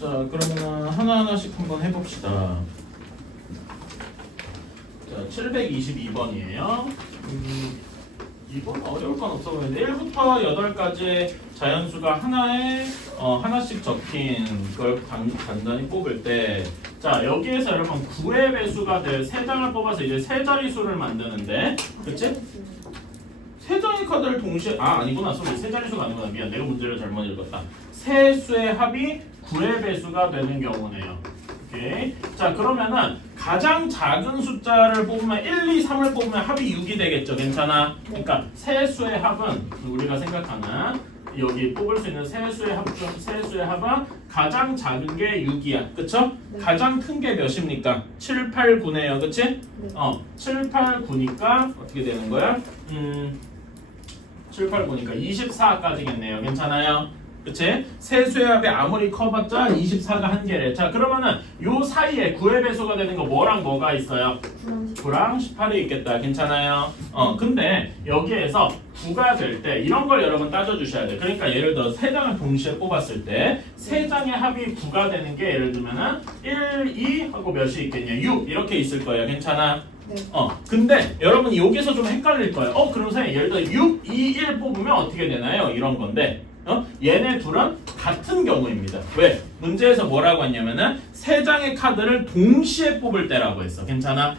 자, 그러면 하나하나씩 한번 해봅시다. 자, 722번이에요. 이건 어려울 건 없어 보이는데 1부터 8까지의 자연수가 하나에 하나씩 적힌 걸 간단히 뽑을 때, 자 여기에서 여러분 9의 배수가 될 3장을 뽑아서 이제 세 자리수를 만드는데, 그치? 세 장의 카드를 동시에 아니구나, 소리 세 자리수가 아니구나, 미안, 내가 문제를 잘못 읽었다. 세 수의 합이 9의 배수가 되는 경우네요. 오케이. 자 그러면은 가장 작은 숫자를 뽑으면 1, 2, 3을 뽑으면 합이 6이 되겠죠. 괜찮아? 그러니까 세 수의 합은 우리가 생각하는 여기 뽑을 수 있는 세 수의 합은 가장 작은 게 6이야. 그쵸? 네. 가장 큰 게 몇입니까? 7, 8, 9네요. 그치? 네. 7, 8, 9니까 어떻게 되는 거야? 7, 8, 9니까 24까지겠네요. 괜찮아요? 그치? 세 수의 합이 아무리 커봤자 24가 한 개래. 자 그러면은 요 사이에 9의 배수가 되는 거 뭐랑 뭐가 있어요? 9랑 18이 있겠다. 괜찮아요? 근데 여기에서 9가 될 때 이런 걸 여러분 따져주셔야 돼. 그러니까 예를 들어 3장을 동시에 뽑았을 때 3장의 합이 9가 되는 게 예를 들면은 1, 2 하고 몇이 있겠냐? 6 이렇게 있을 거예요. 괜찮아? 네. 근데 여러분 여기서 좀 헷갈릴 거예요. 그럼 선생님 예를 들어 6, 2, 1 뽑으면 어떻게 되나요? 이런 건데 얘네 둘은 같은 경우입니다. 왜? 문제에서 뭐라고 했냐면은 3장의 카드를 동시에 뽑을 때라고 했어. 괜찮아?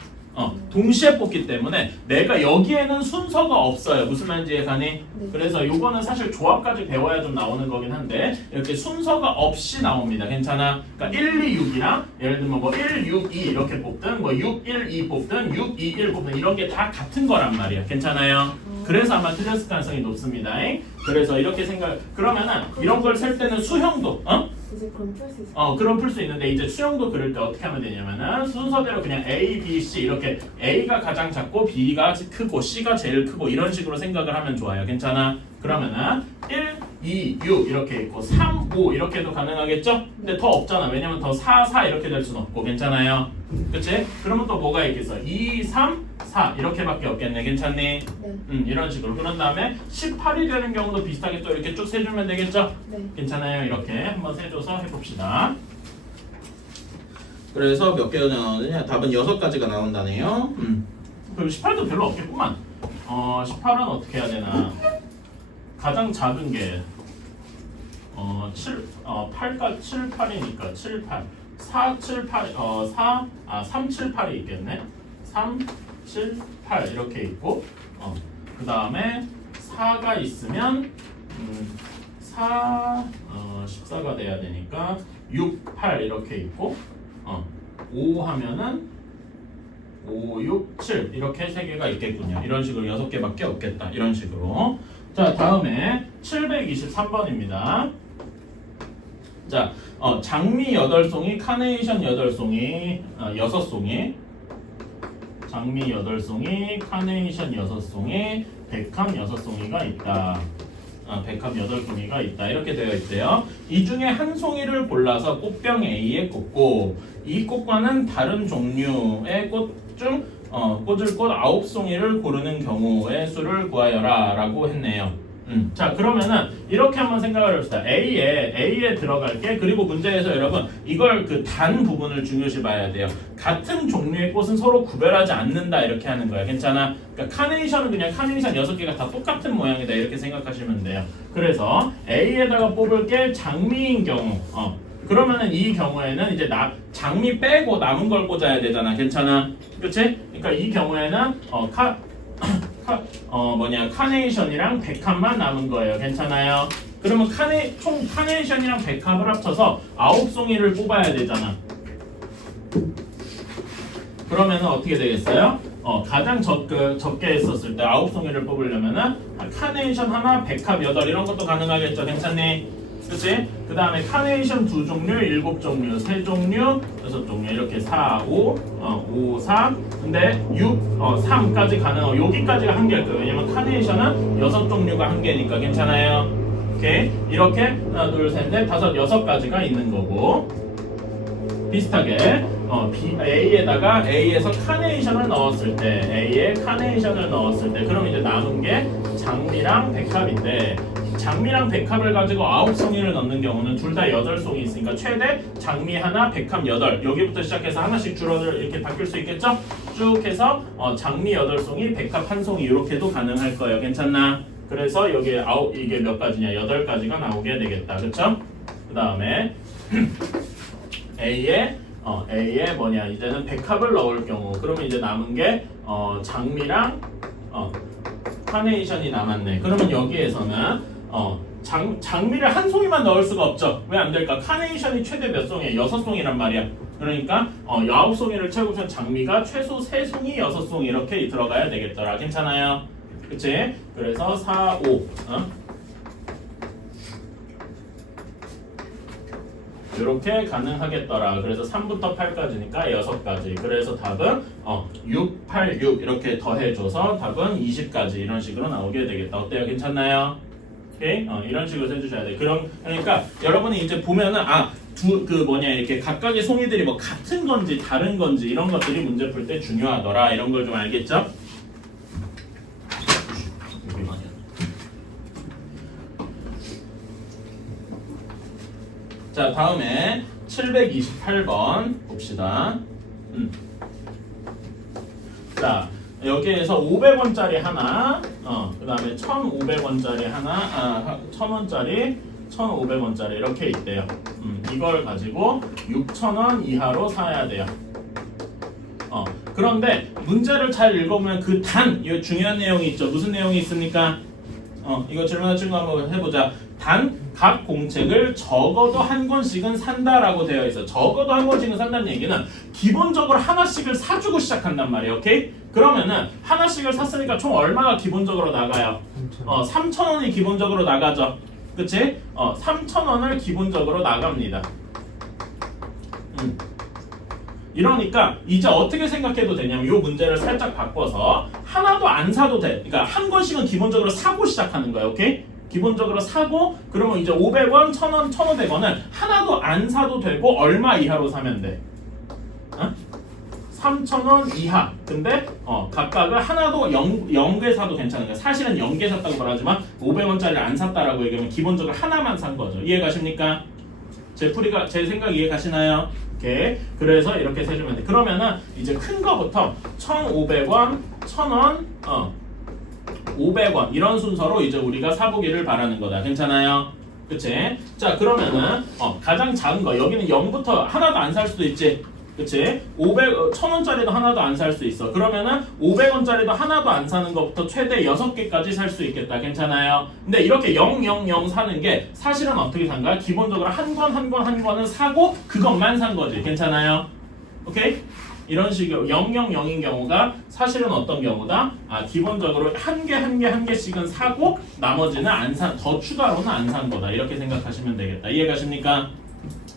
동시에 뽑기 때문에 내가 여기에는 순서가 없어요. 무슨 말인지 이해가니? 네. 그래서 요거는 사실 조합까지 배워야 좀 나오는 거긴 한데 이렇게 순서가 없이 나옵니다. 괜찮아? 그러니까 1, 2, 6이랑 예를 들면 뭐 1, 6, 2 이렇게 뽑든 뭐 6, 1, 2 뽑든 6, 2, 1 뽑든 이런 게 다 같은 거란 말이야. 괜찮아요? 그래서 아마 틀렸을 가능성이 높습니다. 그래서 이렇게 그러면은 이런 걸 셀 때는 수형도 이제 그럼 풀 수 있어요. 그럼 풀 수 있는데 이제 수형도 그릴 때 어떻게 하면 되냐면은 순서대로 그냥 A, B, C 이렇게 A가 가장 작고 B가 크고 C가 제일 크고 이런 식으로 생각을 하면 좋아요. 괜찮아? 그러면은 1, 2, 6 이렇게 있고 3, 5 이렇게도 가능하겠죠? 근데 더 없잖아. 왜냐면 더 4, 4 이렇게 될 수는 없고. 괜찮아요? 그치? 그러면 또 뭐가 있겠어? 2, 3, 4 이렇게밖에 없겠네. 괜찮니? 네. 이런 식으로. 그런 다음에 18이 되는 경우도 비슷하게 또 이렇게 쭉 세주면 되겠죠? 네. 괜찮아요? 이렇게 한번 세줘서 해봅시다. 그래서 몇 개가 나오느냐? 답은 6가지가 나온다네요. 그럼 18도 별로 없겠구만. 18은 어떻게 해야 되나? 가장 작은 게 8가 7, 8이니까 7, 8 4, 7, 8 3, 7, 8이 있겠네. 3, 7, 8 이렇게 있고 그 다음에 4가 있으면 14가 돼야 되니까 6, 8 이렇게 있고 5 하면은 5, 6, 7 이렇게 3개가 있겠군요. 이런 식으로 6개밖에 없겠다. 이런 식으로. 자 다음에 723번입니다. 자 장미 8송이, 카네이션 8송이, 6송이, 장미 8송이, 카네이션 6송이, 백합 6송이가 있다. 백합 8송이가 있다. 이렇게 되어 있대요. 이 중에 한 송이를 골라서 꽃병 A에 꽂고 이 꽃과는 다른 종류의 꽃 중 꽂을 꽃 9송이를 고르는 경우의 수를 구하여라 라고 했네요. 자 그러면은 이렇게 한번 생각을 해봅시다. A에 들어갈게. 그리고 문제에서 여러분 이걸 그 단 부분을 중요시 봐야 돼요. 같은 종류의 꽃은 서로 구별하지 않는다 이렇게 하는 거야. 괜찮아? 그러니까 카네이션은 그냥 카네이션 6개가 다 똑같은 모양이다 이렇게 생각하시면 돼요. 그래서 A에다가 뽑을 게 장미인 경우 그러면은 이 경우에는 이제 장미 빼고 남은 걸 꽂아야 되잖아. 괜찮아? 그치? 그러니까 이 경우에는 카네이션이랑 백합만 남은 거예요. 괜찮아요? 그러면 총 카네이션이랑 백합을 합쳐서 9송이를 뽑아야 되잖아. 그러면은 어떻게 되겠어요? 가장 적게 했었을 때 9송이를 뽑으려면은 카네이션 하나, 백합 8 이런 것도 가능하겠죠. 괜찮니? 그치? 그 다음에 카네이션 2종류, 7종류, 3종류, 6종류 이렇게 4, 5, 5, 3 근데 6, 3까지 가능하고 여기까지가 한계일 거예요. 왜냐면 카네이션은 6종류가 한계니까. 괜찮아요? 오케이? 이렇게 하나, 둘, 셋, 넷, 다섯, 6가지가 있는 거고 비슷하게 A에다가 A에서 카네이션을 넣었을 때 A에 카네이션을 넣었을 때 그럼 이제 남은 게 장미랑 백합인데 장미랑 백합을 가지고 9송이를 넣는 경우는 둘 다 8송이 있으니까 최대 장미 하나, 백합 8. 여기부터 시작해서 하나씩 줄어들 이렇게 바뀔 수 있겠죠? 쭉 해서 장미 8송이, 백합 1송이 이렇게도 가능할 거예요. 괜찮나? 그래서 여기에 이게 몇 가지냐? 8가지가 나오게 되겠다. 그렇죠? 그 다음에 A에 뭐냐? 이제는 백합을 넣을 경우 그러면 이제 남은 게 장미랑 카네이션이 남았네. 그러면 여기에서는 장미를 한 송이만 넣을 수가 없죠. 왜 안 될까? 카네이션이 최대 몇 송이에요? 6송이란 말이야. 그러니까 9송이를 채우면 장미가 최소 3송이, 6송이 이렇게 들어가야 되겠더라. 괜찮아요? 그치? 그래서 4, 5 이렇게 가능하겠더라. 그래서 3부터 8까지니까 6가지. 그래서 답은 6, 8, 6 이렇게 더해줘서 답은 20까지 이런 식으로 나오게 되겠다. 어때요? 괜찮나요? 오케이? 이런 식으로 해주셔야 돼. 그러니까 여러분이 이제 보면은 이렇게 각각의 송이들이 뭐 같은 건지 다른 건지 이런 것들이 문제 풀 때 중요하더라. 이런 걸 좀 알겠죠? 자, 다음에 728번 봅시다. 자, 여기에서 500원짜리 하나, 그 다음에 1,500원짜리 하나, 1,000원짜리, 1,500원짜리 이렇게 있대요. 이걸 가지고 6,000원 이하로 사야 돼요. 그런데 문제를 잘 읽어보면 이 중요한 내용이 있죠. 무슨 내용이 있습니까? 이거 질문한 친구 한번 해보자. 각 공책을 적어도 한 권씩은 산다라고 되어 있어. 적어도 한 권씩은 산다는 얘기는 기본적으로 하나씩을 사주고 시작한단 말이에요. 오케이? 그러면은 하나씩을 샀으니까 총 얼마가 기본적으로 나가요? 3,000원이 기본적으로 나가죠. 그치? 3,000원을 기본적으로 나갑니다. 이러니까 이제 어떻게 생각해도 되냐면 이 문제를 살짝 바꿔서 하나도 안 사도 돼. 그러니까 한 권씩은 기본적으로 사고 시작하는 거예요. 오케이? 기본적으로 사고 그러면 이제 500원, 1,000원, 1,500원은 하나도 안 사도 되고 얼마 이하로 사면 돼? 3,000원 이하. 근데 각각을 하나도 0개 사도 괜찮은 거야. 사실은 0개 샀다고 말하지만 500원짜리를 안 샀다라고 얘기하면 기본적으로 하나만 산 거죠. 이해 가십니까? 제 생각 이해 가시나요? 오케이. 그래서 이렇게 세주면 돼. 그러면은 이제 큰 거부터 1,500원, 1,000원, 500원 이런 순서로 이제 우리가 사보기를 바라는 거다. 괜찮아요? 그치? 자, 그러면은 가장 작은 거 여기는 0부터 하나도 안 살 수도 있지. 그치? 1,000원짜리도 하나도 안 살 수 있어. 그러면은 500원짜리도 하나도 안 사는 것부터 최대 6개까지 살 수 있겠다. 괜찮아요? 근데 이렇게 0, 0, 0 사는 게 사실은 어떻게 산 거야? 기본적으로 한 권은 사고 그것만 산 거지. 괜찮아요? 오케이? 이런 식으로 0, 0, 0인 경우가 사실은 어떤 경우다? 기본적으로 한 개씩은 사고 나머지는 안 산, 더 추가로는 안 산 거다. 이렇게 생각하시면 되겠다. 이해 가십니까?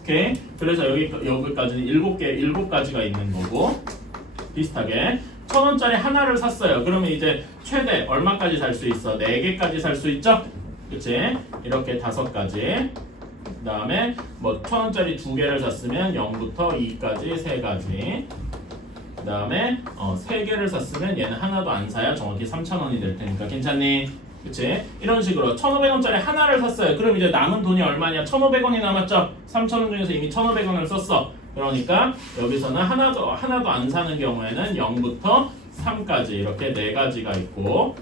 오케이. 그래서 여기까지는 7가지가 있는 거고 비슷하게 1,000원짜리 하나를 샀어요. 그러면 이제 최대 얼마까지 살 수 있어? 4개까지 살 수 있죠? 그치? 이렇게 5가지. 그 다음에 1,000원짜리 2개를 샀으면 0부터 2까지 3가지. 그 다음에 3개를 샀으면 얘는 하나도 안 사야 정확히 3,000원이 될 테니까 괜찮니? 그치? 이런 식으로 1,500원짜리 하나를 샀어요. 그럼 이제 남은 돈이 얼마냐? 1,500원이 남았죠? 3,000원 중에서 이미 1,500원을 썼어. 그러니까 여기서는 하나도 안 사는 경우에는 0부터 3까지 이렇게 4가지가 있고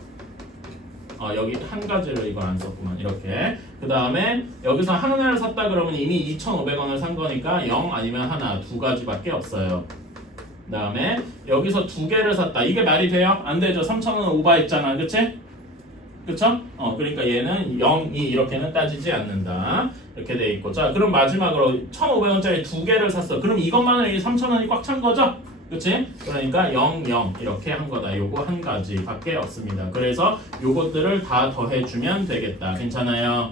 여기 한 가지를 이걸 안 썼구만. 이렇게. 그 다음에 여기서 하나를 샀다 그러면 이미 2,500원을 산 거니까 0 아니면 하나 2가지밖에 없어요. 그 다음에 여기서 2개를 샀다. 이게 말이 돼요? 안 되죠. 3,000원은 오버했잖아. 그치? 그쵸? 그러니까 얘는 0, 2 이렇게는 따지지 않는다. 이렇게 돼 있고. 자, 그럼 마지막으로 1,500원짜리 2개를 샀어. 그럼 이것만으로 3,000원이 꽉 찬 거죠? 그치? 그러니까 0, 0 이렇게 한 거다. 요거 한 가지밖에 없습니다. 그래서 요것들을 다 더해주면 되겠다. 괜찮아요?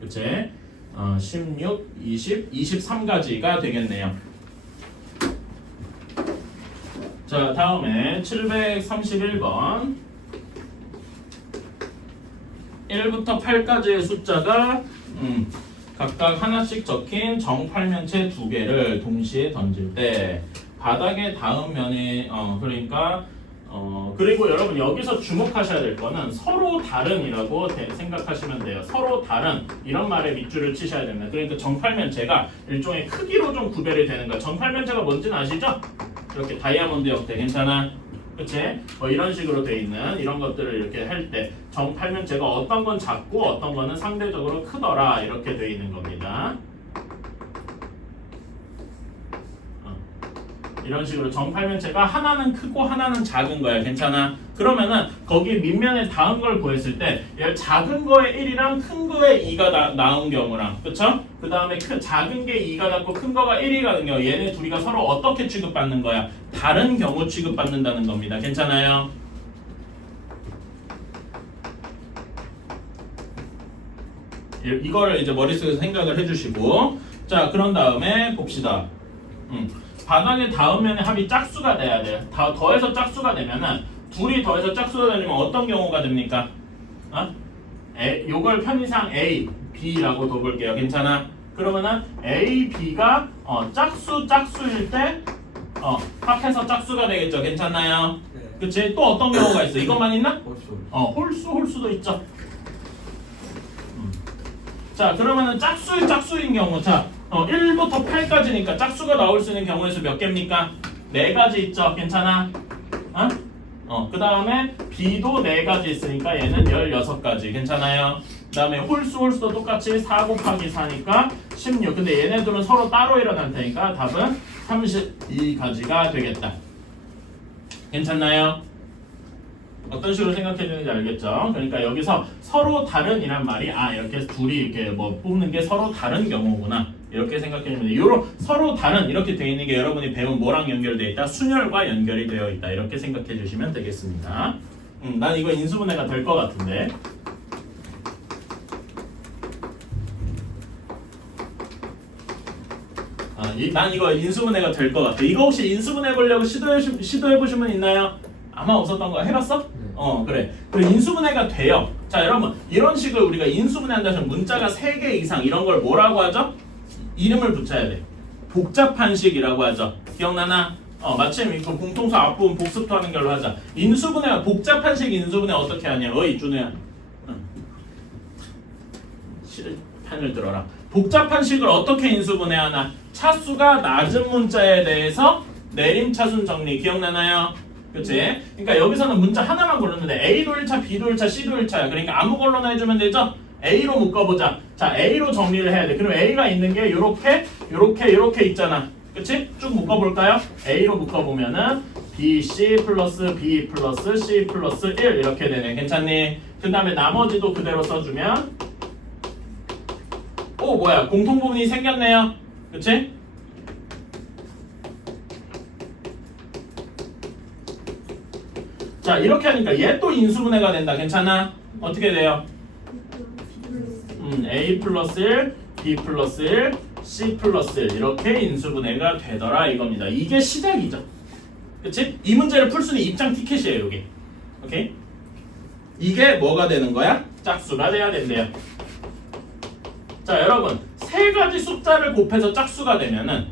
그치? 16, 20, 23가지가 되겠네요. 자, 다음에 731번 1부터 8까지의 숫자가 각각 하나씩 적힌 정팔면체 2개를 동시에 던질 때 바닥에 닿은 면에 그러니까 그리고 여러분 여기서 주목하셔야 될 거는 서로 다른이라고 생각하시면 돼요. 서로 다른 이런 말에 밑줄을 치셔야 됩니다. 그러니까 정팔면체가 일종의 크기로 좀 구별이 되는 거야. 정팔면체가 뭔지는 아시죠? 이렇게 다이아몬드 형태 괜찮아? 그치? 뭐 이런 식으로 돼 있는 이런 것들을 이렇게 할 때 정팔면체가 어떤 건 작고 어떤 거는 상대적으로 크더라 이렇게 돼 있는 겁니다. 이런 식으로 정팔면체가 하나는 크고 하나는 작은 거야. 괜찮아? 그러면은 거기 밑면에 닿은 걸 구했을 때 작은 거에 1이랑 큰 거에 2가 나온 경우랑 그쵸? 그 다음에 작은 게 2가 닿고 큰 거가 1이 가는 경우 얘네 둘이가 서로 어떻게 취급받는 거야? 다른 경우 취급받는다는 겁니다. 괜찮아요? 이거를 이제 머릿속에서 생각을 해주시고 자 그런 다음에 봅시다. 바닥에 닿은 면의 합이 짝수가 돼야 돼. 더해서 짝수가 되면은 둘이 더해서 짝수가 되면 어떤 경우가 됩니까? 요걸 편의상 A, B라고 둬볼게요. 괜찮아? 그러면은 A, B가 짝수일 때 합해서 짝수가 되겠죠. 괜찮나요? 네. 그치? 또 어떤 경우가 있어? 이것만 있나? 홀수. 홀수도 있죠. 자 그러면은 짝수인 경우 자 1부터 8까지니까 짝수가 나올 수 있는 경우의 수 몇 개입니까? 4가지 있죠. 괜찮아? 그 다음에 B도 4가지 있으니까 얘는 16가지. 괜찮아요? 그 다음에 홀수도 똑같이 4 곱하기 4니까 16. 근데 얘네들은 서로 따로 일어날 테니까 답은 32가지가 되겠다. 괜찮나요? 어떤 식으로 생각해 주는지 알겠죠? 그러니까 여기서 서로 다른이란 말이 이렇게 둘이 이렇게 뭐 뽑는 게 서로 다른 경우구나 이렇게 생각해 주면 돼요. 요런 서로 다른 이렇게 되어 있는 게 여러분이 배운 뭐랑 연결되어 있다? 순열과 연결이 되어 있다 이렇게 생각해 주시면 되겠습니다. 난 이거 인수분해가 될 것 같은데. 난 이거 인수분해가 될 것 같아. 이거 혹시 인수분해 보려고 시도해 보신 분 있나요? 아마 없었던 거 해봤어? 그래. 그리고 인수분해가 돼요. 자 여러분 이런 식으로 우리가 인수분해한다 해서 문자가 3개 이상 이런 걸 뭐라고 하죠? 이름을 붙여야 돼. 복잡한식이라고 하죠. 기억나나? 마침 이거 공통수 앞부분 복습도 하는 걸로 하자. 인수분해가 복잡한식 인수분해 어떻게 하냐? 준우야. 판을 들어라. 복잡한식을 어떻게 인수분해하나? 차수가 낮은 문자에 대해서 내림차순 정리 기억나나요? 그치? 그러니까 여기서는 문자 하나만 고르는데 A도 1차, B도 1차, C도 1차야. 그러니까 아무 걸로나 해주면 되죠? A로 묶어보자. 자, A로 정리를 해야 돼. 그럼 A가 있는 게 요렇게 있잖아. 그치? 쭉 묶어볼까요? A로 묶어보면은 B, C 플러스 B 플러스 C 플러스 1 이렇게 되네. 괜찮니? 그 다음에 나머지도 그대로 써주면 뭐야? 공통부분이 생겼네요. 그치? 자 이렇게 하니까 얘 또 인수분해가 된다. 괜찮아? 어떻게 돼요? A 플러스 1, B 플러스 1, C 플러스 1 이렇게 인수분해가 되더라 이겁니다. 이게 시작이죠. 그치? 이 문제를 풀 수는 입장 티켓이에요. 여기. 오케이? 이게 뭐가 되는 거야? 짝수가 돼야 된대요. 자 여러분 3가지 숫자를 곱해서 짝수가 되면은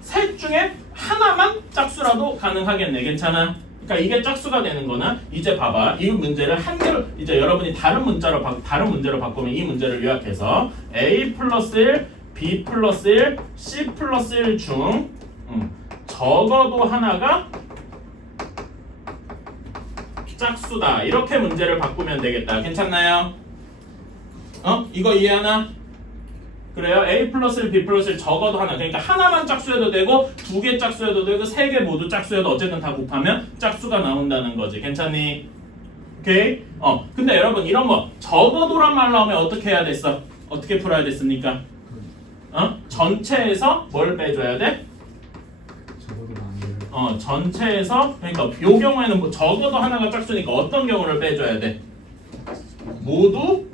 셋 중에 하나만 짝수라도 가능하겠네. 괜찮아? 그러니까 이게 짝수가 되는 거는 이제 봐봐. 이 문제를 한개로 이제 여러분이 다른 문제로 바꾸면 이 문제를 요약해서 A 플러스 1, B 플러스 1, C 플러스 1 중 적어도 하나가 짝수다. 이렇게 문제를 바꾸면 되겠다. 괜찮나요? 이거 이해하나? 그래요. A 플러스 1, B 플러스 1 적어도 하나. 그러니까 하나만 짝수해도 되고 2개 짝수해도 되고 3개 모두 짝수해도 어쨌든 다 곱하면 짝수가 나온다는 거지. 괜찮니? 오케이? 근데 여러분 이런 거 적어도란 말 나오면 어떻게 해야 됐어? 어떻게 풀어야 됐습니까? 전체에서 뭘 빼줘야 돼? 전체에서 그러니까 요 경우에는 뭐 적어도 하나가 짝수니까 어떤 경우를 빼줘야 돼? 모두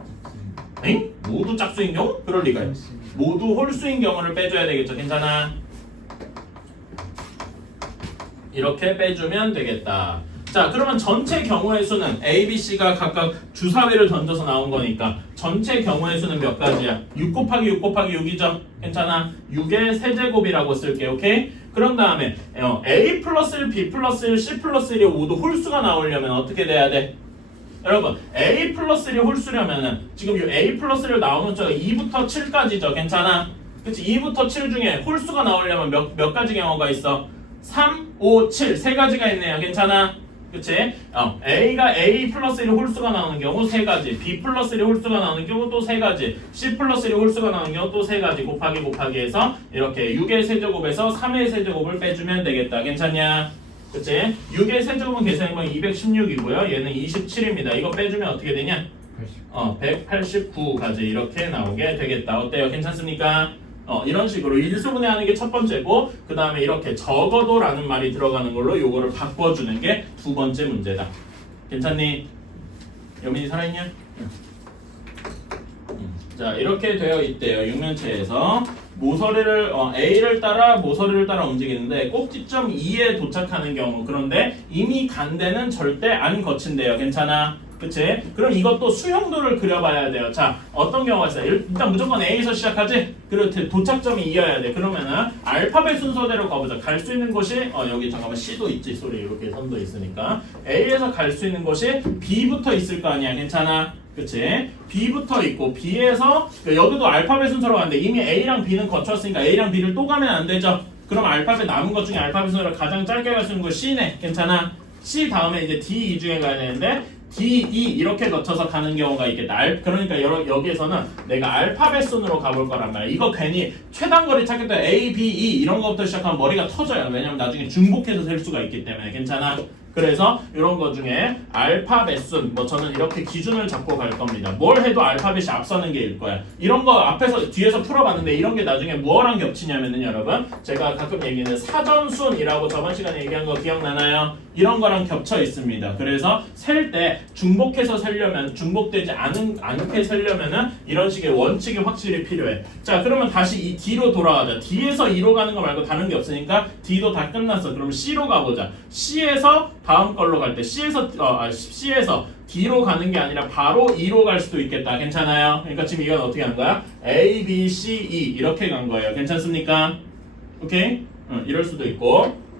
모두 짝수인 경우? 그럴 리가요. 모두 홀수인 경우를 빼줘야 되겠죠. 괜찮아? 이렇게 빼주면 되겠다. 자, 그러면 전체 경우의 수는 A, B, C가 각각 주사위를 던져서 나온 거니까 전체 경우의 수는 몇 가지야? 6 곱하기 6 곱하기 6이죠? 괜찮아? 6의 세제곱이라고 쓸게, 오케이? 그런 다음에 A 플러스 1, B 플러스 1, C 플러스 1이 모두 홀수가 나오려면 어떻게 돼야 돼? 여러분, A 플러스 1이 홀수려면은 지금 이 A 플러스 1 나오는 쪽가 2부터 7까지죠? 괜찮아? 그치? 2부터 7 중에 홀수가 나오려면 몇 가지 경우가 있어? 3, 5, 7 세 가지가 있네요. 괜찮아? 그치? A가 A 플러스 1이 홀수가 나오는 경우 3가지, B 플러스 1이 홀수가 나오는 경우 또 3가지, C 플러스 1이 홀수가 나오는 경우 또 3가지 곱하기 해서 이렇게 6의 세제곱에서 3의 세제곱을 빼주면 되겠다. 괜찮냐? 그치? 6의 세제곱은 계산해보면 216이고요. 얘는 27입니다. 이거 빼주면 어떻게 되냐? 189까지 이렇게 나오게 되겠다. 어때요? 괜찮습니까? 이런 식으로 일수분해하는 게 첫 번째고 그 다음에 이렇게 적어도 라는 말이 들어가는 걸로 요거를 바꿔주는 게 두 번째 문제다. 괜찮니? 여민이 살아있냐? 자, 이렇게 되어 있대요. 육면체에서 모서리를 A를 따라 모서리를 따라 움직이는데 꼭지점 E에 도착하는 경우, 그런데 이미 간 데는 절대 안 거친대요. 괜찮아? 그치? 그럼 이것도 수형도를 그려봐야 돼요. 자, 어떤 경우가 있어요? 일단 무조건 A에서 시작하지? 그리고 도착점이 E여야 돼. 그러면은 알파벳 순서대로 가보자. 갈 수 있는 곳이 여기 잠깐만 C도 있지. 소리 이렇게 선도 있으니까 A에서 갈 수 있는 곳이 B부터 있을 거 아니야. 괜찮아? 그치? B부터 있고 B에서 여기도 알파벳 순서로 가는데 이미 A랑 B는 거쳤으니까 A랑 B를 또 가면 안 되죠? 그럼 알파벳 남은 것 중에 알파벳 순서로 가장 짧게 갈 수 있는 거 C네. 괜찮아? C 다음에 이제 D, E 중에 가야 되는데 D, E 이렇게 거쳐서 가는 경우가 있겠다. 그러니까 여기에서는 내가 알파벳 순으로 가볼 거란 말이야. 이거 괜히 최단거리 찾을 때 A, B, E 이런 것부터 시작하면 머리가 터져요. 왜냐면 나중에 중복해서 셀 수가 있기 때문에. 괜찮아? 그래서 이런 거 중에 알파벳 순, 저는 이렇게 기준을 잡고 갈 겁니다. 뭘 해도 알파벳이 앞서는 게 일 거야. 이런 거 앞에서 뒤에서 풀어봤는데 이런 게 나중에 뭐랑 겹치냐면은 여러분, 제가 가끔 얘기하는 사전순이라고 저번 시간에 얘기한 거 기억나나요? 이런 거랑 겹쳐 있습니다. 그래서 셀 때 중복해서 세려면, 중복되지 않게 세려면은 이런 식의 원칙이 확실히 필요해. 자, 그러면 다시 이 D로 돌아가자. D에서 E로 가는 거 말고 다른 게 없으니까 D도 다 끝났어. 그럼 C로 가보자. C에서 다음 걸로 갈 때 C에서 D로 가는 게 아니라 바로 E로 갈 수도 있겠다. 괜찮아요? 그러니까 지금 이건 어떻게 하는 거야? A, B, C, E 이렇게 간 거예요. 괜찮습니까? 오케이? 이럴 수도 있고.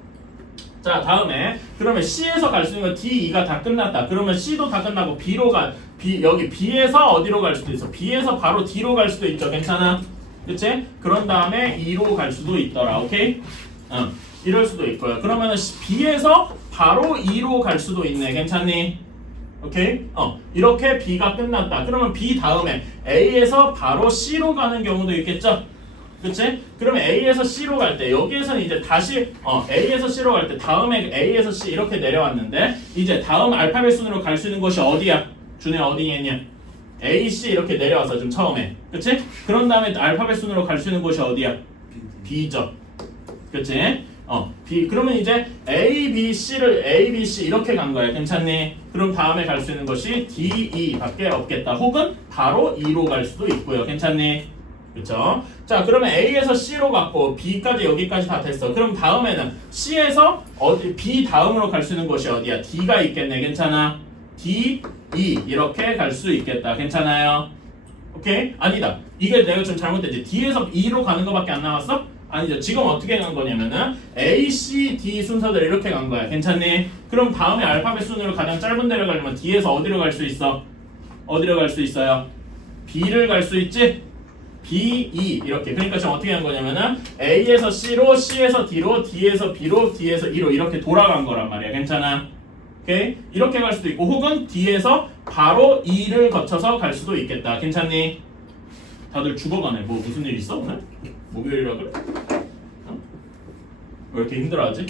자, 다음에 그러면 C에서 갈 수 있는 거 D, E가 다 끝났다. 그러면 C도 다 끝나고 여기 B에서 어디로 갈 수도 있어? B에서 바로 D로 갈 수도 있죠. 괜찮아? 그치? 그런 다음에 E로 갈 수도 있더라. 오케이? 이럴 수도 있고요. 그러면은 B에서 바로 E로 갈 수도 있네. 괜찮니? 오케이? 이렇게 B가 끝났다. 그러면 B 다음에 A에서 바로 C로 가는 경우도 있겠죠? 그치? 그러면 A에서 C로 갈 때 여기에서는 이제 다시 A에서 C로 갈 때 다음에 A에서 C 이렇게 내려왔는데 이제 다음 알파벳 순으로 갈 수 있는 곳이 어디야? 준혜 어디 있냐? A, C 이렇게 내려와서 좀 처음에. 그치? 그런 다음에 알파벳 순으로 갈 수 있는 곳이 어디야? B죠. 그치? B. 그러면 이제 A, B, C 이렇게 간 거야. 괜찮니? 그럼 다음에 갈 수 있는 것이 D, E 밖에 없겠다. 혹은 바로 E로 갈 수도 있고요. 괜찮니? 그쵸? 자, 그러면 A에서 C로 갔고 B까지 여기까지 다 됐어. 그럼 다음에는 C에서 B 다음으로 갈 수 있는 곳이 어디야? D가 있겠네. 괜찮아? D, E 이렇게 갈 수 있겠다. 괜찮아요? 오케이? 아니다. 이게 내가 좀 잘못됐지. D에서 E로 가는 거밖에 안 나왔어? 아니죠. 지금 어떻게 간 거냐면은 A, C, D 순서대로 이렇게 간 거야. 괜찮니? 그럼 다음에 알파벳 순으로 가장 짧은 데를 가려면 D에서 어디로 갈 수 있어? 어디로 갈 수 있어요? B를 갈 수 있지? B, E 이렇게. 그러니까 지금 어떻게 한 거냐면은 A에서 C로, C에서 D로, D에서 B로, D에서 E로 이렇게 돌아간 거란 말이야. 괜찮아? 오케이? 이렇게 갈 수도 있고 혹은 D에서 바로 E를 거쳐서 갈 수도 있겠다. 괜찮니? 다들 죽어가네. 뭐 무슨 일 있어 오늘? 목요일이라 그래? 왜 이렇게 힘들어하지?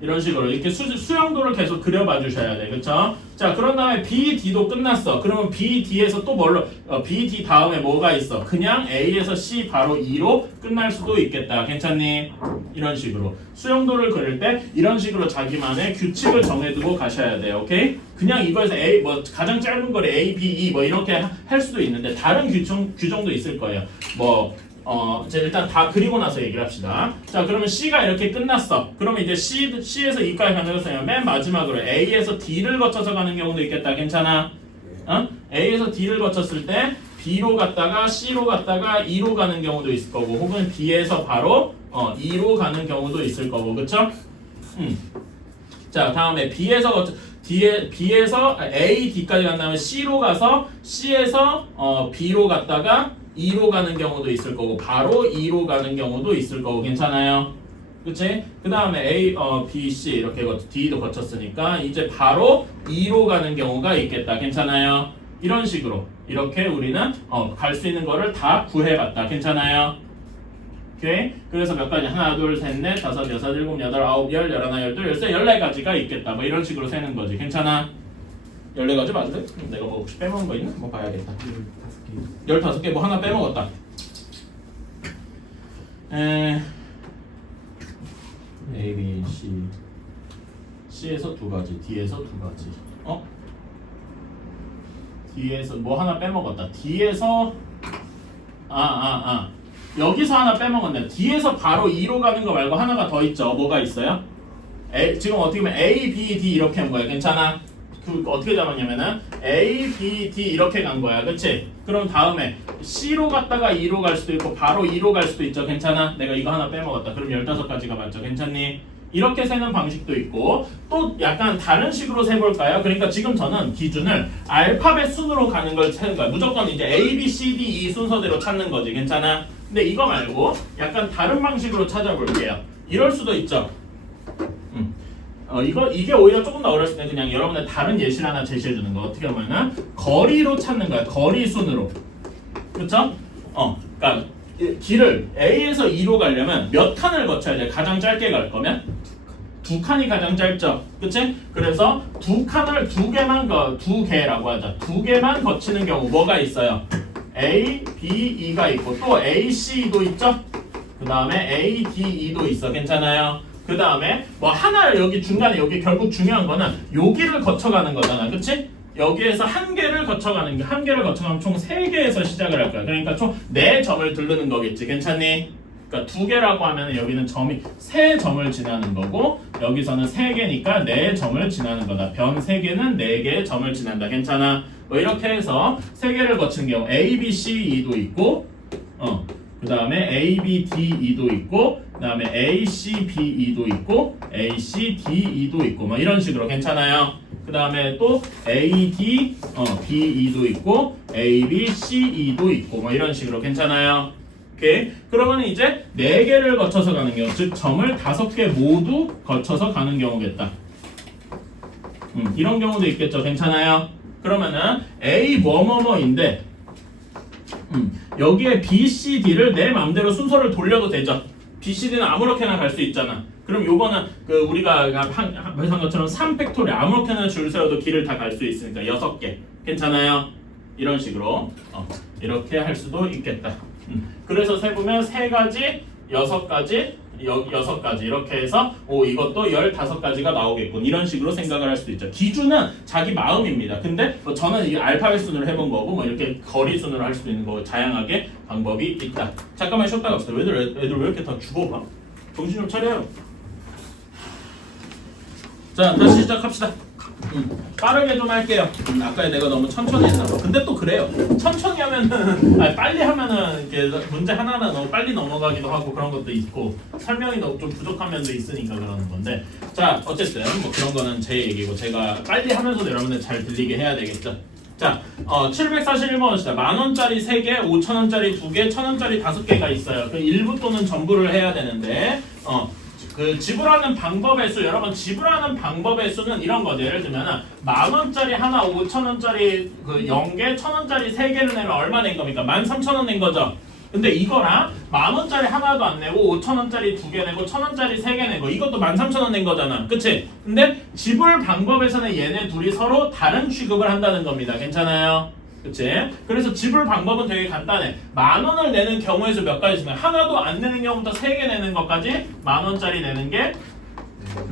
이런 식으로 이렇게 수영도를 계속 그려봐 주셔야 돼. 그쵸? 자, 그런 다음에 B, D도 끝났어. 그러면 B, D에서 또 B, D 다음에 뭐가 있어? 그냥 A에서 C 바로 E로 끝날 수도 있겠다. 괜찮니? 이런 식으로 수영도를 그릴 때 이런 식으로 자기만의 규칙을 정해두고 가셔야 돼요. 오케이? 그냥 이거에서 가장 짧은 거리 A, B, E 이렇게 할 수도 있는데 다른 규정도 있을 거예요. 이제 일단 다 그리고 나서 얘기를 합시다. 자, 그러면 C가 이렇게 끝났어. 그러면 이제 C에서 E까지 가는 것은 맨 마지막으로 A에서 D를 거쳐서 가는 경우도 있겠다. 괜찮아? A에서 D를 거쳤을 때 B로 갔다가 C로 갔다가 E로 가는 경우도 있을 거고, 혹은 B에서 바로 E로 가는 경우도 있을 거고, 그쵸? 자, 다음에 B에서 A, D까지 간 다음에 C로 가서 C에서 B로 갔다가 E로 가는 경우도 있을 거고, 바로 E로 가는 경우도 있을 거고, 괜찮아요? 그치? 그 다음에 A, B, C 이렇게 D도 거쳤으니까 이제 바로 E로 가는 경우가 있겠다. 괜찮아요? 이런 식으로 이렇게 우리는 갈 수 있는 거를 다 구해봤다. 괜찮아요? 오케이? 그래서 몇 가지? 하나, 둘, 셋, 넷, 다섯, 여섯, 일곱, 여덟, 아홉, 열, 열하나, 열둘, 열세, 14가지가 있겠다. 뭐 이런 식으로 세는 거지. 괜찮아? 14가지 맞을래? 내가 뭐 혹시 빼먹은 거 있나? 뭐 봐야겠다. 15개 뭐 하나 빼먹었다. A, B, C C에서 2가지, D에서 2가지. D에서 뭐 하나 빼먹었다. D에서 여기서 하나 빼먹었네. D에서 바로 E로 가는 거 말고 하나가 더 있죠. 뭐가 있어요? 지금 어떻게 보면 A, B, D 이렇게 한 거야. 괜찮아? 그 어떻게 잡았냐면은 A, B, D 이렇게 간 거야. 그치? 그럼 다음에 C로 갔다가 E로 갈 수도 있고 바로 E로 갈 수도 있죠. 괜찮아? 내가 이거 하나 빼먹었다. 그럼 15가지가 맞죠. 괜찮니? 이렇게 세는 방식도 있고 또 약간 다른 식으로 세볼까요? 그러니까 지금 저는 기준을 알파벳 순으로 가는 걸 세는 거야. 무조건 이제 A, B, C, D, E 순서대로 찾는 거지. 괜찮아? 근데 이거 말고 약간 다른 방식으로 찾아볼게요. 이럴 수도 있죠. 이게 오히려 조금 더 어렸을 때 그냥 여러분의 다른 예시를 하나 제시해 주는 거. 어떻게 하면은 거리로 찾는 거야. 거리 순으로. 그렇죠? 그러니까 길을 A에서 E로 가려면 몇 칸을 거쳐야 돼? 가장 짧게 갈 거면 2칸이 가장 짧죠. 그치? 그래서 2칸을 2개라고 하자. 2개만 거치는 경우 뭐가 있어요? A, B, E가 있고 또 A, C도 있죠? 그 다음에 A, D, E도 있어. 괜찮아요? 그 다음에 뭐 하나를 여기 중간에 여기 결국 중요한 거는 여기를 거쳐가는 거잖아. 그치? 여기에서 한 개를 거쳐가는 게 한 개를 거쳐가면 총 3개에서 시작을 할 거야. 그러니까 총 4점을 두르는 거겠지. 괜찮니? 그러니까 2개라고 하면 여기는 점이 3점을 지나는 거고 여기서는 3개니까 4점을 지나는 거다. 변 3개는 4개의 점을 지난다. 괜찮아? 뭐 이렇게 해서 3개를 거치는 경우 A, B, C, E도 있고 그 다음에 A, B, D, E도 있고 그 다음에 A, C, B, E도 있고 A, C, D, E도 있고 뭐 이런 식으로. 괜찮아요? 그 다음에 또 A, D, B, E도 있고 A, B, C, E도 있고 뭐 이런 식으로. 괜찮아요? 오케이? 그러면 이제 4개를 거쳐서 가는 경우, 즉 점을 5개 모두 거쳐서 가는 경우겠다. 이런 경우도 있겠죠. 괜찮아요? 그러면은 A 뭐뭐뭐인데 여기에 B, C, D를 내 마음대로 순서를 돌려도 되죠. B, C, D는 아무렇게나 갈 수 있잖아. 그럼 요거는 그 우리가 말한 것처럼 3팩토리 아무렇게나 줄 세워도 길을 다 갈 수 있으니까 6개. 괜찮아요? 이런 식으로 이렇게 할 수도 있겠다. 그래서 세보면 3가지, 6가지, 6가지 이렇게 해서 이것도 15가지가 나오겠군. 이런 식으로 생각을 할 수도 있죠. 기준은 자기 마음입니다. 근데 뭐 저는 이 알파벳 순으로 해본 거고 뭐 이렇게 거리 순으로 할 수도 있는 거고 다양하게 방법이 있다. 잠깐만 쉬었다 갑시다. 애들 왜 이렇게 다 죽어봐? 정신 좀 차려요. 자, 다시 시작합시다. 빠르게 좀 할게요. 아까 내가 너무 천천히 했나 봐. 근데 또 그래요. 천천히 하면은 빨리 하면은 이렇게 문제 하나하나 너무 빨리 넘어가기도 하고 그런 것도 있고 설명이 너무 좀 부족한 면도 있으니까 그러는 건데. 자, 어쨌든 뭐 그런 거는 제 얘기고 제가 빨리 하면서도 여러분들 잘 들리게 해야 되겠죠. 자, 741번 봅시다. 10,000원짜리 3개, 5,000원짜리 2개, 1,000원짜리 5개가 있어요. 그 일부 또는 전부를 해야 되는데 그 지불하는 방법의 수, 여러분 지불하는 방법의 수는 이런 거죠. 예를 들면 10,000원짜리 하나, 5,000원짜리 그 0개, 1,000원짜리 3개를 내면 얼마 낸 겁니까? 13,000원 낸 거죠. 근데 이거랑 10,000원짜리 하나도 안 내고 5,000원짜리 2개 내고 1,000원짜리 3개 내고 이것도 13,000원 낸 거잖아. 그치? 근데 지불 방법에서는 얘네 둘이 서로 다른 취급을 한다는 겁니다. 괜찮아요? 그치? 그래서 지불 방법은 되게 간단해. 10,000원을 내는 경우에서 몇 가지 있으면 하나도 안 내는 경우부터 3개 내는 것까지 10,000원짜리 내는 게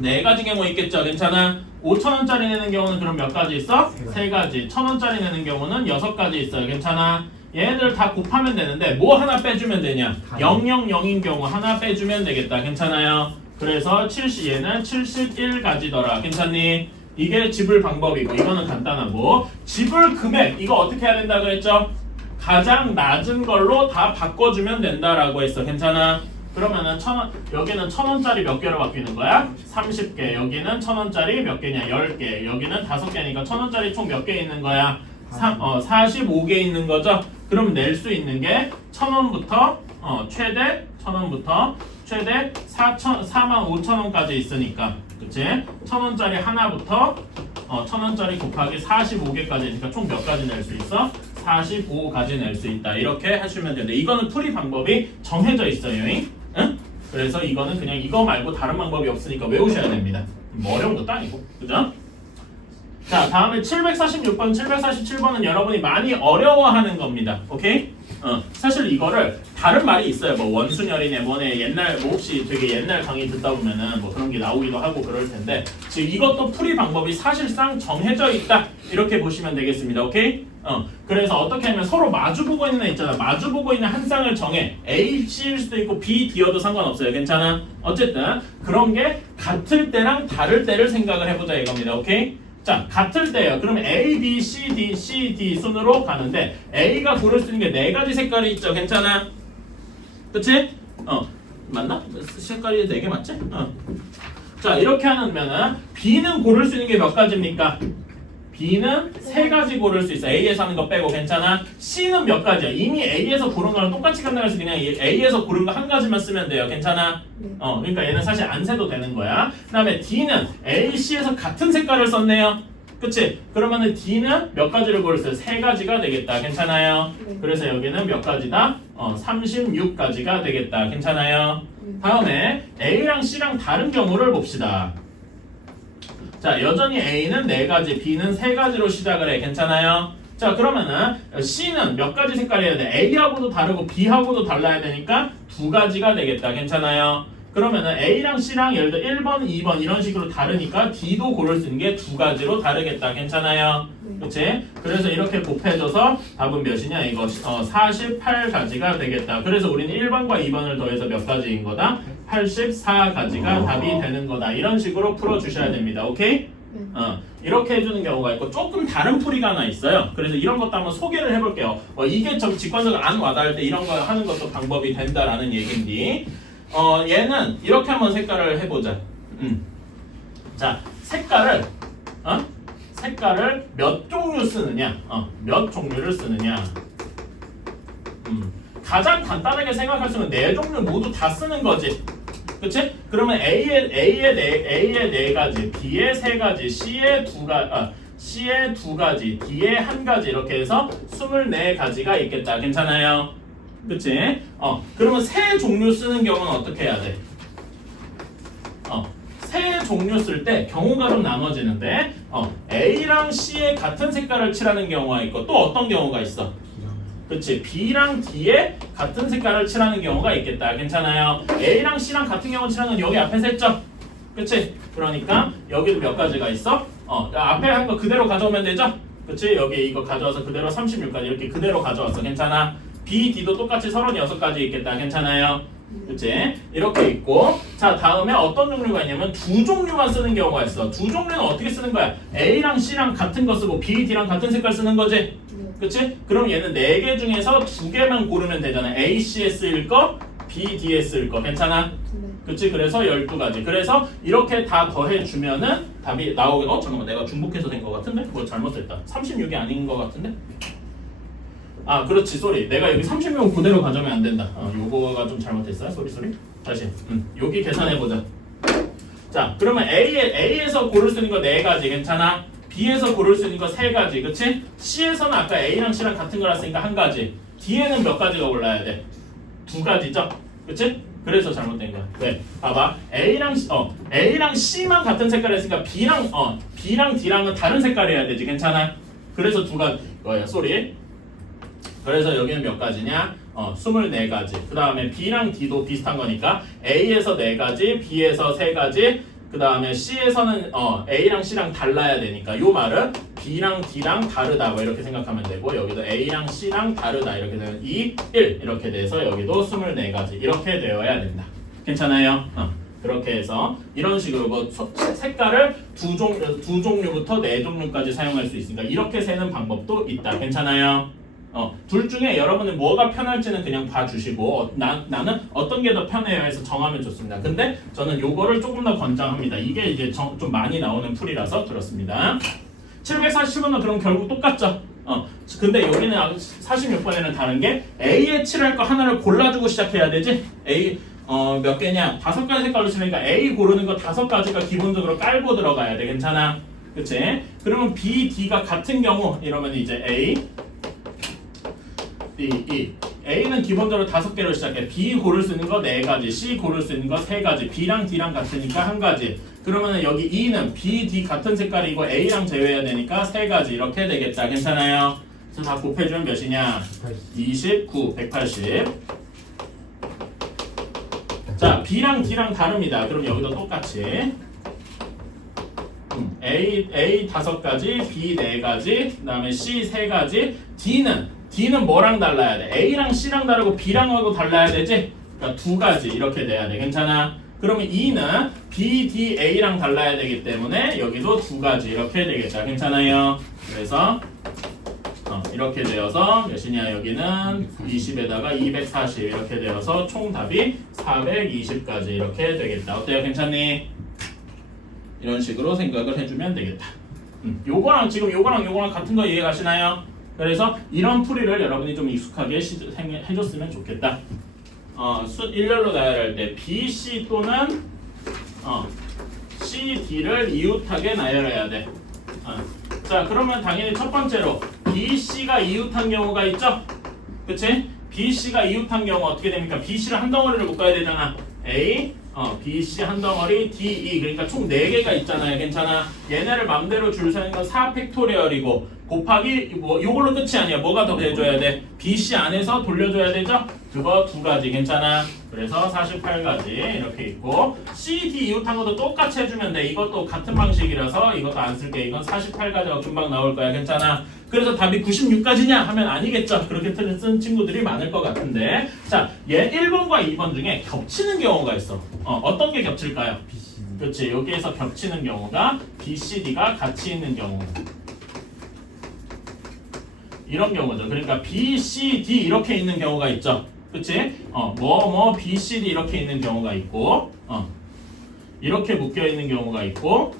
4가지 경우 있겠죠. 괜찮아? 5,000원짜리 내는 경우는 그럼 몇 가지 있어? 3가지. 1,000원짜리 내는 경우는 6가지 있어요. 괜찮아? 얘네들 다 곱하면 되는데 뭐 하나 빼주면 되냐? 0, 0, 0인 경우 하나 빼주면 되겠다. 괜찮아요? 그래서 얘는 71가지더라. 괜찮니? 이게 지불 방법이고 이거는 간단하고 지불 금액 이거 어떻게 해야 된다고 했죠? 가장 낮은 걸로 다 바꿔주면 된다라고 했어. 괜찮아? 그러면은 1,000원 여기는 1,000원짜리 몇 개로 바뀌는 거야? 30개. 여기는 1,000원짜리 몇 개냐? 10개. 여기는 5개니까 1,000원짜리 총 몇 개 있는 거야? 45개 있는 거죠? 그럼 낼 수 있는 게 1,000원부터 최대 1,000원부터 최대 45,000원까지 있으니까 그치? 1,000원짜리 하나부터 1,000원짜리 곱하기 45개까지니까 총 몇 가지 낼 수 있어? 45가지 낼 수 있다. 이렇게 하시면 되는데 이거는 풀이 방법이 정해져 있어요. 응? 그래서 이거는 그냥 이거 말고 다른 방법이 없으니까 외우셔야 됩니다. 뭐 어려운 것도 아니고. 그죠? 자, 다음에 746번, 747번은 여러분이 많이 어려워하는 겁니다. 오케이? 사실 이거를 다른 말이 있어요. 뭐 원순열이네 뭐네 옛날 뭐 혹시 되게 옛날 강의 듣다 보면은 뭐 그런 게 나오기도 하고 그럴 텐데 지금 이것도 풀이 방법이 사실상 정해져 있다. 이렇게 보시면 되겠습니다. 오케이? 그래서 어떻게 하면 서로 마주보고 있는 애 있잖아. 마주보고 있는 한 쌍을 정해. A, C일 수도 있고 B, D여도 상관없어요. 괜찮아? 어쨌든 그런 게 같을 때랑 다를 때를 생각을 해보자 이겁니다. 오케이? 자, 같을 때예요. 그러면 A, B, C, D, C, D 순으로 가는데 A가 고를 수 있는 게 4가지 색깔이 있죠. 괜찮아? 그치? 맞나? 색깔이 4개 맞지? 자, 이렇게 하면은 B는 고를 수 있는 게 몇 가지입니까? B는 3가지 고를 수 있어. A에서 하는 거 빼고 괜찮아? C는 몇 가지야? 이미 A에서 고른 거랑 똑같이 간다고 해서 그냥 A에서 고른 거 한 가지만 쓰면 돼요. 괜찮아? 그러니까 얘는 사실 안 세도 되는 거야. 그 다음에 D는 A, C에서 같은 색깔을 썼네요. 그치? 그러면은 D는 몇 가지를 고를 수 있어요? 3가지가 되겠다. 괜찮아요? 그래서 여기는 몇 가지다? 36가지가 되겠다. 괜찮아요? 다음에 A랑 C랑 다른 경우를 봅시다. 자, 여전히 A는 4가지, B는 3가지로 시작을 해. 괜찮아요? 자, 그러면은 C는 몇 가지 색깔이어야 돼? A하고도 다르고 B하고도 달라야 되니까 2가지가 되겠다. 괜찮아요? 그러면은 A랑 C랑 예를 들어 1번, 2번 이런 식으로 다르니까 D도 고를 수 있는 게 2가지로 다르겠다. 괜찮아요? 그치? 그래서 이렇게 곱해줘서 답은 몇이냐? 이거 48가지가 되겠다. 그래서 우리는 1번과 2번을 더해서 몇 가지인 거다? 84가지가 답이 되는 거다. 이런 식으로 풀어주셔야 됩니다. 오케이? 이렇게 해주는 경우가 있고 조금 다른 풀이가 하나 있어요. 그래서 이런 것도 한번 소개를 해볼게요. 이게 좀 직관적으로 안 와닿을 때 이런 거 하는 것도 방법이 된다라는 얘기인데 얘는 이렇게 한번 색깔을 해보자. 자, 색깔을 몇 종류 쓰느냐? 몇 종류를 쓰느냐? 가장 간단하게 생각할 수 있는 4종류 모두 다 쓰는 거지. 그치? 그러면 A의 4가지, B의 3가지, C의 2가지, D의 1가지 이렇게 해서 24가지가 있겠다. 괜찮아요? 그치? 그러면 세 종류 쓰는 경우는 어떻게 해야 돼? 세 종류 쓸 때 경우가 좀 나눠지는데 A랑 C의 같은 색깔을 칠하는 경우가 있고 또 어떤 경우가 있어? 그치? B랑 D에 같은 색깔을 칠하는 경우가 있겠다. 괜찮아요? A랑 C랑 같은 경우 칠하는 건 여기 앞에서 했죠? 그치? 그러니까 여기도 몇 가지가 있어? 앞에 한 거 그대로 가져오면 되죠? 그치? 여기 이거 가져와서 그대로 36가지 이렇게 그대로 가져왔어. 괜찮아? B, D도 똑같이 36가지 있겠다. 괜찮아요? 그치? 이렇게 있고 자 다음에 어떤 종류가 있냐면 2종류만 쓰는 경우가 있어. 2종류는 어떻게 쓰는 거야? A랑 C랑 같은 거 쓰고 B, D랑 같은 색깔 쓰는 거지? 그치? 그럼 얘는 4개 중에서 2개만 고르면 되잖아. A, C에 쓰일 거, B, D에 쓰일 거. 괜찮아? 그치? 그래서 12가지. 그래서 이렇게 다 더해주면은 답이 나오게 잠깐만 내가 중복해서 된 거 같은데? 뭐 잘못했다. 36이 아닌 거 같은데? 그렇지. 쏘리. 내가 여기 36 그대로 가져오면 안 된다. 요거가 좀 잘못했어요. 쏘리. 다시. 여기 계산해보자. 자, 그러면 A에서 고를 수 있는 거 4가지. 괜찮아? B에서 고를 수 있는 거 3가지. 그치? C에서는 아까 A랑 C랑 같은 걸 했으니까 1가지. D에는 몇 가지가 올라야 돼? 2가지죠? 그치? 그래서 잘못된 거야. 왜? 봐봐. A랑 C만 같은 색깔을 했으니까 B랑 D랑은 다른 색깔이어야 되지. 괜찮아? 그래서 2가지. 뭐야? 쏘리. 그래서 여기는 몇 가지냐? 24가지. 그 다음에 B랑 D도 비슷한 거니까 A에서 4가지, B에서 3가지, 그 다음에 C에서는 A랑 C랑 달라야 되니까 요 말은 B랑 D랑 다르다 뭐 이렇게 생각하면 되고 여기도 A랑 C랑 다르다 이렇게 되면 2, 1 이렇게 돼서 여기도 24가지 이렇게 되어야 된다. 괜찮아요? 그렇게 해서 이런 식으로 뭐 색깔을 두 종류부터 네 종류까지 사용할 수 있으니까 이렇게 세는 방법도 있다. 괜찮아요? 둘 중에 여러분은 뭐가 편할지는 그냥 봐주시고 나는 어떤 게 더 편해요 해서 정하면 좋습니다. 근데 저는 요거를 조금 더 권장합니다. 이게 이제 좀 많이 나오는 풀이라서 그렇습니다. 740번은 그럼 결국 똑같죠? 근데 여기는 46번에는 다른 게 A에 칠할 거 하나를 골라주고 시작해야 되지? A 몇 개냐? 5가지 색깔로 칠하니까 A 고르는 거 5가지가 기본적으로 깔고 들어가야 돼. 괜찮아? 그치? 그러면 B, D가 같은 경우 이러면 이제 A B, E. A는 기본적으로 5개로 시작해. B 고를 수 있는 거 4가지, C 고를 수 있는 거 3가지, B랑 D랑 같으니까 1가지. 그러면 여기 E는 B, D 같은 색깔이고 A랑 제외해야 되니까 3가지 이렇게 되겠다. 괜찮아요? 그래서 다 곱해주면 몇이냐? 29, 180. 자, B랑 D랑 다릅니다. 그럼 여기도 똑같이 A 5가지, B 4가지, 그 다음에 C 3가지. D는 뭐랑 달라야 돼? A랑 C랑 다르고 B랑 하고 달라야 되지? 그러니까 2가지 이렇게 돼야 돼. 괜찮아? 그러면 E는 B, D, A랑 달라야 되기 때문에 여기도 2가지 이렇게 되겠다. 괜찮아요? 그래서 이렇게 되어서 몇이냐? 여기는 20에다가 240 이렇게 되어서 총 답이 420까지 이렇게 되겠다. 어때요? 괜찮니? 이런 식으로 생각을 해주면 되겠다. 요거랑 요거랑 같은 거 이해 가시나요? 그래서 이런 풀이를 여러분이 좀 익숙하게 해줬으면 좋겠다. 일렬로 나열할 때 B, C 또는 C, D를 이웃하게 나열해야 돼. 자, 그러면 당연히 첫 번째로 B, C가 이웃한 경우가 있죠? 그치? B, C가 이웃한 경우 어떻게 됩니까? B, C를 한 덩어리를 묶어야 되잖아. A, B, C 한 덩어리, D, E. 그러니까 총 4개가 있잖아요. 괜찮아? 얘네를 맘대로 줄 세는 건 4팩토리얼이고 곱하기 뭐 요걸로 끝이 아니야. 뭐가 더 해줘야 돼? B, C 안에서 돌려줘야 되죠? 그거 2가지. 괜찮아? 그래서 48가지 이렇게 있고 C, D 이웃한 것도 똑같이 해주면 돼. 이것도 같은 방식이라서 이것도 안 쓸게. 이건 48가지가 금방 나올 거야. 괜찮아? 그래서 답이 96가지냐 하면 아니겠죠. 그렇게 쓴 친구들이 많을 것 같은데 자, 얘 1번과 2번 중에 겹치는 경우가 있어. 어떤 게 겹칠까요? 그렇지. 여기에서 겹치는 경우가 B, C, D가 같이 있는 경우 이런 경우죠. 그러니까 B, C, D 이렇게 있는 경우가 있죠. 그치? B, C, D 이렇게 있는 경우가 있고 이렇게 묶여 있는 경우가 있고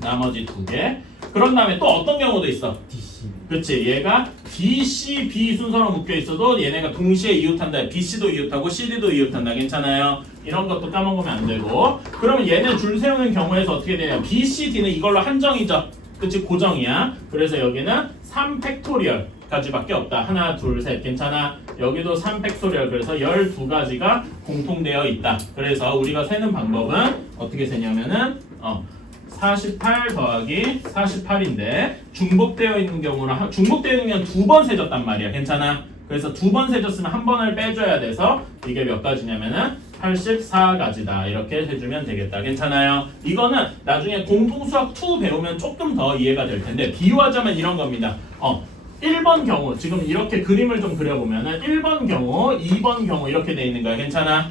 나머지 2개. 그런 다음에 또 어떤 경우도 있어. 그치? 얘가 D, C, B 순서로 묶여 있어도 얘네가 동시에 이웃한다. B, C도 이웃하고 C, D도 이웃한다. 괜찮아요? 이런 것도 까먹으면 안 되고. 그러면 얘네 줄 세우는 경우에서 어떻게 되냐? B, C, D는 이걸로 한정이죠. 그치? 고정이야. 그래서 여기는 3팩토리얼까지밖에 없다. 하나, 둘, 셋. 괜찮아? 여기도 3팩토리얼. 그래서 12가지가 공통되어 있다. 그래서 우리가 세는 방법은 어떻게 세냐면은 48 더하기 48인데 중복되어 있는 경우는 중복되어 있는 경우는 2번 세졌단 말이야. 괜찮아? 그래서 2번 세졌으면 한 번을 빼줘야 돼서 이게 몇 가지냐면은 84가지다. 이렇게 해주면 되겠다. 괜찮아요? 이거는 나중에 공통수학 2 배우면 조금 더 이해가 될 텐데 비유하자면 이런 겁니다. 1번 경우 지금 이렇게 그림을 좀 그려보면은 1번 경우, 2번 경우 이렇게 돼 있는 거야. 괜찮아?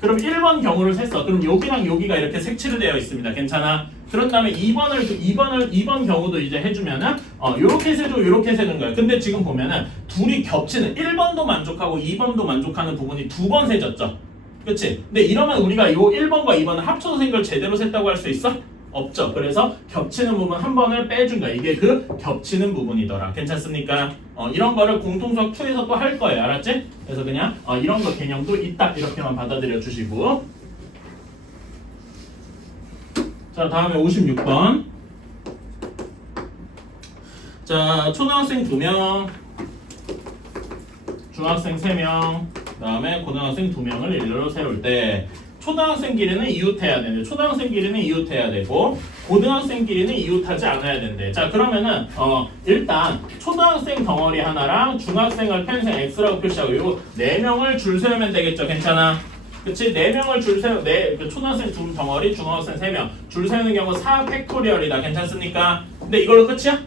그럼 1번 경우를 셌어. 그럼 여기랑 여기가 이렇게 색칠이 되어 있습니다. 괜찮아? 그런 다음에 2번 경우도 이제 해주면은 요렇게 세고 요렇게 세는 거야. 근데 지금 보면은 둘이 겹치는 1번도 만족하고 2번도 만족하는 부분이 2번 세졌죠. 그치? 근데 이러면 우리가 요 1번과 2번을 합쳐서 센 걸 제대로 셌다고 할 수 있어? 없죠. 그래서 겹치는 부분 한 번을 빼준 거야. 이게 그 겹치는 부분이더라. 괜찮습니까? 이런 거를 공통수학 2에서 또 할 거예요. 알았지? 그래서 그냥 이런 거 개념도 있다. 이렇게만 받아들여 주시고. 자, 다음에 56번. 자, 초등학생 2명, 중학생 3명, 그 다음에 고등학생 2명을 일렬로 세울 때 초등학생끼리는 이웃해야 되는데 초등학생끼리는 이웃해야 되고 고등학생끼리는 이웃하지 않아야 된대. 자, 그러면은 일단 초등학생 덩어리 하나랑 중학생을 펜생 X라고 표시하고 요 4명을 줄 세우면 되겠죠. 괜찮아? 그치? 4명을 줄 세우, 그 초등학생 2덩어리, 중학생 3명. 줄 세우는 경우 4 팩토리얼이다. 괜찮습니까? 근데 이걸로 끝이야?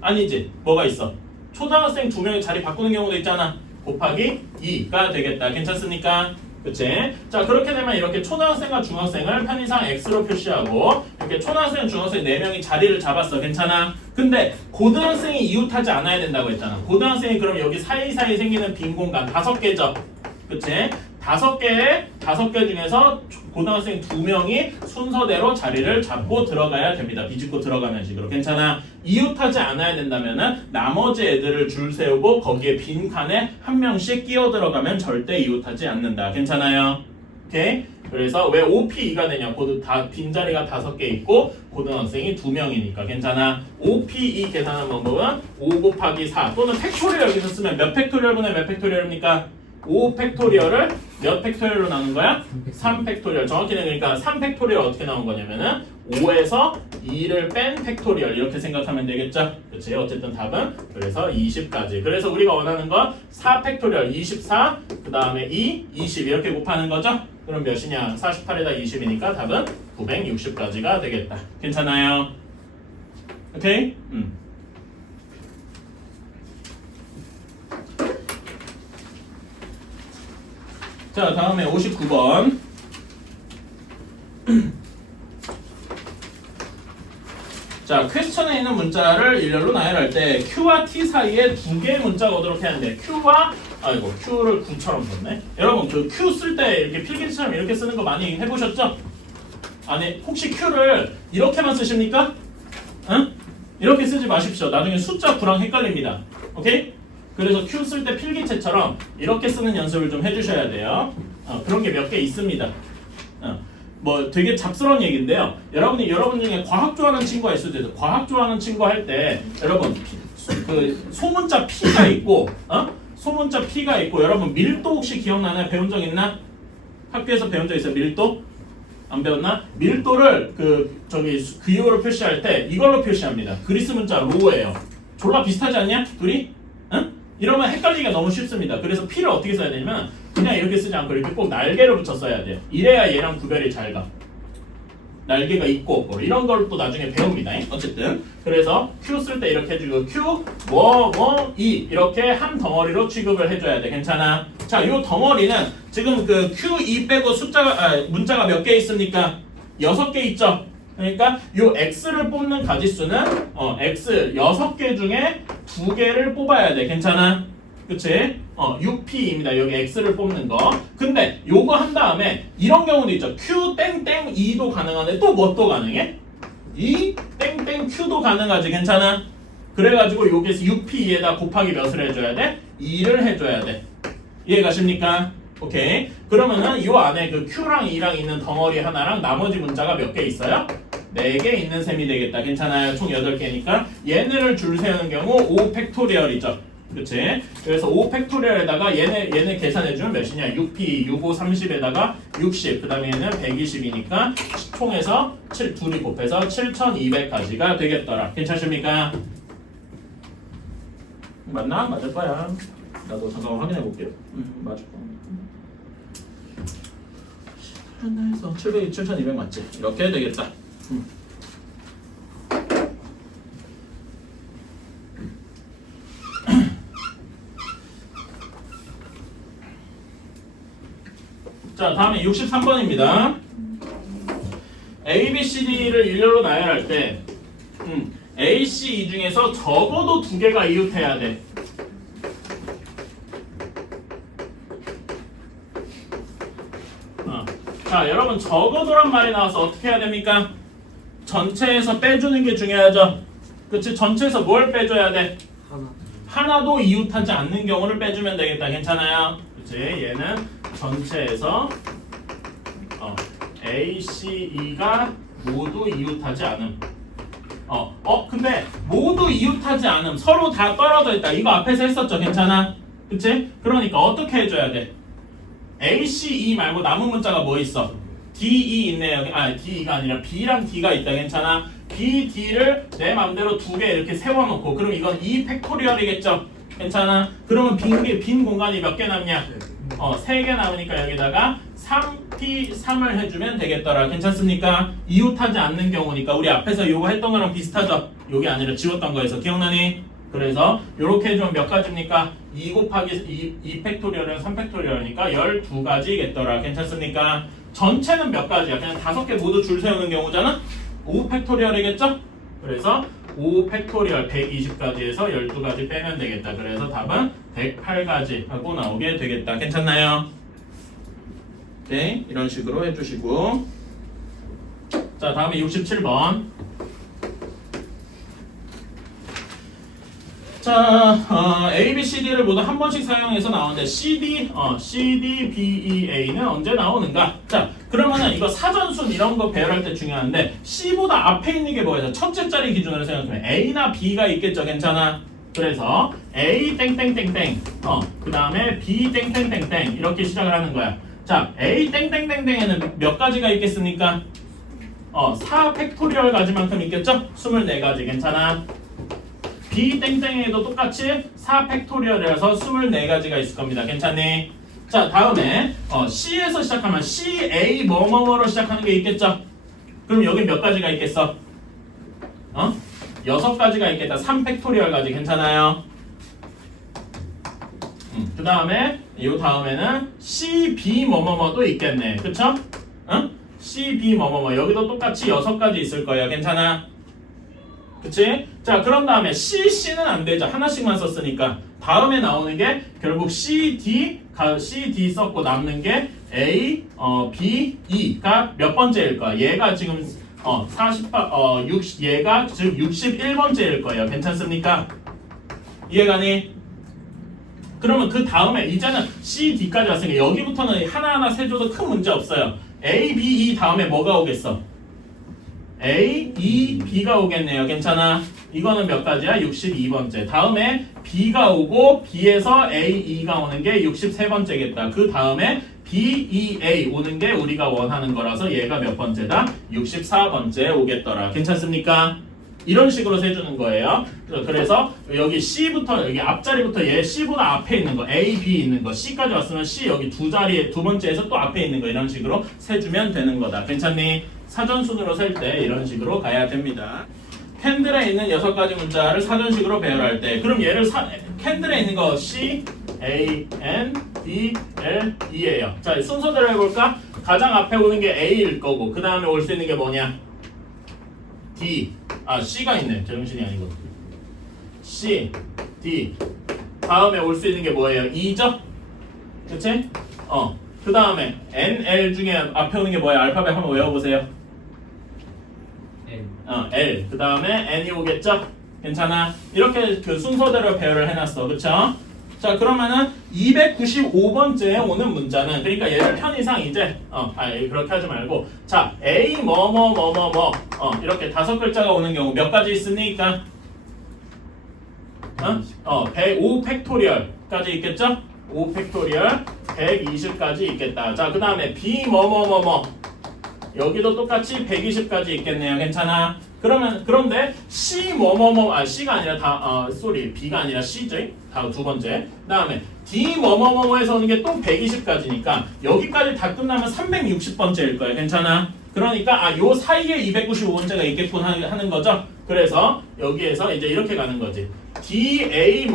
아니지. 뭐가 있어? 초등학생 2명이 자리 바꾸는 경우도 있잖아. 곱하기 2가 되겠다. 괜찮습니까? 그치? 자, 그렇게 되면 이렇게 초등학생과 중학생을 편의상 X로 표시하고 이렇게 초등학생, 중학생 4명이 자리를 잡았어. 괜찮아? 근데 고등학생이 이웃하지 않아야 된다고 했잖아. 고등학생이 그럼 여기 사이사이 생기는 빈 공간 5개죠. 그치? 5개 중에서 고등학생 2명이 순서대로 자리를 잡고 들어가야 됩니다. 비집고 들어가는 식으로. 괜찮아? 이웃하지 않아야 된다면은 나머지 애들을 줄 세우고 거기에 빈 칸에 한 명씩 끼어 들어가면 절대 이웃하지 않는다. 괜찮아요? 오케이? 그래서 왜 5P2가 되냐? 다 빈자리가 5개 있고 고등학생이 2명이니까. 괜찮아? 5P2 계산하는 방법은 5 곱하기 4 또는 팩토리얼 여기서 쓰면 몇 팩토리얼분의 몇 팩토리얼입니까? 5 팩토리얼을 몇 팩토리얼로 나눈 거야? 3 팩토리얼. 정확히는 그러니까 3 팩토리얼 어떻게 나온 거냐면은 5에서 2를 뺀 팩토리얼 이렇게 생각하면 되겠죠? 그렇지? 어쨌든 답은 그래서 20까지. 그래서 우리가 원하는 건 4 팩토리얼 24, 그 다음에 2, 20 이렇게 곱하는 거죠? 그럼 몇이냐? 48에다 20이니까 답은 960까지가 되겠다. 괜찮아요? 오케이? 자, 다음에 59번. 자, 퀘스천에 있는 문자를 일렬로 나열할 때 Q와 T 사이에 2개의 문자가 오도록 해야 하는데 Q와 Q를 9처럼 썼네. 여러분 그 Q 쓸 때 이렇게 필기처럼 이렇게 쓰는 거 많이 해보셨죠? 아니 혹시 Q를 이렇게만 쓰십니까? 응? 이렇게 쓰지 마십시오. 나중에 숫자 9랑 헷갈립니다. 오케이? 그래서 Q 쓸 때 필기체처럼 이렇게 쓰는 연습을 좀 해주셔야 돼요. 그런 게 몇 개 있습니다. 뭐 되게 잡스러운 얘기인데요. 여러분 중에 과학 좋아하는 친구가 있을 때도 과학 좋아하는 친구 할 때 여러분 그 소문자 P가 있고 소문자 P가 있고 여러분 밀도 혹시 기억나나요? 배운 적 있나? 학교에서 배운 적 있어요? 밀도? 안 배웠나? 밀도를 기호로 표시할 때 이걸로 표시합니다. 그리스 문자 로예요. 졸라 비슷하지 않냐? 둘이? 응? 이러면 헷갈리기가 너무 쉽습니다. 그래서 P를 어떻게 써야 되냐면 그냥 이렇게 쓰지 않고 이렇게 꼭 날개를 붙여 써야 돼요. 이래야 얘랑 구별이 잘 가. 날개가 있고 없고 이런 걸 또 나중에 배웁니다. 어쨌든 그래서 Q 쓸 때 이렇게 해주고 Q E 이렇게 한 덩어리로 취급을 해줘야 돼. 괜찮아? 자, 요 덩어리는 지금 그 Q2 빼고 문자가 몇 개 있습니까? 6개 있죠? 그러니까 요 X를 뽑는 가지수는 X 6개 중에 2개를 뽑아야 돼. 괜찮아? 그치? 6P입니다. 여기 X를 뽑는 거. 근데 요거 한 다음에 이런 경우도 있죠. Q 땡땡 E도 가능한데 또 뭐 또 가능해? E 땡땡 Q도 가능하지. 괜찮아? 그래가지고 여기서 6P에다 곱하기 몇을 해줘야 돼? 2를 해줘야 돼. 이해가십니까? 오케이. 그러면은 요 안에 그 Q랑 E랑 있는 덩어리 하나랑 나머지 문자가 몇 개 있어요? 4개 있는 셈이 되겠다. 괜찮아요? 총 8개니까 얘네를 줄 세우는 경우 5 팩토리얼이죠. 그치? 그래서 5 팩토리얼에다가 얘네 계산해주면 몇이냐? 6P, 65, 30에다가 60, 그 다음에 얘는 120이니까 총에서 2이 곱해서 7200까지가 되겠더라. 괜찮습니까? 맞나? 맞을 거야. 나도 잠깐만 확인해 볼게요. 맞을 거야. 하나에서 7200 맞지? 이렇게 되겠다. 자, 다음에 63번입니다. A, B, C, D를 일렬로 나열할 때 A, C, E 중에서 적어도 2개가 이웃해야 돼. 자, 여러분 적어도란 말이 나와서 어떻게 해야 됩니까? 전체에서 빼주는 게 중요하죠. 그치? 전체에서 뭘 빼줘야 돼? 하나도 이웃하지 않는 경우를 빼주면 되겠다. 괜찮아요? 그치? 얘는 전체에서 A, C, E가 모두 이웃하지 않음. 근데 모두 이웃하지 않음. 서로 다 떨어져 있다. 이거 앞에서 했었죠. 괜찮아? 그치? 그러니까 어떻게 해줘야 돼? A, C, E 말고 남은 문자가 뭐 있어? D, E 있네요. D가 아니라 B랑 D가 있다. 괜찮아? B, D를 내 맘대로 2개 이렇게 세워놓고 그럼 이건 E 팩토리얼이겠죠? 괜찮아? 그러면 빈 공간이 몇 개 남냐? 3개 남으니까 여기다가 3P3을 해주면 되겠더라. 괜찮습니까? 이웃하지 않는 경우니까 우리 앞에서 요거 했던 거랑 비슷하죠? 요게 아니라 지웠던 거에서 기억나니? 그래서 요렇게 해주면 몇 가지입니까? 2 곱하기 2 팩토리얼은 3 팩토리얼이니까 12가지겠더라. 괜찮습니까? 전체는 몇 가지야? 그냥 5개 모두 줄 세우는 경우잖아? 5 팩토리얼이겠죠? 그래서 5 팩토리얼 120가지에서 12가지 빼면 되겠다. 그래서 답은 108가지 하고 나오게 되겠다. 괜찮나요? 네, 이런 식으로 해주시고, 자 다음에 67번. 자, A, B, C, D를 모두 한 번씩 사용해서 나오는데 C, D, B, E, A는 언제 나오는가? 자, 그러면은 이거 사전순 이런 거 배열할 때 중요한데 C보다 앞에 있는 게 뭐예요? 첫째 자리 기준으로 생각하면 A나 B가 있겠죠? 괜찮아? 그래서 A 땡땡땡땡, 그 다음에 B 땡땡땡땡 이렇게 시작을 하는 거야. 자, A 땡땡땡땡에는 몇 가지가 있겠습니까? 4 팩토리얼 가지만큼 있겠죠? 24가지 괜찮아? B 땡땡에도 똑같이 4 팩토리얼이라서 24가지가 있을 겁니다. 괜찮니? 자, 다음에 C에서 시작하면 C, A, 뭐뭐뭐로 시작하는 게 있겠죠? 그럼 여기 몇 가지가 있겠어? 6가지가 있겠다. 3 팩토리얼 가지 괜찮아요? 그 다음에 이 다음에는 C, B 뭐뭐뭐도 있겠네. 그쵸? C, B 뭐뭐뭐 여기도 똑같이 6가지 있을 거예요. 괜찮아? 그치? 자, 그런 다음에 C, C는 안 되죠. 하나씩만 썼으니까. 다음에 나오는 게 결국 C, D 썼고 남는 게 A, B, E가 몇 번째일 거야? 얘가 지금 얘가 지금 61번째일 거예요. 괜찮습니까? 이해가니? 그러면 그 다음에 이제는 C, D까지 왔으니까 여기부터는 하나하나 세줘도 큰 문제 없어요. A, B, E 다음에 뭐가 오겠어? A, E, B가 오겠네요. 괜찮아? 이거는 몇 가지야? 62번째. 다음에 B가 오고 B에서 A, E가 오는 게 63번째겠다. 그 다음에 B, E, A 오는 게 우리가 원하는 거라서 얘가 몇 번째다? 64번째 오겠더라. 괜찮습니까? 이런 식으로 세주는 거예요. 그래서 여기 C부터 여기 앞자리부터 얘 C보다 앞에 있는 거 A, B 있는 거 C까지 왔으면 C 여기 두 자리에 두 번째에서 또 앞에 있는 거 이런 식으로 세주면 되는 거다. 괜찮니? 사전순으로 셀 때 이런 식으로 가야 됩니다. 캔들에 있는 6가지 문자를 사전식으로 배열할 때 그럼 얘를 캔들에 있는 거 C, A, N, D, L, E예요. 자, 순서대로 해볼까? 가장 앞에 오는 게 A일 거고 그 다음에 올 수 있는 게 뭐냐? D, C가 있네. 제정신이 아니고 C, D 다음에 올 수 있는 게 뭐예요? E죠? 그치? 그 다음에 N, L 중에 앞에 오는 게 뭐예요? 알파벳 한번 외워보세요. L. 그 다음에 N이 오겠죠? 괜찮아? 이렇게 그 순서대로 배열을 해놨어. 그쵸? 자, 그러면은 295번째에 오는 문자는 그러니까 얘를 편의상 이제 그렇게 하지 말고 자, A 이렇게 5글자가 오는 경우 몇 가지 있습니까? 105 팩토리얼까지 있겠죠? 5 팩토리얼 120까지 있겠다. 자, 그 다음에 B 여기도 똑같이 120까지 있겠네요. 괜찮아? 그런데 C C가 아니라 B가 아니라 C죠? 다 두 번째. 그다음에 D 에서 오는 게 또 120까지니까 여기까지 다 끝나면 360번째일 거예요. 괜찮아? 그러니까 요 사이에 295번째가 있겠군 하는 거죠. 그래서 여기에서 이제 이렇게 가는 거지. D, A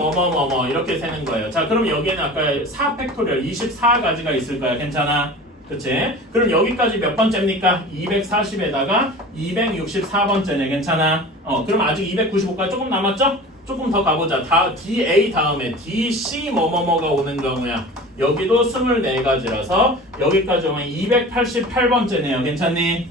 이렇게 세는 거예요. 자, 그럼 여기에는 아까 4 팩토리얼 24가지가 있을 거야. 괜찮아? 그치? 그럼 여기까지 몇 번째입니까? 240에다가 264번째네. 괜찮아? 그럼 아직 295까지 조금 남았죠? 조금 더 가보자. DA 다음에 DC 뭐뭐뭐가 오는 경우야. 여기도 24가지라서 여기까지 오면 288번째네요. 괜찮니?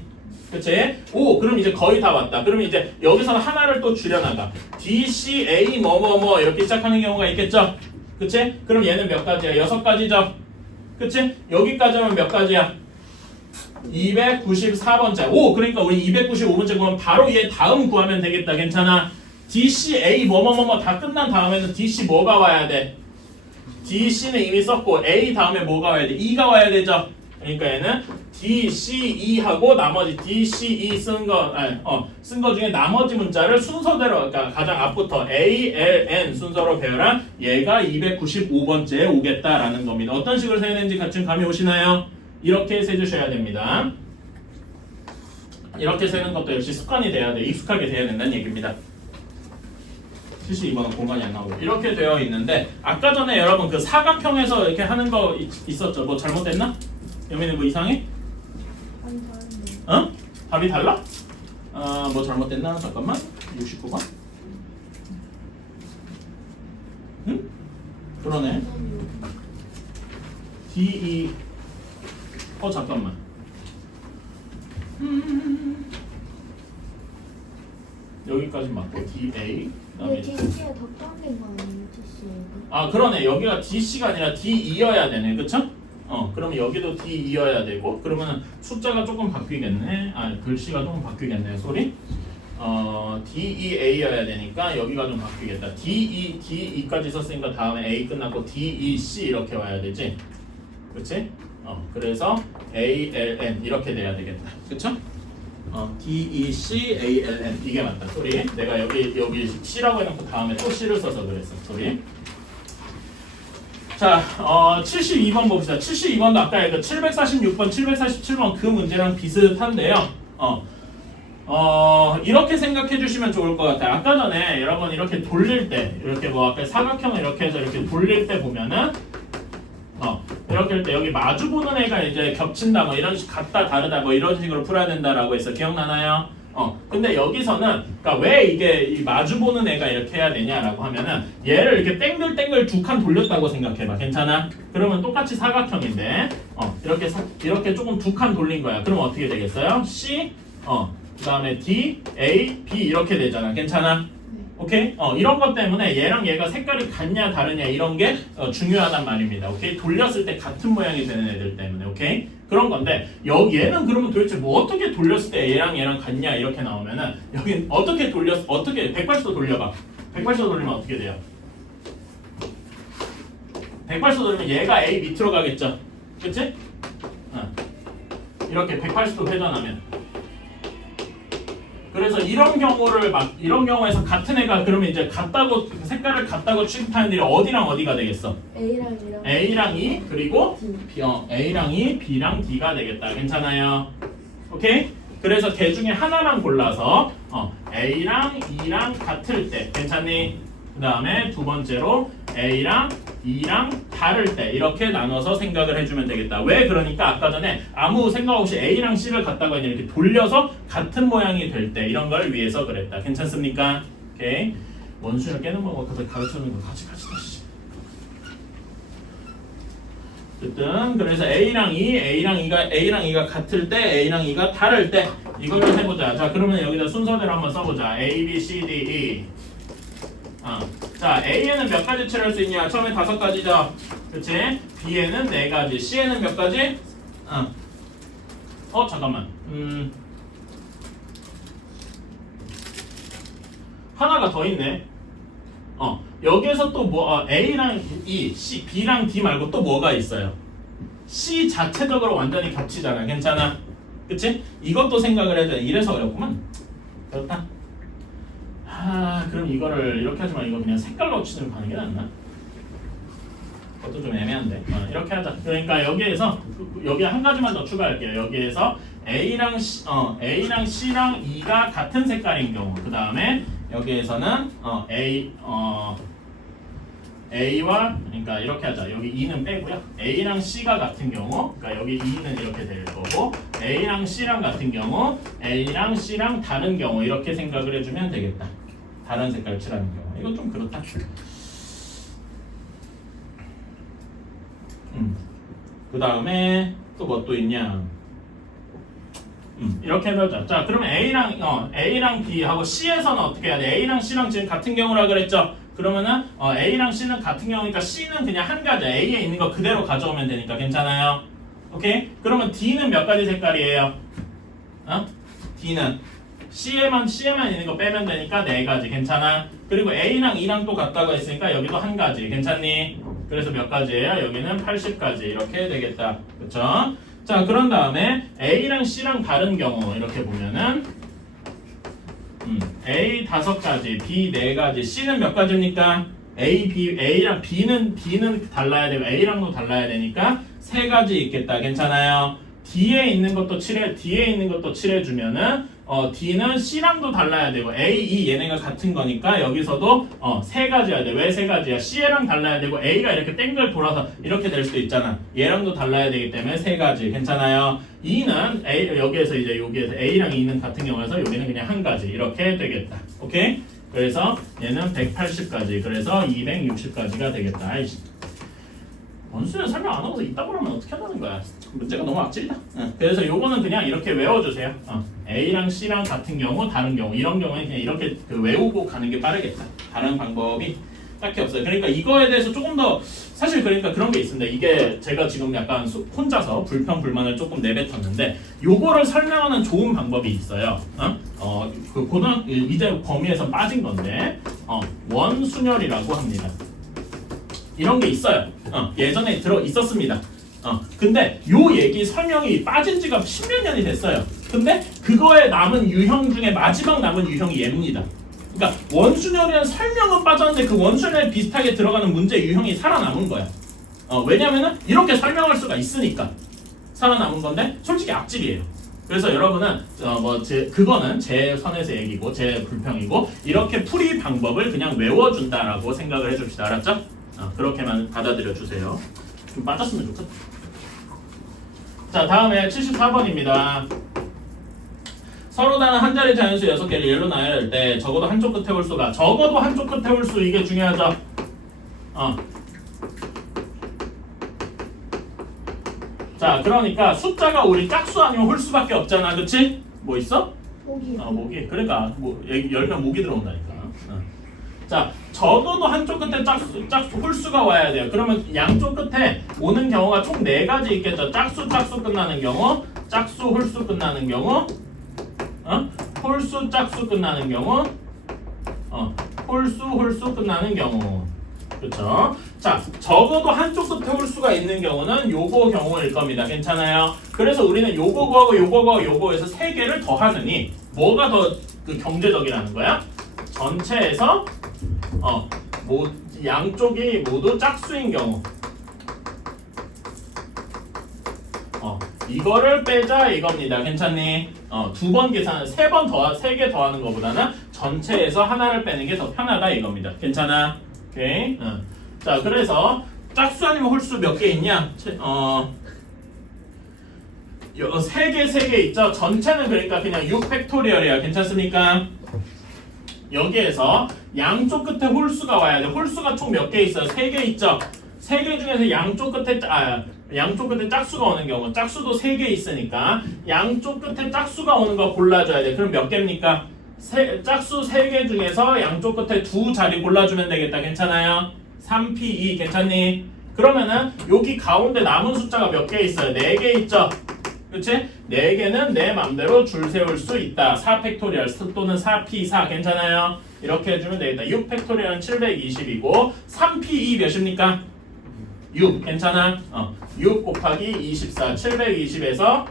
그치? 오, 그럼 이제 거의 다 왔다. 그럼 이제 여기서 하나를 또 줄여나가. DCA 뭐뭐뭐 이렇게 시작하는 경우가 있겠죠? 그치? 그럼 얘는 몇 가지야? 6가지죠? 그치? 여기까지 하면 몇 가지야? 294번째. 오, 그러니까 우리 295번째 구하면 바로 얘 다음 구하면 되겠다. 괜찮아? DCA 다 끝난 다음에는 DC 뭐가 와야 돼? DC는 이미 썼고 A 다음에 뭐가 와야 돼? E가 와야 되죠? 그러니까 얘는 DCE하고 나머지 DCE 쓴 거 중에 나머지 문자를 순서대로 그러니까 가장 앞부터 A, L, N 순서로 배열한 얘가 295번째에 오겠다라는 겁니다. 어떤 식으로 세야 되는지 대충 감이 오시나요? 이렇게 세주셔야 됩니다. 이렇게 세는 것도 역시 습관이 돼야 돼. 익숙하게 돼야 된다는 얘기입니다. 72번은 공간이 안 나오고 이렇게 되어 있는데 아까 전에 여러분 그 사각형에서 이렇게 하는 거 있었죠? 뭐 잘못됐나? 여민이 뭐 이상해? 아니 다른데. 어? 답이 달라? 뭐 잘못됐나? 잠깐만. 69번? 응? 그러네. D2 잠깐만. 여기까지 맞고 DA 근데 그다음에 DC에 더 떠는 거 아니에요? DC에. 그러네. 여기가 D씨가 아니라 D2여야 되네. 그쵸? 그러면 여기도 D2여야 되고 그러면 숫자가 조금 바뀌겠네. 글씨가 조금 바뀌겠네. 소리. DEA여야 되니까 여기가 좀 바뀌겠다. DE까지 썼으니까 다음에 A 끝나고 DEC 이렇게 와야 되지. 그치? 그래서 ALN 이렇게 돼야 되겠다. 그쵸? DECALN 이게 맞다. 소리. 내가 여기 C라고 해놓고 다음에 또 C를 써서 그랬어. 소리. 자, 72번 봅시다. 72번도 아까 그 746번, 747번 그 문제랑 비슷한데요. 이렇게 생각해 주시면 좋을 것 같아요. 아까 전에 여러분 이렇게 돌릴 때, 이렇게 뭐 앞에 사각형을 이렇게 해서 이렇게 돌릴 때 보면은, 이렇게 할 때 여기 마주 보는 애가 이제 겹친다, 뭐 이런 식 같다, 다르다, 뭐 이런 식으로 풀어야 된다라고 해서 기억나나요? 근데 여기서는, 그러니까 왜 이게 이 마주 보는 애가 이렇게 해야 되냐라고 하면은 얘를 이렇게 땡글땡글 두 칸 돌렸다고 생각해봐. 괜찮아? 그러면 똑같이 사각형인데, 이렇게 조금 두 칸 돌린 거야. 그럼 어떻게 되겠어요? C, 그 다음에 D, A, B 이렇게 되잖아. 괜찮아? 오케이? 이런 것 때문에 얘랑 얘가 색깔이 같냐 다르냐 이런 게 중요하단 말입니다. 오케이? 돌렸을 때 같은 모양이 되는 애들 때문에. 오케이? 그런 건데 얘는 그러면 도대체 뭐 어떻게 돌렸을 때 얘랑 같냐 이렇게 나오면은 여긴 어떻게 180도 돌려봐. 180도 돌리면 어떻게 돼요? 180도 돌리면 얘가 A 밑으로 가겠죠? 그치? 이렇게 180도 회전하면 그래서 이런 경우에서 같은 애가 그러면 이제 색깔을 같다고 취급하는 일이 어디랑 어디가 되겠어? A랑 E 그리고 B, A랑 E, B랑 D가 되겠다. 괜찮아요? 오케이? 그래서 걔 중에 하나만 골라서 A랑 E랑 같을 때 괜찮니? 그 다음에 두 번째로 A랑 E랑 다를 때 이렇게 나눠서 생각을 해주면 되겠다. 왜 그러니까 아까 전에 아무 생각 없이 A랑 C를 갖다가 이렇게 돌려서 같은 모양이 될 때 이런 걸 위해서 그랬다. 괜찮습니까? 오케이. 원수를 깨는 방법 가르쳐주는 거 같이 다시. 어쨌든 그래서 A랑 E가 같을 때 A랑 E가 다를 때 이걸 해보자. 자 그러면 여기다 순서대로 한번 써보자. A, B, C, D, E. 자, A에는 몇 가지 칠할 수 있냐? 처음에 5가지죠? 그치? B에는 4가지, C에는 몇 가지? 잠깐만. 하나가 더 있네. 여기에서 또 뭐, A랑 E, C, B랑 D 말고 또 뭐가 있어요? C 자체적으로 완전히 겹치잖아. 괜찮아? 그치? 이것도 생각을 해야 돼. 이래서 어렵구만. 그렇다. 그럼 이거를 이렇게 하지만 이거 그냥 색깔로 칠을 가는 게 낫나? 그것도 좀 애매한데. 이렇게 하자. 그러니까 여기에서 여기 한 가지만 더 추가할게요. 여기에서 A랑 C랑 E가 같은 색깔인 경우, 그 다음에 여기에서는 A와 그러니까 이렇게 하자. 여기 E는 빼고요. A랑 C가 같은 경우, 그러니까 여기 E는 이렇게 될 거고, A랑 C랑 같은 경우, A랑 C랑 다른 경우 이렇게 생각을 해주면 되겠다. 다른 색깔 칠하는 경우. 이건 좀 그렇다. 그 다음에 또 뭐 또 있냐? 이렇게 해보자. 자, 그러면 A랑 B하고 C에서는 어떻게 해야 돼? A랑 C랑 지금 같은 경우라 그랬죠? 그러면은 A랑 C는 같은 경우니까 C는 그냥 한 가지 A에 있는 거 그대로 가져오면 되니까 괜찮아요? 오케이? 그러면 D는 몇 가지 색깔이에요? D는 C에만 있는 거 빼면 되니까 4가지. 괜찮아? 그리고 A랑 E랑 또 같다고 했으니까 여기도 한 가지. 괜찮니? 그래서 몇 가지예요? 여기는 80가지. 이렇게 되겠다. 그쵸? 자, 그런 다음에 A랑 C랑 다른 경우 이렇게 보면은 A 5가지, B 4가지, C는 몇 가지입니까? A랑 B는 달라야 되고 A랑도 달라야 되니까 세 가지 있겠다. 괜찮아요? D에 있는 것도 D에 있는 것도 칠해주면은 D는 C랑도 달라야 되고 A, E 얘네가 같은 거니까 여기서도 세 가지야 돼. 왜 세 가지야? C랑 달라야 되고 A가 이렇게 땡글 돌아서 이렇게 될 수도 있잖아. 얘랑도 달라야 되기 때문에 세 가지. 괜찮아요? E는 여기에서 A랑 E는 같은 경우에서 여기는 그냥 한 가지 이렇게 되겠다. 오케이? 그래서 얘는 180까지 그래서 260까지가 되겠다. 아이씨. 원수는 설명 안 하고서 이따 그러면 어떻게 한다는 거야? 문제가 너무 악질이다. 그래서 요거는 그냥 이렇게 외워주세요. A랑 C랑 같은 경우, 다른 경우 이런 경우에 그냥 이렇게 외우고 가는 게 빠르겠다. 다른 방법이 딱히 없어요. 그러니까 이거에 대해서 조금 더 사실 그러니까 그런 게 있습니다. 이게 제가 지금 약간 혼자서 불평불만을 조금 내뱉었는데 요거를 설명하는 좋은 방법이 있어요. 그 이제 범위에서 빠진 건데 원순열이라고 합니다. 이런 게 있어요. 예전에 들어 있었습니다. 근데 요 얘기 설명이 빠진 지가 10몇 년이 됐어요. 근데 그거에 남은 유형 중에 마지막 남은 유형이 얘입니다. 그러니까 원순열이라는 설명은 빠졌는데 그 원순열에 비슷하게 들어가는 문제 유형이 살아남은 거야. 왜냐면은 이렇게 설명할 수가 있으니까 살아남은 건데 솔직히 악질이에요. 그래서 여러분은 그거는 제 선에서 얘기고 제 불평이고 이렇게 풀이 방법을 그냥 외워준다라고 생각을 해줍시다. 알았죠? 그렇게만 받아들여 주세요. 좀 빠졌으면 좋겠다. 자, 다음에 74번입니다. 서로 다른 한 자리 자연수 6개를 예로 나열할 때 적어도 한쪽 끝에 홀수가 적어도 한쪽 끝에 홀수 이게 중요하죠. 자, 그러니까 숫자가 우리 짝수 아니면 홀수밖에 없잖아. 그치? 뭐 있어? 모기. 모기. 그러니까 열면 모기 들어온다니까. 자, 적어도 한쪽 끝에 짝수 홀수가 와야 돼요. 그러면 양쪽 끝에 오는 경우가 총 4가지 있겠죠. 짝수 끝나는 경우, 짝수 홀수 끝나는 경우, 홀수 짝수 끝나는 경우, 홀수 끝나는 경우. 그렇죠? 자, 적어도 한쪽 끝에 홀수가 있는 경우는 요거 경우일 겁니다. 괜찮아요? 그래서 우리는 요거 구하고 요거 구하고 요거에서 3개를 더하느니 뭐가 더 경제적이라는 거야? 전체에서 양쪽이 모두 짝수인 경우 이거를 빼자 이겁니다. 괜찮니? 2번 계산은 3개 더하는 것보다는 전체에서 하나를 빼는 게 더 편하다 이겁니다. 괜찮아? 오케이? 자, 그래서 짝수 아니면 홀수 몇 개 있냐? 3개 있죠? 전체는 그러니까 그냥 6팩토리얼이야. 괜찮습니까? 여기에서 양쪽 끝에 홀수가 와야 돼. 홀수가 총 몇 개 있어요? 3개 있죠? 3개 중에서 양쪽 끝에 짝수가 오는 경우 짝수도 3개 있으니까 양쪽 끝에 짝수가 오는 거 골라줘야 돼. 그럼 몇 개입니까? 짝수 3개 중에서 양쪽 끝에 2자리 골라주면 되겠다. 괜찮아요? 3P2 괜찮니? 그러면은 여기 가운데 남은 숫자가 몇 개 있어요? 4개 있죠? 그치? 4개는 내 맘대로 줄 세울 수 있다. 4팩토리얼 또는 4P4 괜찮아요? 이렇게 해주면 되겠다. 6팩토리얼은 720이고 3P2 몇입니까? 6 괜찮아? 6 곱하기 24 720에서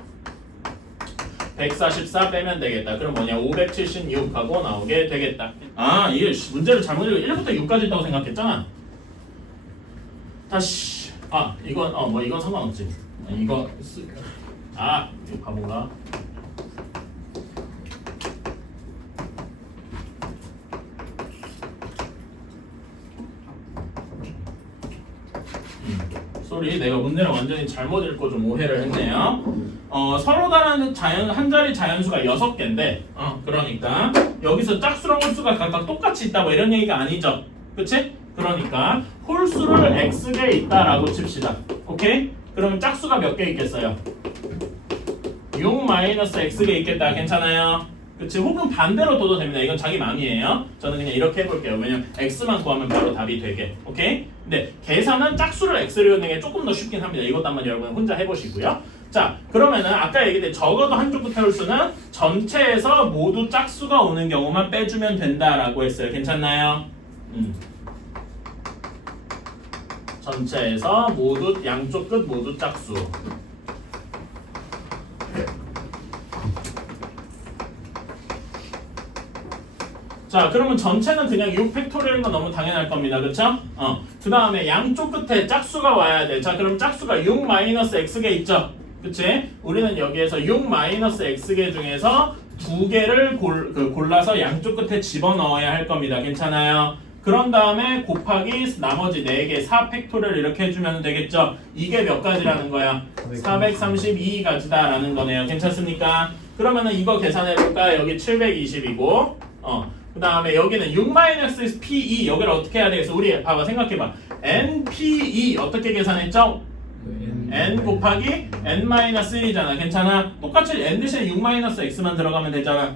144 빼면 되겠다. 그럼 뭐냐? 576하고 나오게 되겠다. 이게 문제를 잘못 읽고 1부터 6까지 있다고 생각했잖아. 다시 이건 상관없지. 이거 바본가? 쏘리, 내가 문제를 완전히 잘못 읽고 좀 오해를 했네요. 서로 다른 한 자리 자연수가 6개인데 그러니까 여기서 짝수랑 홀수가 각각 똑같이 있다 뭐 이런 얘기가 아니죠. 그치? 그러니까 홀수를 x개 있다라고 칩시다. 오케이? 그러면 짝수가 몇 개 있겠어요? 6-x개 있겠다. 괜찮아요? 그치? 혹은 반대로 둬도 됩니다. 이건 자기 맘이에요. 저는 그냥 이렇게 해볼게요. 왜냐면 x만 구하면 바로 답이 되게. 오케이? 근데 계산은 짝수를 x로 넣는 게 조금 더 쉽긴 합니다. 이것도 한번 여러분 혼자 해보시고요. 자, 그러면은 아까 얘기했듯이 적어도 한쪽 끝에 홀수는 전체에서 모두 짝수가 오는 경우만 빼주면 된다라고 했어요. 괜찮나요? 전체에서 모두 양쪽 끝 모두 짝수. 자, 그러면 전체는 그냥 6팩토리얼인 건 너무 당연할 겁니다. 그쵸? 그 다음에 양쪽 끝에 짝수가 와야 돼. 자, 그럼 짝수가 6 마이너스 x개 있죠? 그치? 우리는 여기에서 6 마이너스 x개 중에서 두 개를 골라서 양쪽 끝에 집어넣어야 할 겁니다. 괜찮아요? 그런 다음에 곱하기 나머지 4개 4 팩토리얼 이렇게 해주면 되겠죠? 이게 몇 가지라는 거야? 432가지다 라는 거네요. 괜찮습니까? 그러면은 이거 계산해볼까? 여기 720이고 그 다음에 여기는 6-PE 여기를 어떻게 해야 되겠어? 우리 봐봐 생각해봐. NPE 어떻게 계산했죠? n 곱하기 n-1이잖아. 괜찮아? 똑같이 n 대신에 6-x만 들어가면 되잖아.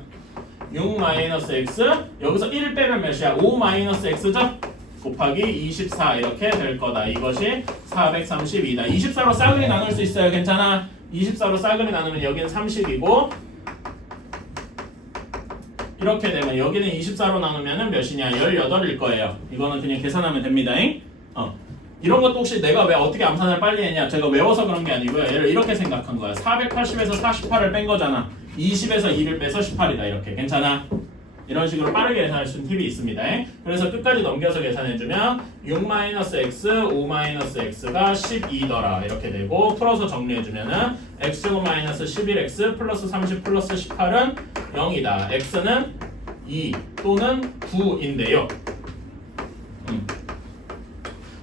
6-x 여기서 1 빼면 몇이야? 5-x죠? 곱하기 24 이렇게 될 거다. 이것이 432다. 24로 싸그리 나눌 수 있어요. 괜찮아? 24로 싸그리 나누면 여기는 30이고 이렇게 되면 여기는 24로 나누면 몇이냐? 18일 거예요. 이거는 그냥 계산하면 됩니다. 이런 것도 혹시 내가 왜 어떻게 암산을 빨리 했냐? 제가 외워서 그런 게 아니고요. 얘를 이렇게 생각한 거야. 480에서 48을 뺀 거잖아. 20에서 2를 빼서 18이다. 이렇게. 괜찮아? 이런 식으로 빠르게 계산할 수 있는 팁이 있습니다. 그래서 끝까지 넘겨서 계산해주면 6-x, 5-x가 12더라. 이렇게 되고 풀어서 정리해주면은 x제곱 마이너스 11x 플러스 30 플러스 18은 0이다. x는 2 또는 9인데요.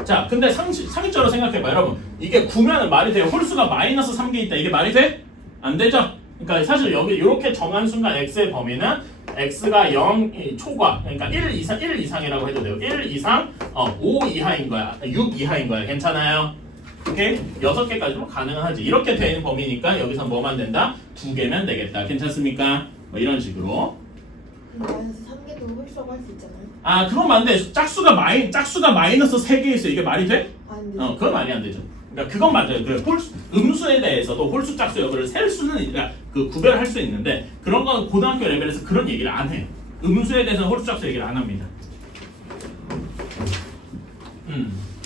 자, 근데 상식적으로 생각해봐. 여러분, 이게 9면은 말이 돼요? 홀수가 마이너스 3개 있다. 이게 말이 돼? 안 되죠? 그러니까 사실 여기 이렇게 정한 순간 x의 범위는 x가 0 초과, 그러니까 1 이상이라고 해도 돼요. 1 이상, 5 이하인 거야. 6 이하인 거야. 괜찮아요? 오케이? 6개까지도 가능하지. 이렇게 되는 범위니까 여기서 뭐만 된다? 2개면 되겠다. 괜찮습니까? 뭐 이런 식으로. 마이너스 3개도 홀수라고 할 수 있잖아요. 아, 그건 안 돼. 짝수가 마이너스 3개 있어. 이게 말이 돼? 안 돼. 그건 말이 안 되죠. 그러니까 그건 맞아요. 음수에 대해서도 홀수, 짝수 여부를 셀 수는 구별할 수 있는데 그런 건 고등학교 레벨에서 그런 얘기를 안 해요. 음수에 대해서는 홀수, 짝수 얘기를 안 합니다.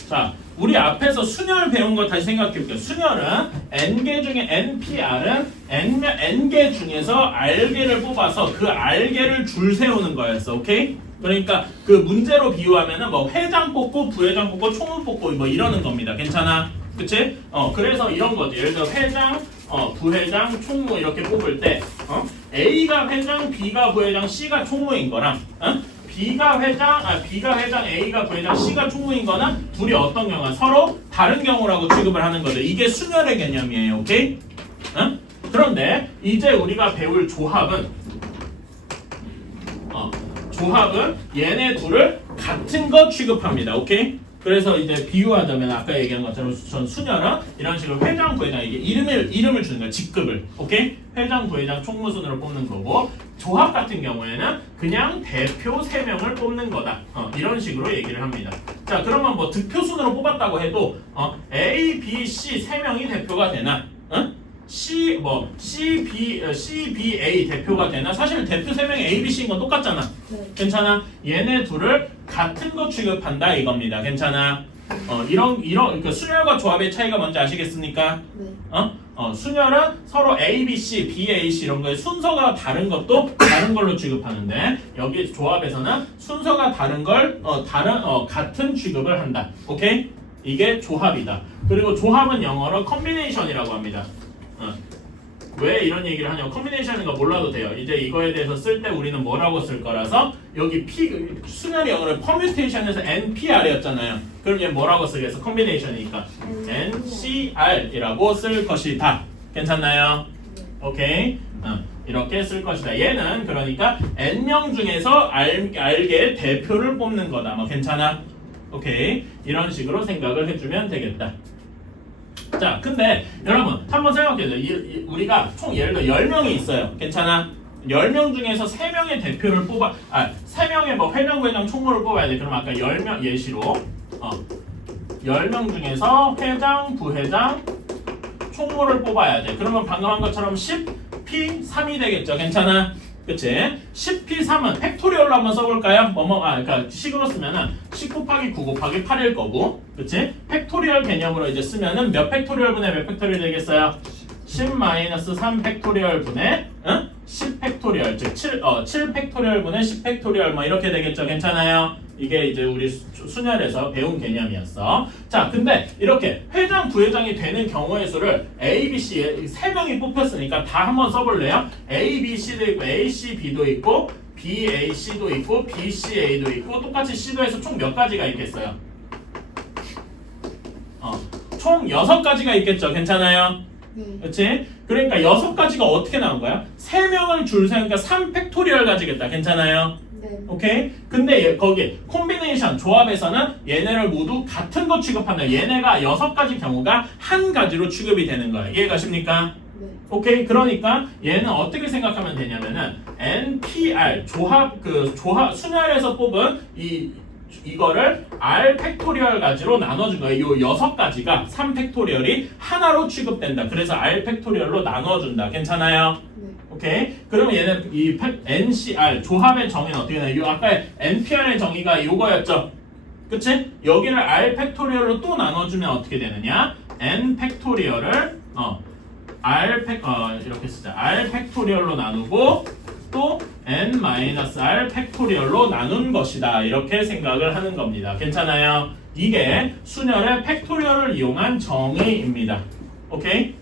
자, 우리 앞에서 순열 배운 거 다시 생각해볼게요. 순열은 n개 중에 nPR은 n개 중에서 r개를 뽑아서 그 r개를 줄 세우는 거였어. 오케이? 그러니까 그 문제로 비유하면은 뭐 회장 뽑고 부회장 뽑고 총무 뽑고 뭐 이러는 겁니다. 괜찮아? 그치? 그래서 이런 거지. 예를 들어 회장, 부회장, 총무 이렇게 뽑을 때 A가 회장, B가 부회장, C가 총무인 거랑 B가 회장, A가 부회장, C가 총무인 거는 둘이 어떤 경우야? 서로 다른 경우라고 취급을 하는 거죠. 이게 순열의 개념이에요. 오케이? 그런데 이제 우리가 배울 조합은 얘네 둘을 같은 거 취급합니다. 오케이? 그래서 이제 비유하자면 아까 얘기한 것처럼 전 순열은 이런 식으로 회장, 부회장 이게 이름을 주는 거야. 직급을. 오케이? 회장, 부회장, 총무 순으로 뽑는 거고 조합 같은 경우에는 그냥 대표 3명을 뽑는 거다. 이런 식으로 얘기를 합니다. 자, 그러면 뭐 득표 순으로 뽑았다고 해도 A, B, C 3명이 대표가 되나? C, B, A 대표가 되나? 사실 대표 3명이 A, B, C인 건 똑같잖아. 네. 괜찮아? 얘네 둘을 같은 거 취급한다 이겁니다. 괜찮아? 그러니까 순열과 조합의 차이가 뭔지 아시겠습니까? 네. 순열은 서로 A, B, C, B, A, C 이런 거에 순서가 다른 것도 다른 걸로 취급하는데 여기 조합에서는 순서가 다른 걸 같은 취급을 한다. 오케이? 이게 조합이다. 그리고 조합은 영어로 컨비네이션이라고 합니다. 왜 이런 얘기를 하냐면 컨비네이션인가 몰라도 돼요. 이제 이거에 대해서 쓸 때 우리는 뭐라고 쓸 거라서 여기 순열이 영어로 퍼뮤테이션에서 NPR이었잖아요. 그럼 얘 뭐라고 쓰겠어? 컨비네이션이니까 NCR이라고 쓸 것이다. 괜찮나요? 오케이. 이렇게 쓸 것이다. 얘는 그러니까 N명 중에서 R개의 대표를 뽑는 거다. 뭐 괜찮아? 오케이. 이런 식으로 생각을 해주면 되겠다. 자, 근데 여러분 한번 생각해보세요. 우리가 총 예를 들어 10명이 있어요. 괜찮아? 10명 중에서 3명의 대표를 3명의 뭐 회장, 부회장, 총무를 뽑아야 돼. 그럼 아까 10명 예시로 10명 중에서 회장, 부회장, 총무를 뽑아야 돼. 그러면 방금 한 것처럼 10P3이 되겠죠. 괜찮아? 그치? 10P3은 팩토리얼로 한번 써볼까요? 그러니까 식으로 쓰면은 10 곱하기 9 곱하기 8일 거고, 그치? 팩토리얼 개념으로 이제 쓰면은 몇 팩토리얼 분의 몇 팩토리얼 되겠어요? 10-3 팩토리얼 분의 10 팩토리얼 팩토리얼 즉 7 팩토리얼분의 10 팩토리얼 뭐 이렇게 되겠죠. 괜찮아요? 이게 이제 우리 순열에서 배운 개념이었어. 자, 근데 이렇게 회장, 부회장이 되는 경우의 수를 A, B, C 세 명이 뽑혔으니까 다 한번 써볼래요? A, B, C도 있고 A, C, B도 있고 B, A, C도 있고 B, C, A도 있고 똑같이 C도 해서 총 몇 가지가 있겠어요? 총 6가지가 있겠죠. 괜찮아요? 네. 그렇지? 그러니까 6가지가 어떻게 나온 거야? 3명을 줄 세우니까 3팩토리얼 가지겠다. 괜찮아요? 네. 오케이? 근데 거기 콤비네이션 조합에서는 얘네를 모두 같은 거 취급한다. 얘네가 6가지 경우가 한 가지로 취급이 되는 거야. 이해 가십니까? 네. 오케이? 그러니까 얘는 어떻게 생각하면 되냐면은 NPR 조합 순열에서 뽑은 이거를 R 팩토리얼 가지로 나눠준 거예요. 이 6가지가 3 팩토리얼이 하나로 취급된다. 그래서 R 팩토리얼로 나눠준다. 괜찮아요? 네. 오케이. 그러면 얘는 이 NCR 조합의 정의는 어떻게 되나요? 아까 NPR의 정의가 이거였죠. 그치? 여기를 R 팩토리얼로 또 나눠주면 어떻게 되느냐? N 팩토리얼을 이렇게 쓰자. R 팩토리얼로 나누고 또 n-r 팩토리얼로 나눈 것이다. 이렇게 생각을 하는 겁니다. 괜찮아요? 이게 순열의 팩토리얼을 이용한 정의입니다. 오케이?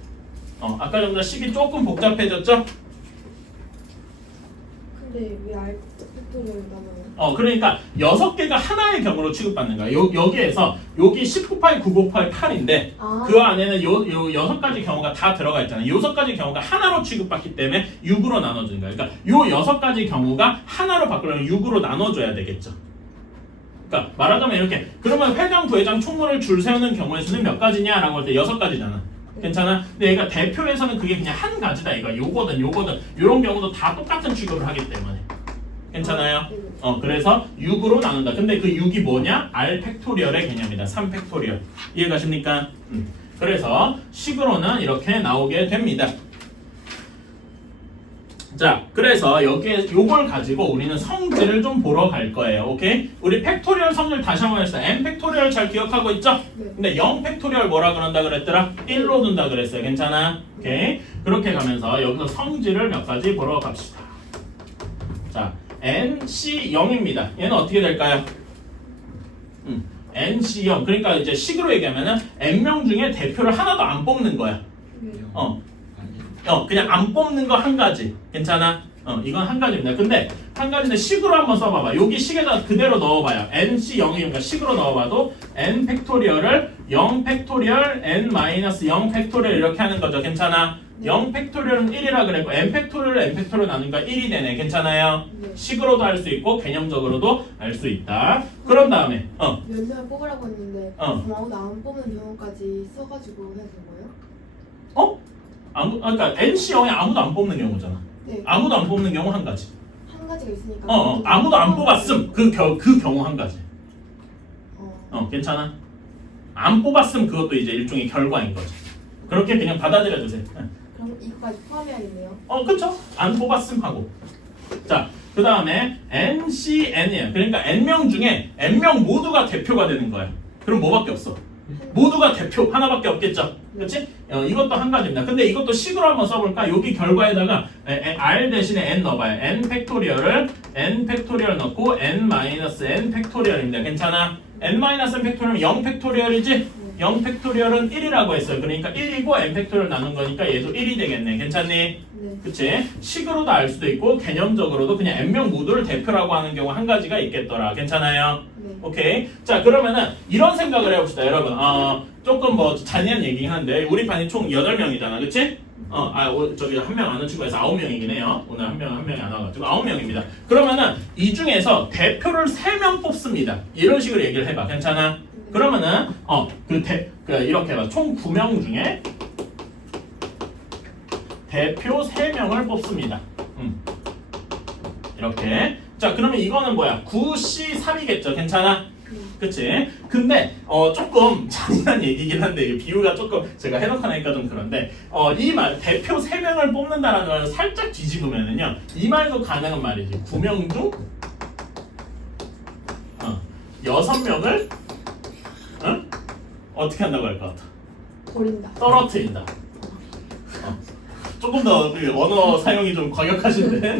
아까 전보다 식이 조금 복잡해졌죠? 근데 왜 R 팩토리얼 나눠요? 그러니까 6개가 하나의 경우로 취급받는 거야. 여기에서 여기 10 곱하기 9 곱하기 8인데 그 안에는 요 6가지 경우가 다 들어가 있잖아요. 6가지 경우가 하나로 취급받기 때문에 6으로 나눠주는 거야. 그러니까 요 6가지 경우가 하나로 바꾸려면 6으로 나눠줘야 되겠죠. 그러니까 말하자면 이렇게 그러면 회장, 부회장, 총무를 줄 세우는 경우의 수는 몇 가지냐라고 할 때 6가지잖아. 괜찮아? 근데 얘가 대표에서는 그게 그냥 한 가지다. 이거 요거든 요런 경우도 다 똑같은 취급을 하기 때문에 괜찮아요? 그래서 6으로 나눈다. 근데 그 6이 뭐냐? R 팩토리얼의 개념이다. 3 팩토리얼. 이해 가십니까? 그래서 식으로는 이렇게 나오게 됩니다. 자, 그래서 여기에 요걸 가지고 우리는 성질을 좀 보러 갈 거예요. 오케이? 우리 팩토리얼 성질 다시 한번 했어요. n 팩토리얼 잘 기억하고 있죠? 네. 근데 0 팩토리얼 뭐라 그런다 그랬더라? 1로 둔다 그랬어요. 괜찮아? 오케이? 그렇게 가면서 여기서 성질을 몇 가지 보러 갑시다. 자, NC0입니다. 얘는 어떻게 될까요? NC0. 그러니까 이제 식으로 얘기하면은 n명 중에 대표를 하나도 안 뽑는 거야. 그냥 안 뽑는 거 한 가지. 괜찮아? 이건 한 가지입니다. 근데 한 가지인데 식으로 한번 써봐봐. 여기 식에다 그대로 넣어봐요. NC0이니까 식으로 넣어봐도 n 팩토리얼을 0 팩토리얼 n-0 팩토리얼 이렇게 하는 거죠. 괜찮아? 0 팩토리얼은 1이라 그랬고 n 팩토리얼을 n 팩토리얼 나누니까 1이 되네. 괜찮아요? 네. 식으로도 할 수 있고 개념적으로도 알 수 있다. 그런 다음에 몇 명을 뽑으라고 했는데 어. 아무도 안 뽑는 경우까지 써가지고 해야 되는 거예요? 그러니까 NC0에 아무도 안 뽑는 경우잖아. 네. 아무도 안 뽑는 경우 한 가지. 한 가지가 있으니까. 아무도 안 뽑았음. 그 경우 한 가지. 괜찮아? 안 뽑았음 그것도 이제 일종의 결과인 거죠. 그렇게 그냥 받아들여 주세요. 그럼 이거까지 포함해야겠네요. 그쵸? 안 뽑았음 하고. 자, 그 다음에 NCN이에요. 그러니까 N명 중에 N명 모두가 대표가 되는 거야. 그럼 뭐밖에 없어? 모두가 대표 하나밖에 없겠죠. 그렇지? 이것도 한 가지입니다. 근데 이것도 식으로 한번 써볼까? 여기 결과에다가 R 대신에 N 넣어봐요. N 팩토리얼을 N 팩토리얼 넣고 N-N 팩토리얼입니다. 괜찮아? N-N 팩토리얼은 0 팩토리얼이지? 0 팩토리얼은 1이라고 했어요. 그러니까 1이고 N 팩토리얼 나눈 거니까 얘도 1이 되겠네. 괜찮니? 네. 그치? 식으로도 알 수도 있고 개념적으로도 그냥 N명 모두를 대표라고 하는 경우 한 가지가 있겠더라. 괜찮아요? 네. 오케이. 자, 그러면은 이런 생각을 해봅시다. 여러분 조금 뭐 잔인한 얘기긴 한데 우리 반이 총 8명이잖아. 그치? 저기 한 명 아는 친구에서 9명이긴 해요. 오늘 한 명이 안 와가지고 9명입니다. 그러면은 이 중에서 대표를 3명 뽑습니다. 이런 식으로 얘기를 해봐. 괜찮아? 그러면은 이렇게 해봐. 총 9명 중에 대표 3명을 뽑습니다. 이렇게. 자, 그러면 이거는 뭐야? 9C3이겠죠. 괜찮아? 그치? 근데 조금 잔인한 얘기긴 한데 이 비유가 조금 제가 해놓고 나니까 좀 그런데 이 말 대표 3명을 뽑는다라는 걸 살짝 뒤집으면은요 이 말도 가능한 말이지. 9명 중 6명을 어떻게 한다고 할 것 같아? 버린다. 떨어뜨린다. 조금 더 언어 사용이 좀 과격하신데.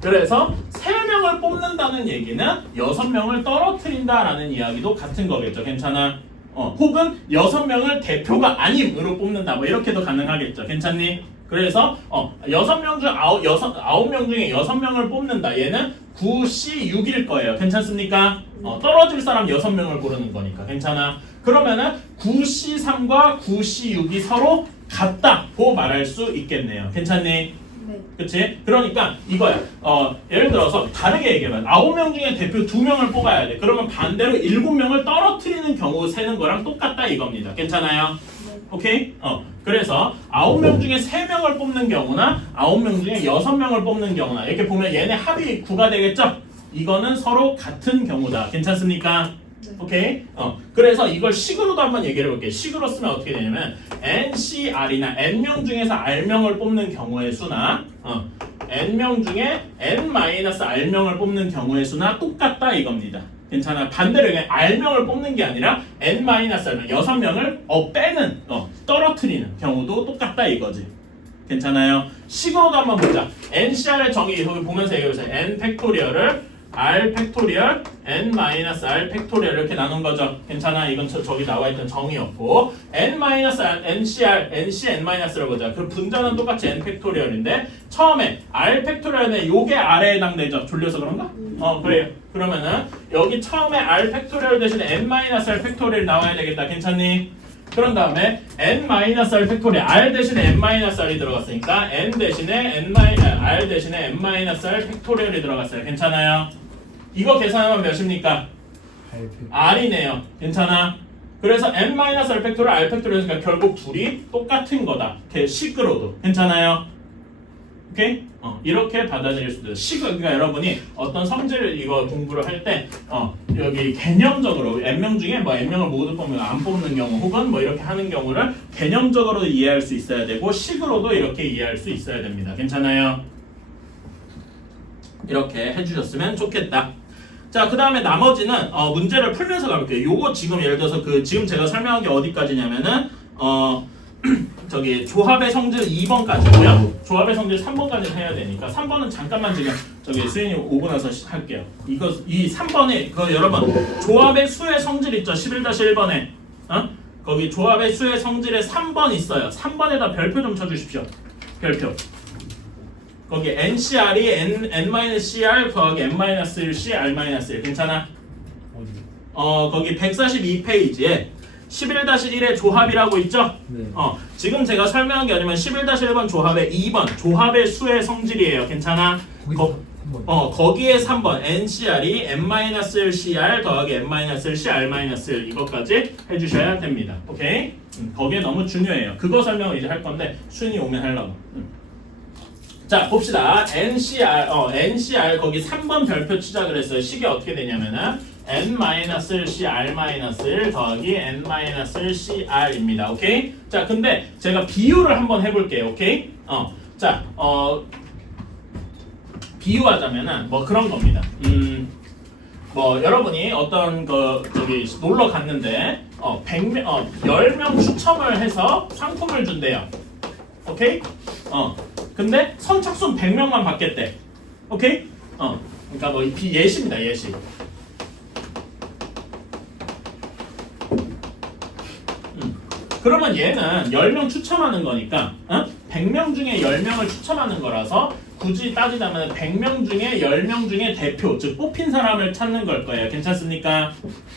그래서 3명을 뽑는다는 얘기는 6명을 떨어뜨린다라는 이야기도 같은 거겠죠. 괜찮아? 혹은 6명을 대표가 아님으로 뽑는다. 뭐 이렇게도 가능하겠죠. 괜찮니? 그래서 6명 중 9명 중에 6명을 뽑는다. 얘는 9C 6일 거예요. 괜찮습니까? 떨어질 사람 6명을 고르는 거니까. 괜찮아? 그러면은 9C 3과 9C 6이 서로 같다고 말할 수 있겠네요. 괜찮니? 네. 그치? 그러니까 이거야. 예를 들어서 다르게 얘기하면 9명 중에 대표 2명을 뽑아야 돼. 그러면 반대로 7명을 떨어뜨리는 경우 세는 거랑 똑같다 이겁니다. 괜찮아요? 네. 오케이? 그래서 9명 중에 3명을 뽑는 경우나 9명 중에 6명을 뽑는 경우나 이렇게 보면 얘네 합이 9가 되겠죠? 이거는 서로 같은 경우다. 괜찮습니까? 네. 오케이? 그래서 이걸 식으로도 한번 얘기를 해볼게요. 식으로 쓰면 어떻게 되냐면 NCR이나 N명 중에서 R명을 뽑는 경우의 수나 N명 중에 N-R명을 뽑는 경우의 수나 똑같다 이겁니다. 괜찮아. 반대로 그냥 R명을 뽑는 게 아니라 N-R명 6명을 빼는 떨어뜨리는 경우도 똑같다 이거지. 괜찮아요. 식으로도 한번 보자. NCR의 정의 여기 보면서 얘기해보세요. N 팩토리얼을 R 팩토리얼 N-R 팩토리얼 이렇게 나눈 거죠. 괜찮아. 이건 저기 나와있던 정의였고 N-R, NCR, NC N-를 보자. 그 분자는 똑같이 N 팩토리얼인데 처음에 R 팩토리얼은 요게 R에 해당되죠. 졸려서 그런가? 그래요. 그러면은 여기 처음에 R 팩토리얼 대신에 N-R 팩토리얼 나와야 되겠다. 괜찮니? 그런 다음에 N-R 팩토리얼 R 대신에 N-R이 들어갔으니까 N 대신에 R 대신에 N-R 팩토리얼이 들어갔어요. 괜찮아요? 이거 계산하면 몇입니까? R이네요. 괜찮아? 그래서 N-R 팩토리얼 R 팩토리얼이니까 결국 둘이 똑같은 거다. 식으로도. 괜찮아요? 오케이? 이렇게 받아들일 수도 있어요. 그러니까 여러분이 어떤 성질 이거 공부를 할 때 여기 개념적으로 N명 중에 뭐 N명을 모두 뽑으면 안 뽑는 경우 혹은 뭐 이렇게 하는 경우를 개념적으로 이해할 수 있어야 되고 식으로도 이렇게 이해할 수 있어야 됩니다. 괜찮아요? 이렇게 해주셨으면 좋겠다. 자, 그 다음에 나머지는 문제를 풀면서 가볼게요. 요거 지금 예를 들어서 지금 제가 설명한 게 어디까지냐면은 저기 조합의 성질 2번까지고요. 조합의 성질 3번까지 해야 되니까 3번은 잠깐만 지금 저기 수인이 오고 나서 할게요. 이 3번에 여러분 조합의 수의 성질 있죠? 11-1번에 거기 조합의 수의 성질에 3번 있어요. 3번에다 별표 좀 쳐주십시오. 별표. 거기 NCR이 N-CR 더하기 N-1C R-1 괜찮아? 거기 142페이지에 11-1의 조합이라고 있죠? 네. 지금 제가 설명한 게 아니면 11-1번 조합의 2번 조합의 수의 성질이에요. 괜찮아? 거기에 3번 NCR이 N-CR 더하기 N-C R-1 이것까지 해주셔야 됩니다. 오케이? 거기에 너무 중요해요. 그거 설명을 이제 할 건데 순이 오면 하려고. 자 봅시다. NCR 거기 3번 별표 치자 그랬어요. 식이 어떻게 되냐면은 N-C R- 더하기 N-C R입니다. 오케이? 자 근데 제가 비유를 한번 해볼게요. 오케이? 비유하자면은 뭐 그런 겁니다. 뭐 여러분이 어떤 저기 놀러 갔는데 10명 추첨을 해서 상품을 준대요. 오케이? 근데 선착순 100명만 받겠대. 오케이? 그러니까 뭐 예시입니다. 예시. 그러면 얘는 10명 추첨하는 거니까 100명 중에 10명을 추첨하는 거라서 굳이 따지자면 100명 중에 10명 중에 대표, 즉 뽑힌 사람을 찾는 걸 거예요. 괜찮습니까?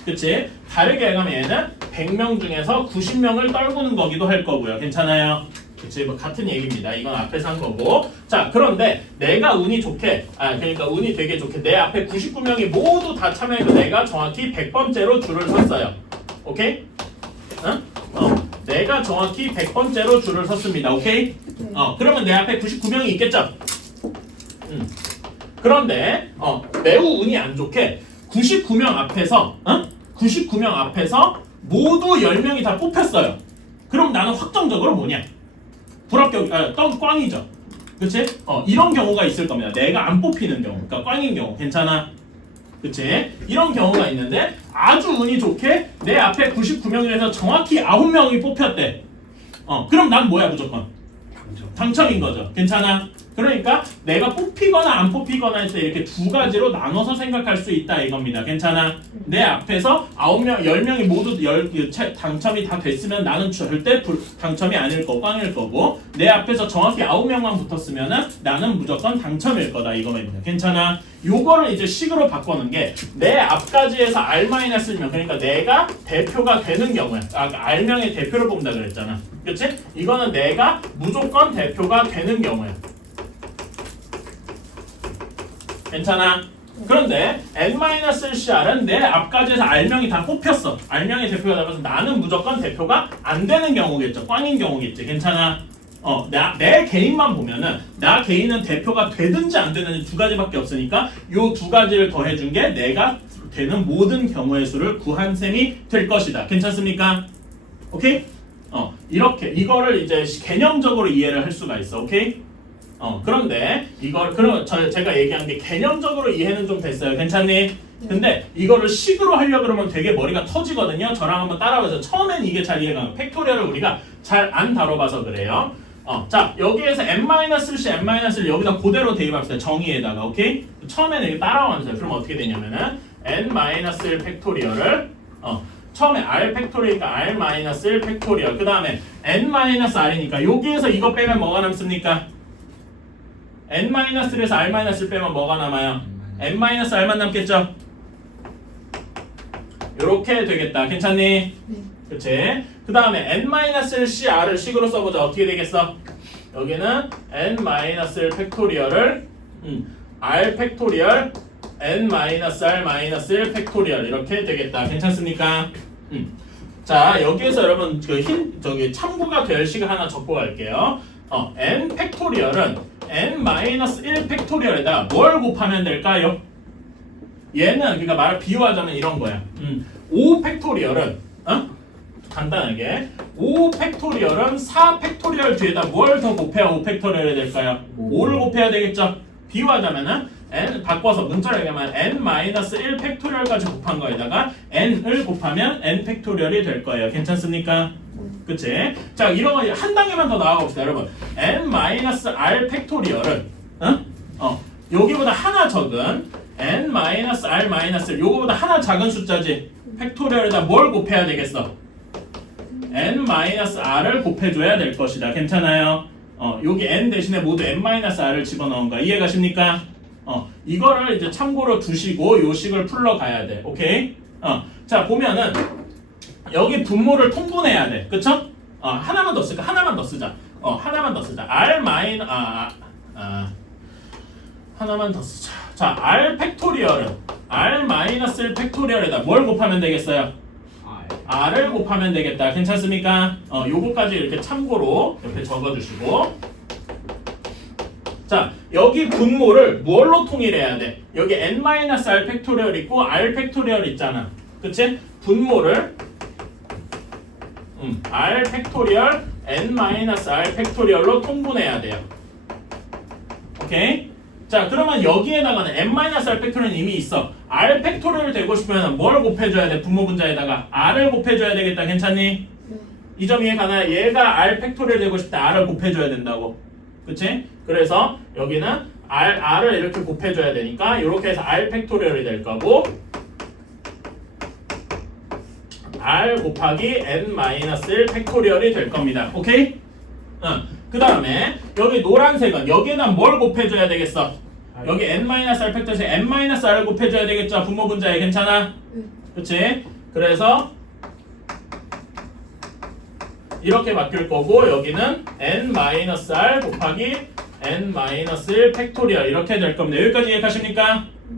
그치? 다르게 얘기하면 얘는 100명 중에서 90명을 떨구는 거기도 할 거고요. 괜찮아요? 그치? 뭐 같은 얘기입니다. 이건 앞에서 한 거고. 자, 그런데 내가 운이 좋게, 그러니까 운이 되게 좋게 내 앞에 99명이 모두 다 참여해서 내가 정확히 100번째로 줄을 섰어요. 오케이? 내가 정확히 100번째로 줄을 섰습니다. 오케이? 네. 그러면 내 앞에 99명이 있겠죠? 그런데 매우 운이 안 좋게 99명 앞에서 99명 앞에서 모두 10명이 다 뽑혔어요. 그럼 나는 확정적으로 뭐냐? 불합격, 꽝이죠. 그치? 이런 경우가 있을 겁니다. 내가 안 뽑히는 경우, 그러니까 꽝인 경우. 괜찮아? 그치? 이런 경우가 있는데 아주 운이 좋게 내 앞에 99명 중에서 정확히 9명이 뽑혔대. 그럼 난 뭐야 무조건? 당첨인 거죠. 괜찮아? 그러니까 내가 뽑히거나 안 뽑히거나 할 때 이렇게 두 가지로 나눠서 생각할 수 있다 이겁니다. 괜찮아? 내 앞에서 9명, 10명이 모두 당첨이 다 됐으면 나는 절대 당첨이 아닐 거고 꽝일 거고 내 앞에서 정확히 9명만 붙었으면 나는 무조건 당첨일 거다 이거입니다. 괜찮아? 요거를 이제 식으로 바꾸는 게 내 앞까지에서 R-1명 그러니까 내가 대표가 되는 경우에 R명의 대표를 뽑는다 그랬잖아. 그치? 이거는 내가 무조건 대표가 되는 경우에 괜찮아? 그런데 N-1CR은 내 앞까지에서 R명이 다 뽑혔어. R명의 대표가 되면서 나는 무조건 대표가 안 되는 경우겠죠. 꽝인 경우겠지. 괜찮아? 내 개인만 보면은 나 개인은 대표가 되든지 안 되든지 두 가지밖에 없으니까 요 두 가지를 더해준 게 내가 되는 모든 경우의 수를 구한 셈이 될 것이다. 괜찮습니까? 오케이? 이렇게 이거를 이제 개념적으로 이해를 할 수가 있어. 오케이? 그런데 이걸 제가 얘기한 게 개념적으로 이해는 좀 됐어요. 괜찮니? 근데 이거를 식으로 하려고 그러면 되게 머리가 터지거든요. 저랑 한번 따라와서 처음엔 이게 잘 이해가 안 가요. 팩토리얼을 우리가 잘 안 다뤄봐서 그래요. 자 여기에서 n-c, n-를 여기다 그대로 대입합시다. 정의에다가. 오케이? 처음에는 이게 따라오면서 그럼 어떻게 되냐면은 n-1 팩토리얼을 처음에 r 팩토리니까 r-1 팩토리얼 그 다음에 n-r이니까 여기에서 이거 빼면 뭐가 남습니까? n-1에서 r-를 빼면 뭐가 남아요? n-r만 남겠죠? 요렇게 되겠다. 괜찮니? 네. 그치? 그 다음에 n-CR을 식으로 써보자. 어떻게 되겠어? 여기는 n-r 팩토리얼을 r 팩토리얼 n-r-1 팩토리얼 이렇게 되겠다. 괜찮습니까? 자 여기에서 여러분 저기 참고가 될 식을 하나 적고 갈게요. n 팩토리얼은 n-1 팩토리얼에다가 뭘 곱하면 될까요? 얘는 그러니까 말을 비유하자면 이런 거야. 5 팩토리얼은 간단하게 5 팩토리얼은 4 팩토리얼 뒤에다 뭘 더 곱해야 5 팩토리얼이 될까요? 5를 곱해야 되겠죠? 비유하자면은 n 바꿔서 문자로 얘기하면 n-1 팩토리얼까지 곱한 거에다가 n을 곱하면 n 팩토리얼이 될 거예요. 괜찮습니까? 그치? 자 이런 거 한 단계만 더 나아갑시다 여러분. n-r 팩토리얼은 여기보다 하나 적은 n-r-를 요거보다 하나 작은 숫자지 팩토리얼에다 뭘 곱해야 되겠어? n-r을 곱해줘야 될 것이다. 괜찮아요? 여기 n 대신에 모두 n-r을 집어넣은 거야. 이해 가십니까? 이거를 이제 참고로 두시고 요 식을 풀러가야 돼. 오케이? 자 보면은 여기 분모를 통분해야 돼. 그쵸? 하나만 더 쓸까? 하나만 더 쓰자. 하나만 더 쓰자. 하나만 더 쓰자. 자, r 팩토리얼은 r-1 팩토리얼에다 뭘 곱하면 되겠어요? r을 곱하면 되겠다. 괜찮습니까? 요거까지 이렇게 참고로 옆에 적어주시고 자, 여기 분모를 뭘로 통일해야 돼? 여기 n-r 팩토리얼 있고 r 팩토리얼 있잖아. 그치? 분모를 r 팩토리얼 n-r 팩토리얼로 통분해야 돼요. 오케이? 자 그러면 여기에다가는 n-r 팩토리얼은 이미 있어. r 팩토리얼 되고 싶으면 뭘 곱해줘야 돼? 분모 분자에다가 r을 곱해줘야 되겠다. 괜찮니? 네. 이 점 이해가나요? 얘가 r 팩토리얼 되고 싶을 때 r을 곱해줘야 된다고. 그치? 그래서 여기는 r을 이렇게 곱해줘야 되니까 이렇게 해서 r 팩토리얼이 될 거고 r 곱하기 n-1 팩토리얼이 될 겁니다. 오케이? 그 다음에 여기 노란색은 여기에다 뭘 곱해줘야 되겠어? 여기 n-r 팩토리얼에 n-r을 곱해줘야 되겠죠? 분모 분자에. 괜찮아? 네. 그치? 그래서 이렇게 바뀔 거고 여기는 n-r 곱하기 n-1 팩토리얼 이렇게 될 겁니다. 여기까지 이해하십니까? 네.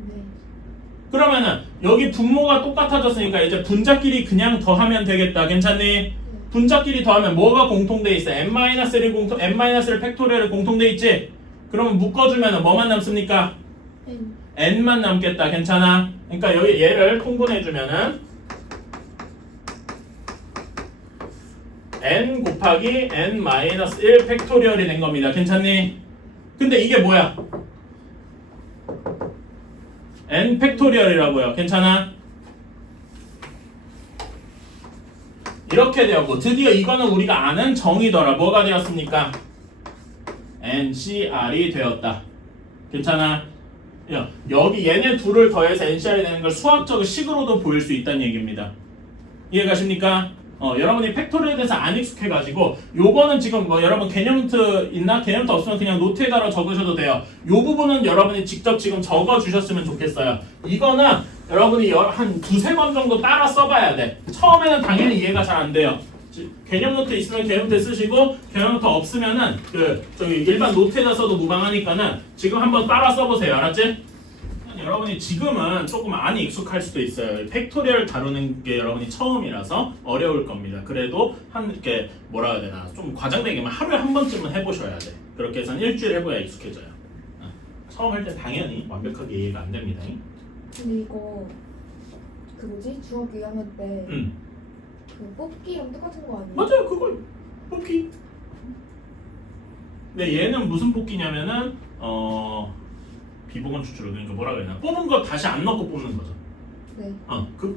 그러면은 여기 분모가 똑같아졌으니까 이제 분자끼리 그냥 더하면 되겠다. 괜찮니? 분자끼리 더하면 뭐가 공통돼 있어? n-를 팩토리얼이 공통돼 있지? 그러면 묶어주면 뭐만 남습니까? n만 남겠다. 괜찮아? 그러니까 여기 얘를 통분해주면은 n 곱하기 n-1 팩토리얼이 된 겁니다. 괜찮니? 근데 이게 뭐야? n 팩토리얼이라고요. 괜찮아? 이렇게 되었고 드디어 이거는 우리가 아는 정의더라. 뭐가 되었습니까? NCR이 되었다. 괜찮아? 여기 얘네 둘을 더해서 NCR이 되는 걸 수학적 식으로도 보일 수 있다는 얘기입니다. 이해가십니까? 여러분이 팩토리에 대해서 안 익숙해가지고 요거는 지금 뭐 여러분 개념 노트 있나? 개념 노트 없으면 그냥 노트에다가 적으셔도 돼요. 요 부분은 여러분이 직접 지금 적어주셨으면 좋겠어요. 이거는 여러분이 한 두세 번 정도 따라 써봐야 돼. 처음에는 당연히 이해가 잘 안 돼요. 개념 노트 있으면 개념 노트 쓰시고 개념 노트 없으면은 저기 일반 노트에다 써도 무방하니까는 지금 한번 따라 써보세요. 알았지? 여러분이 지금은 조금 안 익숙할 수도 있어요. 팩토리얼 다루는 게 여러분이 처음이라서 어려울 겁니다. 그래도 이렇게 뭐라 해야 되나 좀 과장되게 하루에 한 번쯤은 해보셔야 돼. 그렇게 해서 일주일 해봐야 익숙해져요. 처음 할 때 당연히 완벽하게 이해가 안 됩니다. 근데 이거 그 뭐지? 중학교 2학년 때 그 뽑기랑 똑같은 거 아니에요? 맞아요. 그거 뽑기. 근데 얘는 무슨 뽑기냐면은 비보건 추출을 그러니까 뭐라 그래야 되나 뽑은 거 다시 안 넣고 뽑는 거죠. 네.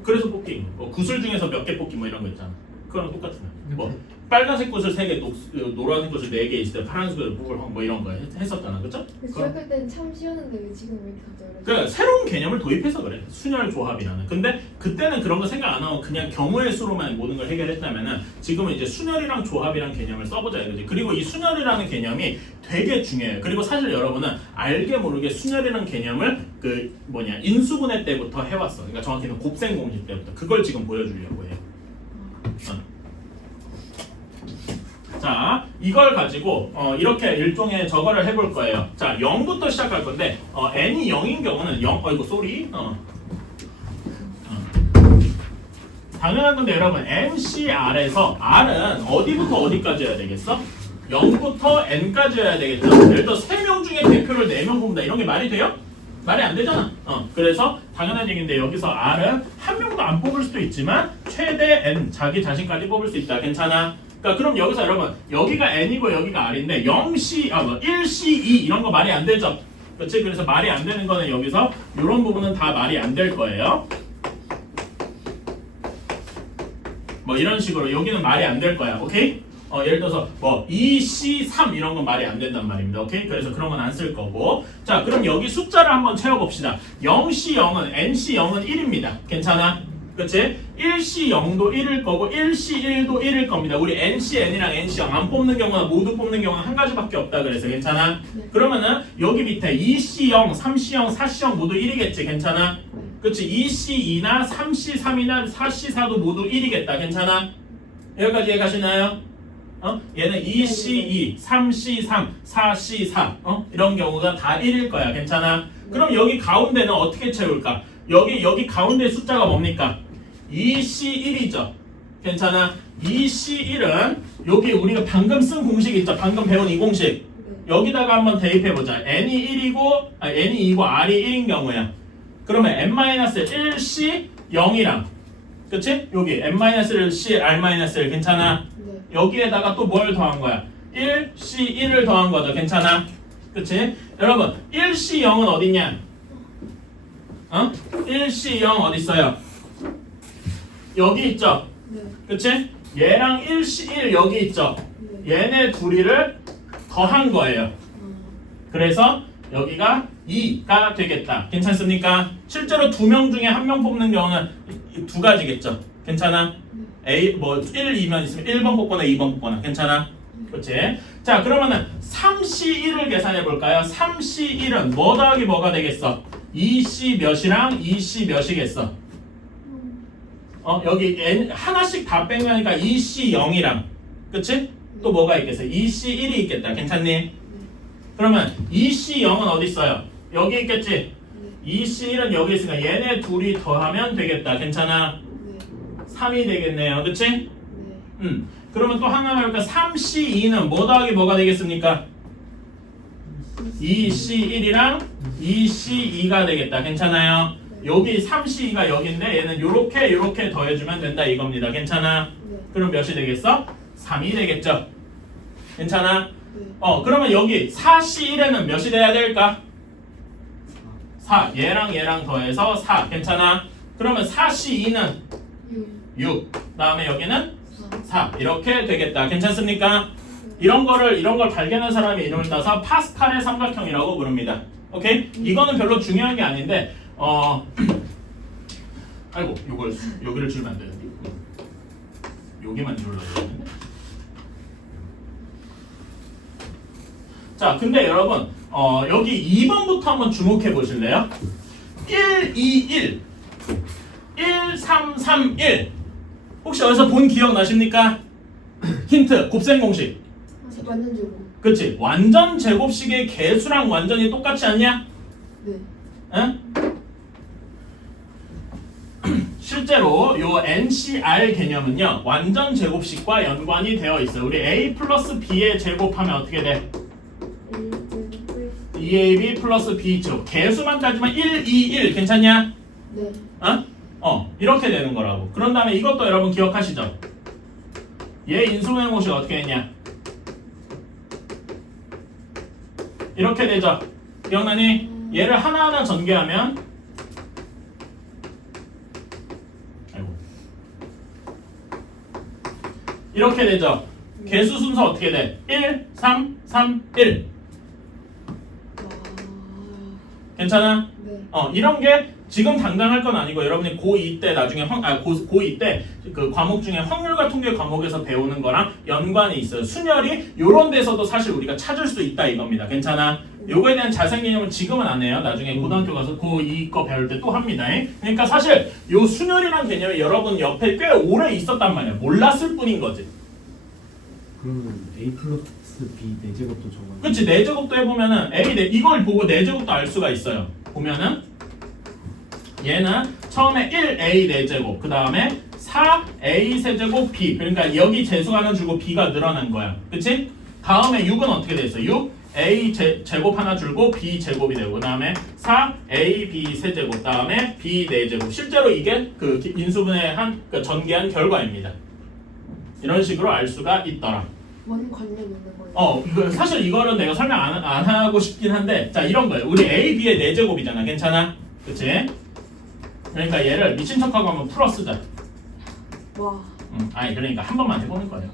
그래서 뽑기. 구슬 중에서 몇 개 뽑기 뭐 이런 거 있잖아. 그거랑 똑같은 거. 뭐 빨간색 구슬 3개, 노란색 구슬 4개 있을 때 파란색 구슬 뽑을 뭐 이런 거 했었잖아. 그쵸? 중학교 때는 참 쉬웠는데 왜 지금 왜 이렇게 갑자기 어려워? 그러니까 새로운 개념을 도입해서 그래. 순열 조합이라는. 근데 그때는 그런 거 생각 안 하고 그냥 경우의 수로만 모든 걸 해결했다면은 지금은 이제 순열이랑 조합이랑 개념을 써보자 이거지. 그리고 이 순열이라는 개념이 되게 중요해요. 그리고 사실 여러분은 알게 모르게 순열이라는 개념을 인수분해 때부터 해왔어. 그러니까 정확히는 곱셈 공식 때부터. 그걸 지금 보여주려고 해요. 자, 이걸 가지고 이렇게 일종의 저거를 해볼 거예요. 자, 0부터 시작할 건데 n이 0인 경우는 0, 당연한 건데 여러분 NCR에서 R은 어디부터 어디까지 해야 되겠어? 0부터 n까지 해야 되겠죠. 예를 들어 3명 중에 대표를 4명 뽑는다. 이런 게 말이 돼요? 말이 안 되잖아. 그래서 당연한 얘기인데 여기서 R은 한 명도 안 뽑을 수도 있지만 최대 n 자기 자신까지 뽑을 수 있다. 괜찮아? 그러니까 그럼 여기서 여러분 여기가 n이고 여기가 r인데 0C, 1C, 2 이런 거 말이 안 되죠. 그렇지? 그래서 말이 안 되는 거는 여기서 이런 부분은 다 말이 안 될 거예요. 뭐 이런 식으로 여기는 말이 안 될 거야. 오케이? 예를 들어서 뭐 2C3 이런 건 말이 안 된단 말입니다. 오케이? 그래서 그런 건 안 쓸 거고. 자, 그럼 여기 숫자를 한번 채워봅시다. 0C0은 NC0은 1입니다. 괜찮아? 그치? 1C0도 1일 거고 1C1도 1일 겁니다. 우리 NCN이랑 NC0 안 뽑는 경우나 모두 뽑는 경우는 한 가지밖에 없다 그래서 괜찮아? 네. 그러면은 여기 밑에 2C0, 3C0, 4C0 모두 1이겠지? 괜찮아? 네. 그치? 2C2나 3C3이나 4C4도 모두 1이겠다. 괜찮아? 여기까지 이해가시나요? 얘는 2C2, 3C3, 4C4 이런 경우가 다 1일 거야. 괜찮아? 그럼 여기 가운데는 어떻게 채울까? 여기 가운데 숫자가 뭡니까? 2C1이죠. 괜찮아? 2C1은 여기 우리가 방금 쓴 공식 있죠? 방금 배운 이 공식. 네. 여기다가 한번 대입해보자. n이 2고 R이 1인 경우야. 그러면 n-1C 0이랑 그치? 여기 n-1C R-1 괜찮아? 네. 여기에다가 또 뭘 더한 거야? 1C1을 더한 거죠. 괜찮아? 그치? 여러분 1C0은 어딨냐? 1C0 어디 있어요? 여기 있죠? 네. 그치? 얘랑 1C1 여기 있죠? 네. 얘네 둘이를 더한 거예요. 그래서 여기가 2가 되겠다. 괜찮습니까? 실제로 2명 중에 1명 뽑는 경우는 두 가지겠죠. 괜찮아? A 1, 2면 있으면 1번 뽑거나 2번 뽑거나 괜찮아? 그렇지? 자, 그러면은 3C1을 계산해 볼까요? 3C1은 뭐 더하기 뭐가 되겠어? 2C 몇이랑 2C 몇이겠어? 여기 n 하나씩 다 빼면니까 2C 0이랑 그치? 또 뭐가 있겠어요? 2C 1이 있겠다. 괜찮니? 그러면 2C 0은 어디 있어요? 여기 있겠지? 2C 1은 여기 있으니까 얘네 둘이 더하면 되겠다. 괜찮아? 네. 3이 되겠네요. 그치? 네. 그러면 또 하나 해볼까? 3C 2는 뭐 더하기 뭐가 되겠습니까? 2C 1이랑 2C 2가 되겠다. 괜찮아요? 여기 3C2가 여기인데 얘는 요렇게 더해주면 된다 이겁니다. 괜찮아? 네. 그럼 몇이 되겠어? 3이 되겠죠? 괜찮아? 네. 그러면 여기 4C1에는 몇이 돼야 될까? 4. 얘랑 더해서 4. 괜찮아? 그러면 4C2는 6. 6. 다음에 여기는 4. 4. 이렇게 되겠다. 괜찮습니까? 네. 이런 걸 발견한 사람의 이름을 따서 파스칼의 삼각형이라고 부릅니다. 오케이? 이거는 별로 중요한 게 아닌데 아이고 여기를 줄면 안 되는데 여기만 눌러야 되는데. 자, 근데 여러분 여기 2번부터 한번 주목해 보실래요? 1, 2, 1 1, 3, 3, 1 혹시 어디서 본 기억 나십니까? 힌트, 곱셈 공식. 완전 제곱. 그치? 완전 제곱식의 개수랑 완전히 똑같지 않냐? 네. 응? 실제로 요 NCR 개념은요 완전 제곱식과 연관이 되어 있어요. 우리 A 플러스 B의 제곱하면 어떻게 돼? 2AB 플러스 B 제곱. 개수만 따지면 1, 2, 1 괜찮냐? 네. 이렇게 되는 거라고. 그런 다음에 이것도 여러분 기억하시죠? 얘 인수분해 공식 어떻게 했냐? 이렇게 되죠? 기억나니? 얘를 하나하나 전개하면 이렇게 되죠? 개수 순서 어떻게 돼? 1, 3, 3, 1 괜찮아? 네. 이런 게 지금 당장 할 건 아니고 여러분이 고2 때 나중에 고2 때 그 과목 중에 확률과 통계 과목에서 배우는 거랑 연관이 있어요. 순열이 요런 데서도 사실 우리가 찾을 수 있다 이겁니다. 괜찮아? 요거에 대한 자세한 개념은 지금은 안 해요. 나중에 고등학교 가서 고2 거 배울 때 또 합니다. 그러니까 사실 요 순열이란 개념이 여러분 옆에 꽤 오래 있었단 말이야. 몰랐을 뿐인 거지. 그러면 A 플러스 B 4제곱도 적어요. 그치, 4제곱도 해보면은 이걸 보고 4제곱도 알 수가 있어요. 보면은 얘는 처음에 1A 4제곱 그 다음에 4A 세제곱 B 그러니까 여기 재수가 하나 줄고 B가 늘어난 거야. 그치? 다음에 6은 어떻게 돼 있어? 6 A 제곱 하나 줄고 B 제곱이 되고 그 다음에 4A B 세제곱 다음에 B 4제곱 실제로 이게 그 인수분해한 그 전개한 결과입니다. 이런 식으로 알 수가 있더라. 뭔 관련 있는 거예요? 사실 이거는 내가 설명 안 하고 싶긴 한데 자 이런 거예요. 우리 A, B의 4제곱이잖아. 괜찮아? 그치? 그러니까 얘를 미친 척하고 한번 풀어쓰자. 와. 그러니까 한 번만 해보는 거예요.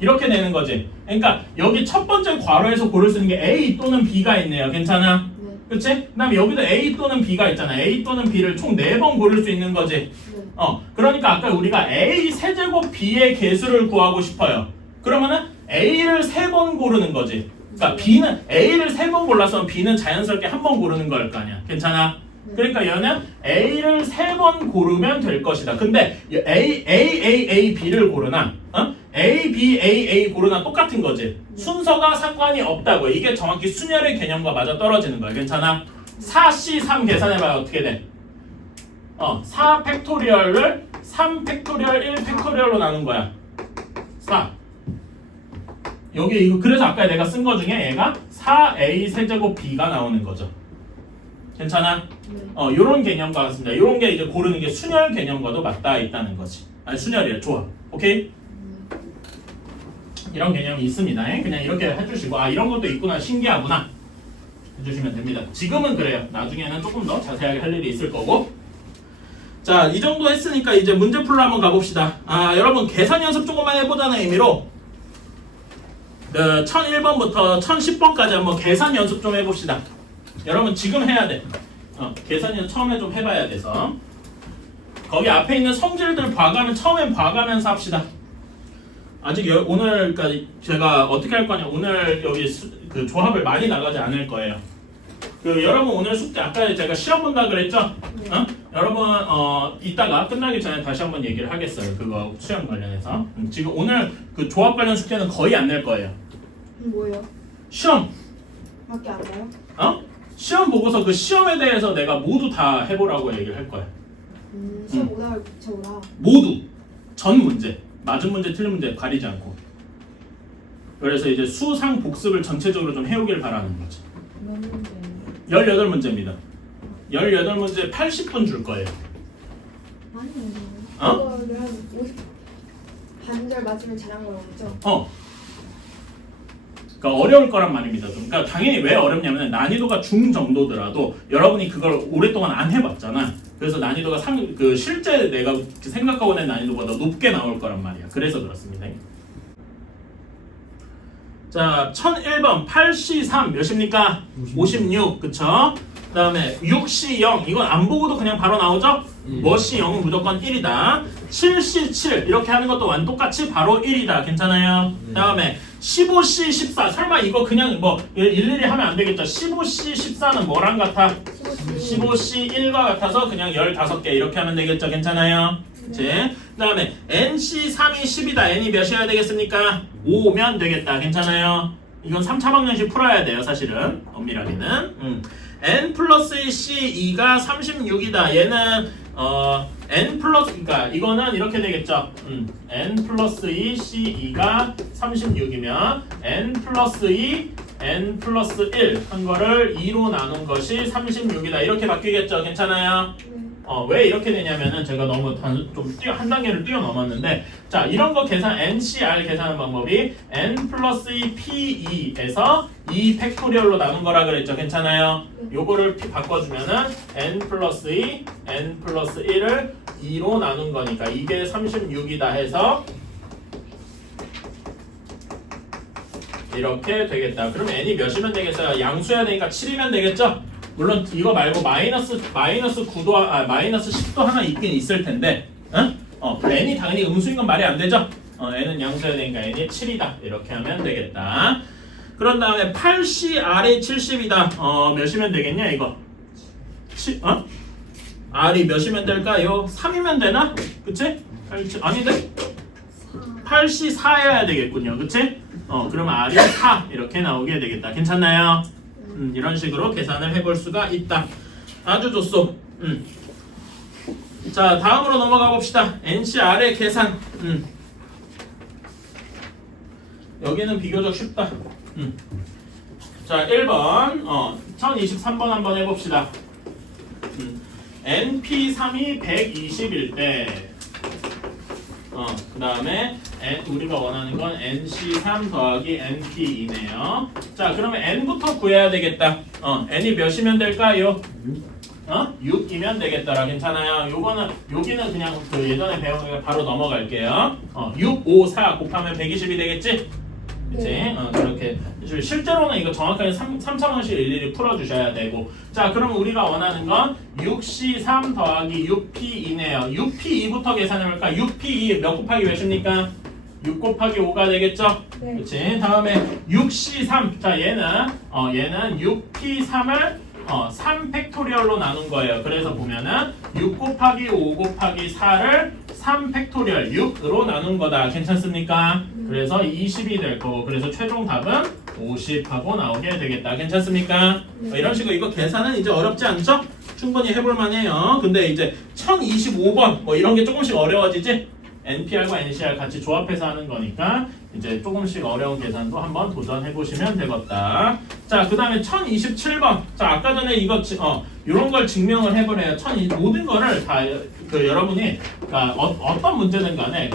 이렇게 되는 거지. 그러니까 여기 첫 번째 괄호에서 고를 수 있는 게 A 또는 B가 있네요. 괜찮아? 네. 그치? 그 다음에 여기도 A 또는 B가 있잖아. A 또는 B를 총 4번 고를 수 있는 거지. 네. 그러니까 아까 우리가 A 세제곱 B의 개수를 구하고 싶어요. 그러면은 A를 3번 고르는 거지. 그러니까 B는 A를 3번 골랐으면 B는 자연스럽게 한 번 고르는 걸 거 아니야. 괜찮아? 그러니까 얘는 A를 3번 고르면 될 것이다. 근데 A, B를 고르나 A, B, A 고르나 똑같은 거지. 순서가 상관이 없다고. 이게 정확히 순열의 개념과 맞아 떨어지는 거야. 괜찮아? 4C3 계산해봐요. 어떻게 돼? 4 팩토리얼을 3 팩토리얼 1 팩토리얼로 나눈 거야. 4 여기 이거 그래서 아까 내가 쓴 거 중에 얘가 4A 세제곱 B가 나오는 거죠. 괜찮아? 네. 요런 개념과 같습니다. 요런 게 이제 고르는 게 순열 개념과도 맞닿아 있다는 거지. 아니 순열이래. 좋아. 오케이? 이런 개념이 있습니다. 그냥 이렇게 해주시고 이런 것도 있구나. 신기하구나. 해주시면 됩니다. 지금은 그래요. 나중에는 조금 더 자세하게 할 일이 있을 거고. 자, 이 정도 했으니까 이제 문제 풀러 한번 가봅시다. 여러분 계산 연습 조금만 해보자는 의미로 1001번부터 1010번까지 한번 계산 연습 좀 해봅시다. 여러분 지금 해야 돼. 계산 연습 처음에 좀 해봐야 돼서 거기 앞에 있는 성질들 처음엔 봐가면서 합시다. 아직 오늘 그러니까 제가 어떻게 할 거냐 오늘 여기 그 조합을 많이 나가지 않을 거예요. 여러분 오늘 숙제 아까 제가 시험 본다 그랬죠? 여러분 이따가 끝나기 전에 다시 한번 얘기를 하겠어요. 그거 수영 관련해서 지금 오늘 그 조합 관련 숙제는 거의 안 낼 거예요. 뭐예요? 시험 밖에 안 나요? 시험 보고서 그 시험에 대해서 내가 모두 다 해보라고 얘기를 할 거야. 시험 오답을 붙여오라. 모두 전 문제 맞은 문제 틀린 문제 가리지 않고. 그래서 이제 수상 복습을 전체적으로 좀 해오길 바라는 거지. 몇 문제? 18문제입니다. 18문제 80분 줄 거예요. 많이 나요. 이거 한 50 반절 맞으면 잘한 거죠? 그러니까 어려울 거란 말입니다. 좀. 그러니까 당연히 왜 어렵냐면 난이도가 중 정도더라도 여러분이 그걸 오랫동안 안 해봤잖아. 그래서 난이도가 실제 내가 생각하고 있는 난이도보다 높게 나올 거란 말이야. 그래서 그렇습니다. 자, 1001번 8C3 몇입니까? 56. 그쵸? 그 다음에 6C0 이건 안 보고도 그냥 바로 나오죠? 뭐C 0은 무조건 1이다. 7C7 이렇게 하는 것도 완 똑같이 바로 1이다. 괜찮아요? 그 다음에 15C14 설마 이거 그냥 뭐 일일이 하면 안 되겠죠? 15C14는 뭐랑 같아? 15C1과 같아서 그냥 15개 이렇게 하면 되겠죠? 괜찮아요? 그치? 그 다음에 NC3이 10이다. N이 몇이어야 되겠습니까? 5면 되겠다. 괜찮아요? 이건 3차 방정식 풀어야 돼요. 사실은 엄밀하게는 N 플러스 C2가 36이다. 얘는 N 플러스 그러니까 이거는 이렇게 되겠죠. N 플러스 2 C2가 36이면 N 플러스 2 N 플러스 1 한 거를 2로 나눈 것이 36이다. 이렇게 바뀌겠죠. 괜찮아요? 왜 이렇게 되냐면은 제가 너무 한 단계를 뛰어넘었는데 자 이런 거 계산 NCR 계산하는 방법이 N 플러스 2 P2에서 2 팩토리얼로 나눈 거라 그랬죠. 괜찮아요? 요거를 바꿔주면은 N 플러스 2 N 플러스 1을 2로 나눈 거니까 이게 36이다 해서 이렇게 되겠다. 그럼 N이 몇이면 되겠어요? 양수해야 되니까 7이면 되겠죠? 물론 이거 말고 마이너스 9도 마이너스 10도 하나 있긴 있을 텐데 N이 당연히 음수인 건 말이 안 되죠? N은 양수해야 되니까 N이 7이다 이렇게 하면 되겠다. 그런 다음에 8CR이 70이다. 몇이면 되겠냐 이거? R이 몇이면 될까요? 3이면 되나? 그치? 아닌데? 8C4여야 되겠군요. 그치? 그럼 R이 4 이렇게 나오게 되겠다. 괜찮나요? 이런 식으로 계산을 해볼 수가 있다. 아주 좋소. 자 다음으로 넘어가 봅시다. NCR의 계산. 여기는 비교적 쉽다. 자 1번 1023번 한번 해봅시다. NP3이 120일 때 그 다음에 우리가 원하는 건 NC3 더하기 NP2네요. 자 그러면 N부터 구해야 되겠다. N이 몇이면 될까요? 6이면 되겠더라. 괜찮아요? 요거는 여기는 그냥 그 예전에 배운 거 바로 넘어갈게요. 6, 5, 4 곱하면 120이 되겠지? 그치? 그렇게 실제로는 이거 정확하게 3차 방식을 일일이 풀어주셔야 되고 자 그럼 우리가 원하는 건 6C3 더하기 6P2네요 6P2부터 계산해볼까? 6P2 몇 곱하기 몇입니까? 6 곱하기 5가 되겠죠? 네. 그치? 다음에 6C3 자 얘는 6P3을 3 팩토리얼로 나눈 거예요. 그래서 보면은 6 곱하기 5 곱하기 4를 3 팩토리얼 6으로 나눈 거다. 괜찮습니까? 그래서 20이 될 거고 그래서 최종 답은 50하고 나오게 되겠다. 괜찮습니까? 이런 식으로 이거 계산은 이제 어렵지 않죠? 충분히 해볼 만해요. 근데 이제 1025번 뭐 이런 게 조금씩 어려워지지? NPR과 NCR 같이 조합해서 하는 거니까 이제 조금씩 어려운 계산도 한번 도전해 보시면 되겠다. 자, 그 다음에 1027번. 자, 아까 전에 이거 이런 걸 증명을 해보래요. 모든 거를 다 여러분이 그러니까 어떤 문제든 간에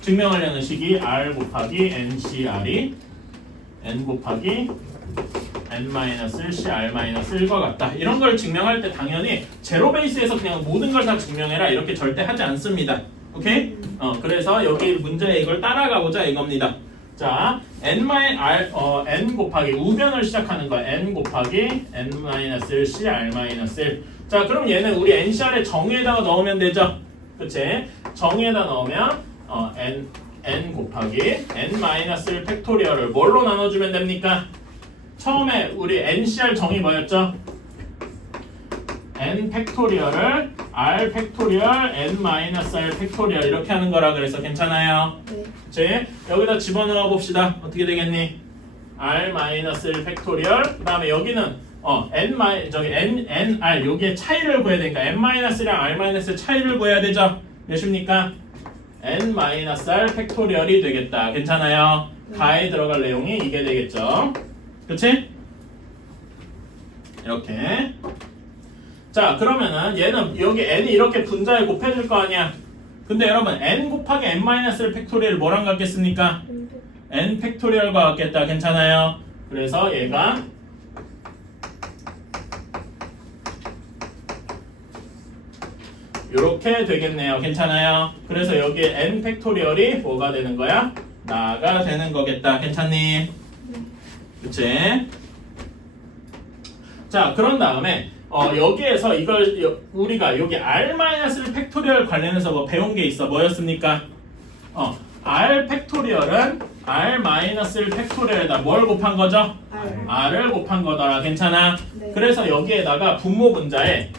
증명하려는 식이 R 곱하기 NCR이 N 곱하기 N-CR-1과 같다. 이런 걸 증명할 때 당연히 제로 베이스에서 그냥 모든 걸 다 증명해라 이렇게 절대 하지 않습니다. 오케이? 그래서 여기 문제에 이걸 따라가 보자 이겁니다. 자, N 곱하기 우변을 시작하는 거야. N 곱하기 N-CR-1. 자, 그럼 얘는 우리 NCR의 정의에다가 넣으면 되죠? 그치? 정의에다 넣으면 N 곱하기 N-1 팩토리얼을 뭘로 나눠주면 됩니까? 처음에 우리 NCR 정의 뭐였죠? N 팩토리얼을 R 팩토리얼 N-R 팩토리얼 이렇게 하는 거라 그래서 괜찮아요? 네. 그치? 여기다 집어넣어 봅시다. 어떻게 되겠니? R-1 팩토리얼 그 다음에 여기는 NR 여기에 차이를 구해야 되니까 N-R랑 R-의 차이를 구해야 되죠? 몇입니까? N-R 팩토리얼이 되겠다. 괜찮아요? 가에 들어갈 내용이 이게 되겠죠? 그치? 이렇게 자 그러면은 얘는 여기 n이 이렇게 분자에 곱해질 거 아니야. 근데 여러분 n 곱하기 n-를 팩토리얼 뭐랑 같겠습니까? n 팩토리얼과 같겠다. 괜찮아요? 그래서 얘가 이렇게 되겠네요. 괜찮아요? 그래서 여기에 n 팩토리얼이 뭐가 되는 거야? 나가 되는 거겠다. 괜찮니? 그치? 자, 그런 다음에 여기에서 이걸 우리가 여기 R-를 팩토리얼 관련해서 뭐 배운 게 있어. 뭐였습니까? R 팩토리얼은 R-를 팩토리얼에다 뭘 곱한 거죠? R을 곱한 거더라. 괜찮아? 네. 그래서 여기에다가 분모 분자에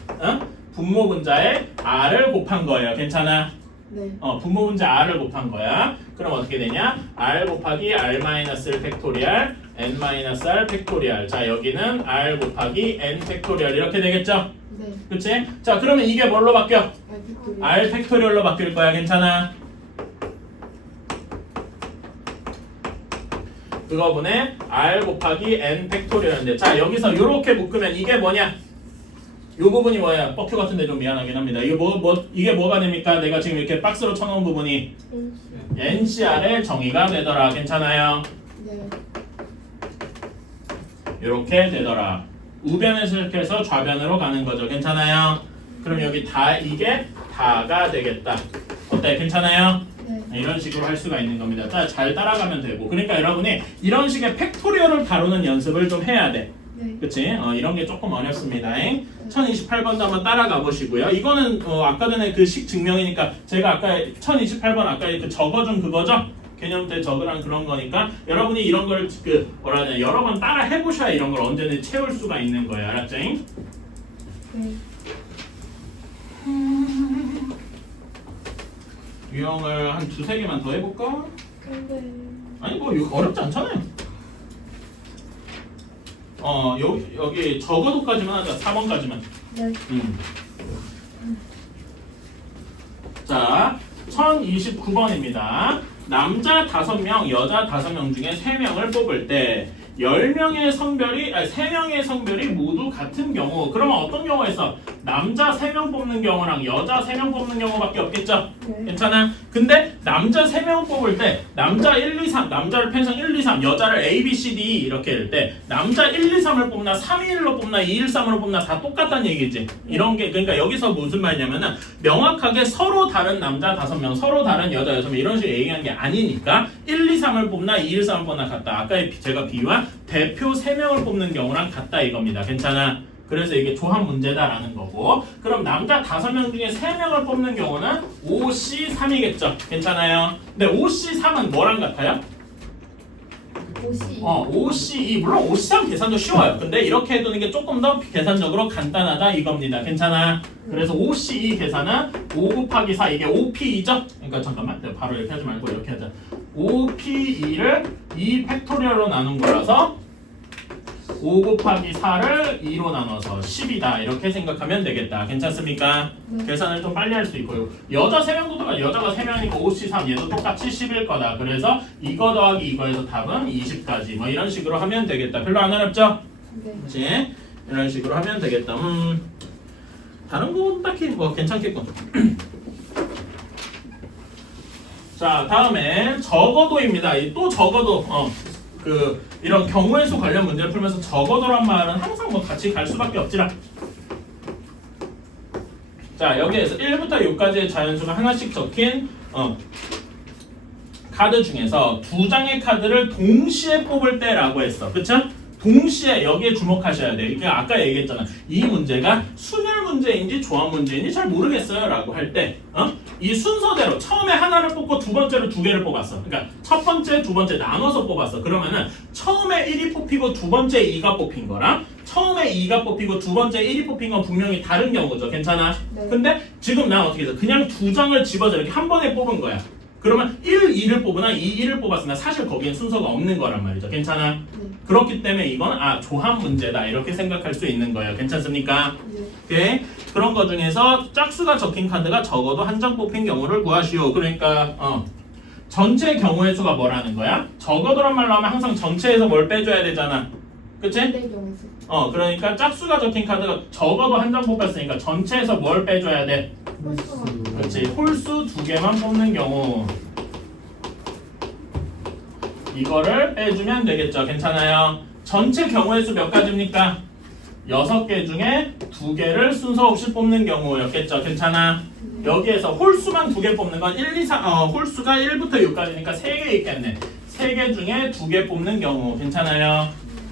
R을 곱한 거예요. 괜찮아? 네. 분모 분자 R을 곱한 거야. 그럼 어떻게 되냐? R 곱하기 R-을 팩토리얼 N-R 팩토리얼. 자, 여기는 R 곱하기 N 팩토리얼 이렇게 되겠죠? 네. 그치? 자, 그러면 이게 뭘로 바뀌어? 팩토리얼. R 팩토리얼로 바뀔 거야. 괜찮아? 그거분의 R 곱하기 N 팩토리얼인데, 자, 여기서 이렇게 묶으면 이게 뭐냐? 이 부분이 뭐야? 뻑큐 같은데 좀 미안하긴 합니다. 이게 이게 뭐가 됩니까? 내가 지금 이렇게 박스로 쳐놓은 부분이 NCR의 정의가 되더라. 괜찮아요? 네. 이렇게 되더라. 우변에서 이렇게 해서 좌변으로 가는 거죠. 괜찮아요? 그럼 여기 이게 다가 되겠다. 어때? 괜찮아요? 네. 이런 식으로 할 수가 있는 겁니다. 자, 잘 따라가면 되고. 그러니까 여러분이 이런 식의 팩토리얼을 다루는 연습을 좀 해야 돼. 네. 그치? 이런 게 조금 어렵습니다. 1028번도 한번 따라가 보시고요. 이거는 아까 전에 그 식 증명이니까 제가 아까 1028번 아까 그 적어준 그거죠? 개념 때 적으란 그런 거니까 여러분이 이런 걸 뭐라 해야 되나 여러 번 따라 해보셔야 이런 걸 언제든 채울 수가 있는 거예요. 알았죠? 네. 유형을 한 두세 개만 더 해볼까? 근데 아니 뭐 이거 어렵지 않잖아요. 여기 적어도까지만 하자. 4번까지만. 네. 자, 1029번입니다. 남자 5명, 여자 5명 중에 3명을 뽑을 때 10명의 성별이 3명의 성별이 모두 같은 경우, 그러면 어떤 경우가 있어? 남자 3명 뽑는 경우랑 여자 3명 뽑는 경우밖에 없겠죠? 네. 괜찮아? 근데 남자 3명 뽑을 때 남자 1, 2, 3, 남자를 편성 1, 2, 3, 여자를 A, B, C, D 이렇게 할 때 남자 1, 2, 3을 뽑나 3, 2, 1로 뽑나 2, 1, 3으로 뽑나 다 똑같다는 얘기지. 이런 게 그러니까 여기서 무슨 말이냐면은 명확하게 서로 다른 남자 5명, 서로 다른 여자 6명 이런 식으로 얘기한 게 아니니까 1, 2, 3을 뽑나 2, 1, 3을 뽑나 같다. 아까 제가 비유한 대표 3명을 뽑는 경우랑 같다 이겁니다. 괜찮아? 그래서 이게 조합 문제다라는 거고, 그럼 남자 5명 중에 3명을 뽑는 경우는 OC3이겠죠? 괜찮아요? 근데 OC3은 뭐랑 같아요? OC. OC2 물론 OC3 계산도 쉬워요. 근데 이렇게 해두는 게 조금 더 계산적으로 간단하다 이겁니다. 괜찮아? 그래서 OC2 계산은 5 곱하기 4 이게 OP2죠? 그러니까 잠깐만 내가 바로 이렇게 하지 말고 이렇게 하자. OP2를 2 팩토리얼로 나눈 거라서 5 곱하기 4를 2로 나눠서 10이다 이렇게 생각하면 되겠다. 괜찮습니까? 네. 계산을 좀 빨리 할 수 있고요. 여자 3명도 똑같아. 여자가 3명이니까 5C3 얘도 똑같이 10일 거다. 그래서 이거 더하기 이거에서 답은 20까지 뭐 이런 식으로 하면 되겠다. 별로 안 어렵죠? 네. 그치? 이런 식으로 하면 되겠다. 다른 건 딱히 뭐 괜찮겠군. 자, 다음에 적어도입니다. 또 적어도 이런 경우의 수 관련 문제를 풀면서 적어도란 말은 항상 뭐 같이 갈 수밖에 없지라. 자, 여기에서 1부터 6까지의 자연수가 하나씩 적힌 카드 중에서 2장의 카드를 동시에 뽑을 때라고 했어. 그쵸? 동시에 여기에 주목하셔야 돼요. 그러니까 아까 얘기했잖아. 이 문제가 순열 문제인지 조합 문제인지 잘 모르겠어요 라고 할 때 이 순서대로 처음에 하나를 뽑고 두 번째로 2개를 뽑았어. 그러니까 첫 번째, 두 번째 나눠서 뽑았어. 그러면은 처음에 1이 뽑히고 두 번째 2가 뽑힌 거랑 처음에 2가 뽑히고 두 번째 1이 뽑힌 건 분명히 다른 경우죠. 괜찮아? 네. 근데 지금 난 어떻게 해서 그냥 2장을 집어서 이렇게 한 번에 뽑은 거야. 그러면 1, 2를 뽑으나 2, 1을 뽑았으나 사실 거기엔 순서가 없는 거란 말이죠. 괜찮아? 네. 그렇기 때문에 이건 조합 문제다 이렇게 생각할 수 있는 거예요. 괜찮습니까? 네. 오케이? 그런 거 중에서 짝수가 적힌 카드가 적어도 한 장 뽑힌 경우를 구하시오. 그러니까 전체 경우의 수가 뭐라는 거야? 적어도란 말로 하면 항상 전체에서 뭘 빼줘야 되잖아. 그치? 네. 경우수. 그러니까 짝수가 적힌 카드가 적어도 한 장 뽑혔으니까 전체에서 뭘 빼줘야 돼? 그렇지. 홀수 2개만 뽑는 경우 이거를 빼주면 되겠죠. 괜찮아요? 전체 경우의 수 몇 가지입니까? 6개 중에 2개를 순서 없이 뽑는 경우였겠죠. 괜찮아? 네. 여기에서 홀수만 2개 뽑는 건 1, 2, 3, 홀수가 1부터 6까지니까 3개 있겠네. 3개 중에 2개 뽑는 경우 괜찮아요?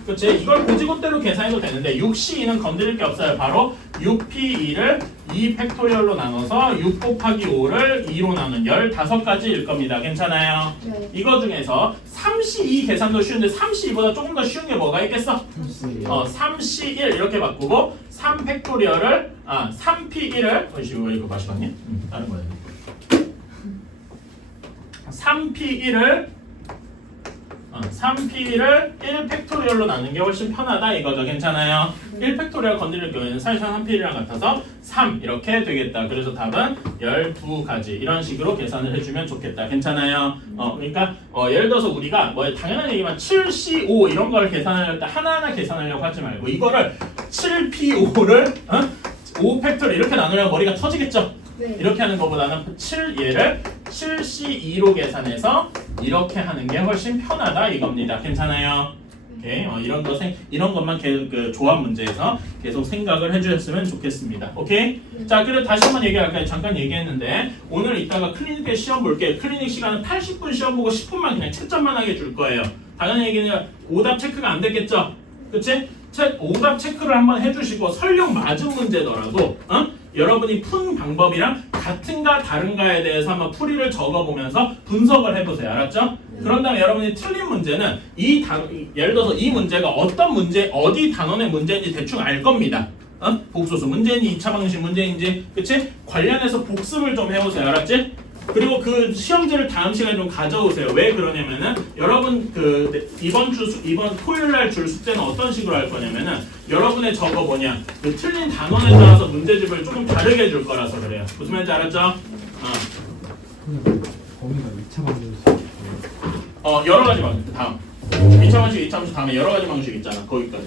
그치? 이걸 고지고대로 계산해도 되는데 6C2는 건드릴 게 없어요. 바로 6P2를 2 팩토리얼로 나눠서 6 곱하기 5를 2로 나눈 15가지일 겁니다. 괜찮아요? 네. 이거 중에서 3C2 계산도 쉬운데 3C2보다 조금 더 쉬운 게 뭐가 있겠어? 3C1 이렇게 바꾸고 3 팩토리얼을 3P1을 이거 마시겠니? 다른 거야. 3P1을 3P를 1 팩토리얼로 나눈 게 훨씬 편하다 이거죠. 괜찮아요? 1 팩토리얼 건드릴 경우에는 사실상 3P랑 같아서 3 이렇게 되겠다. 그래서 답은 12가지 이런 식으로 계산을 해주면 좋겠다. 괜찮아요? 그러니까 예를 들어서 우리가 뭐 당연한 얘기만 7C5 이런 걸 계산할 때 하나하나 계산하려고 하지 말고 이거를 7P5를 5 팩토리얼 이렇게 나누려면 머리가 터지겠죠? 네. 이렇게 하는 것보다는 7얘를 7C2로 계산해서 이렇게 하는 게 훨씬 편하다 이겁니다. 괜찮아요? 오케이. 이런 것만 그 조합 문제에서 계속 생각을 해주셨으면 좋겠습니다. 오케이? 자, 그리고 다시 한번 얘기할까요? 잠깐 얘기했는데 오늘 이따가 클리닉에 시험 볼게요. 클리닉 시간은 80분 시험 보고 10분만 그냥 채점만 하게 줄 거예요. 당연히 얘기는 오답 체크가 안 됐겠죠? 그치? 오답 체크를 한번 해주시고 설령 맞은 문제더라도 여러분이 푼 방법이랑 같은가 다른가에 대해서 한번 풀이를 적어보면서 분석을 해보세요. 알았죠? 그런 다음에 여러분이 틀린 문제는 예를 들어서 이 문제가 어떤 문제, 어디 단원의 문제인지 대충 알 겁니다. 복소수 문제인지 2차 방식 문제인지, 그치? 관련해서 복습을 좀 해보세요. 알았지? 그리고 그 시험지를 다음 시간에 좀 가져오세요. 왜 그러냐면은 여러분 이번 토요일 날 줄 숙제는 어떤 식으로 할 거냐면은 여러분의 저거 그 틀린 단원에 따라서 문제집을 조금 다르게 줄 거라서 그래요. 무슨 말인지 알았죠? 거기가 2차 방정식 여러 가지 방식 다음 2차 방식 2차 방식 다음에 여러 가지 방식 있잖아. 거기까지.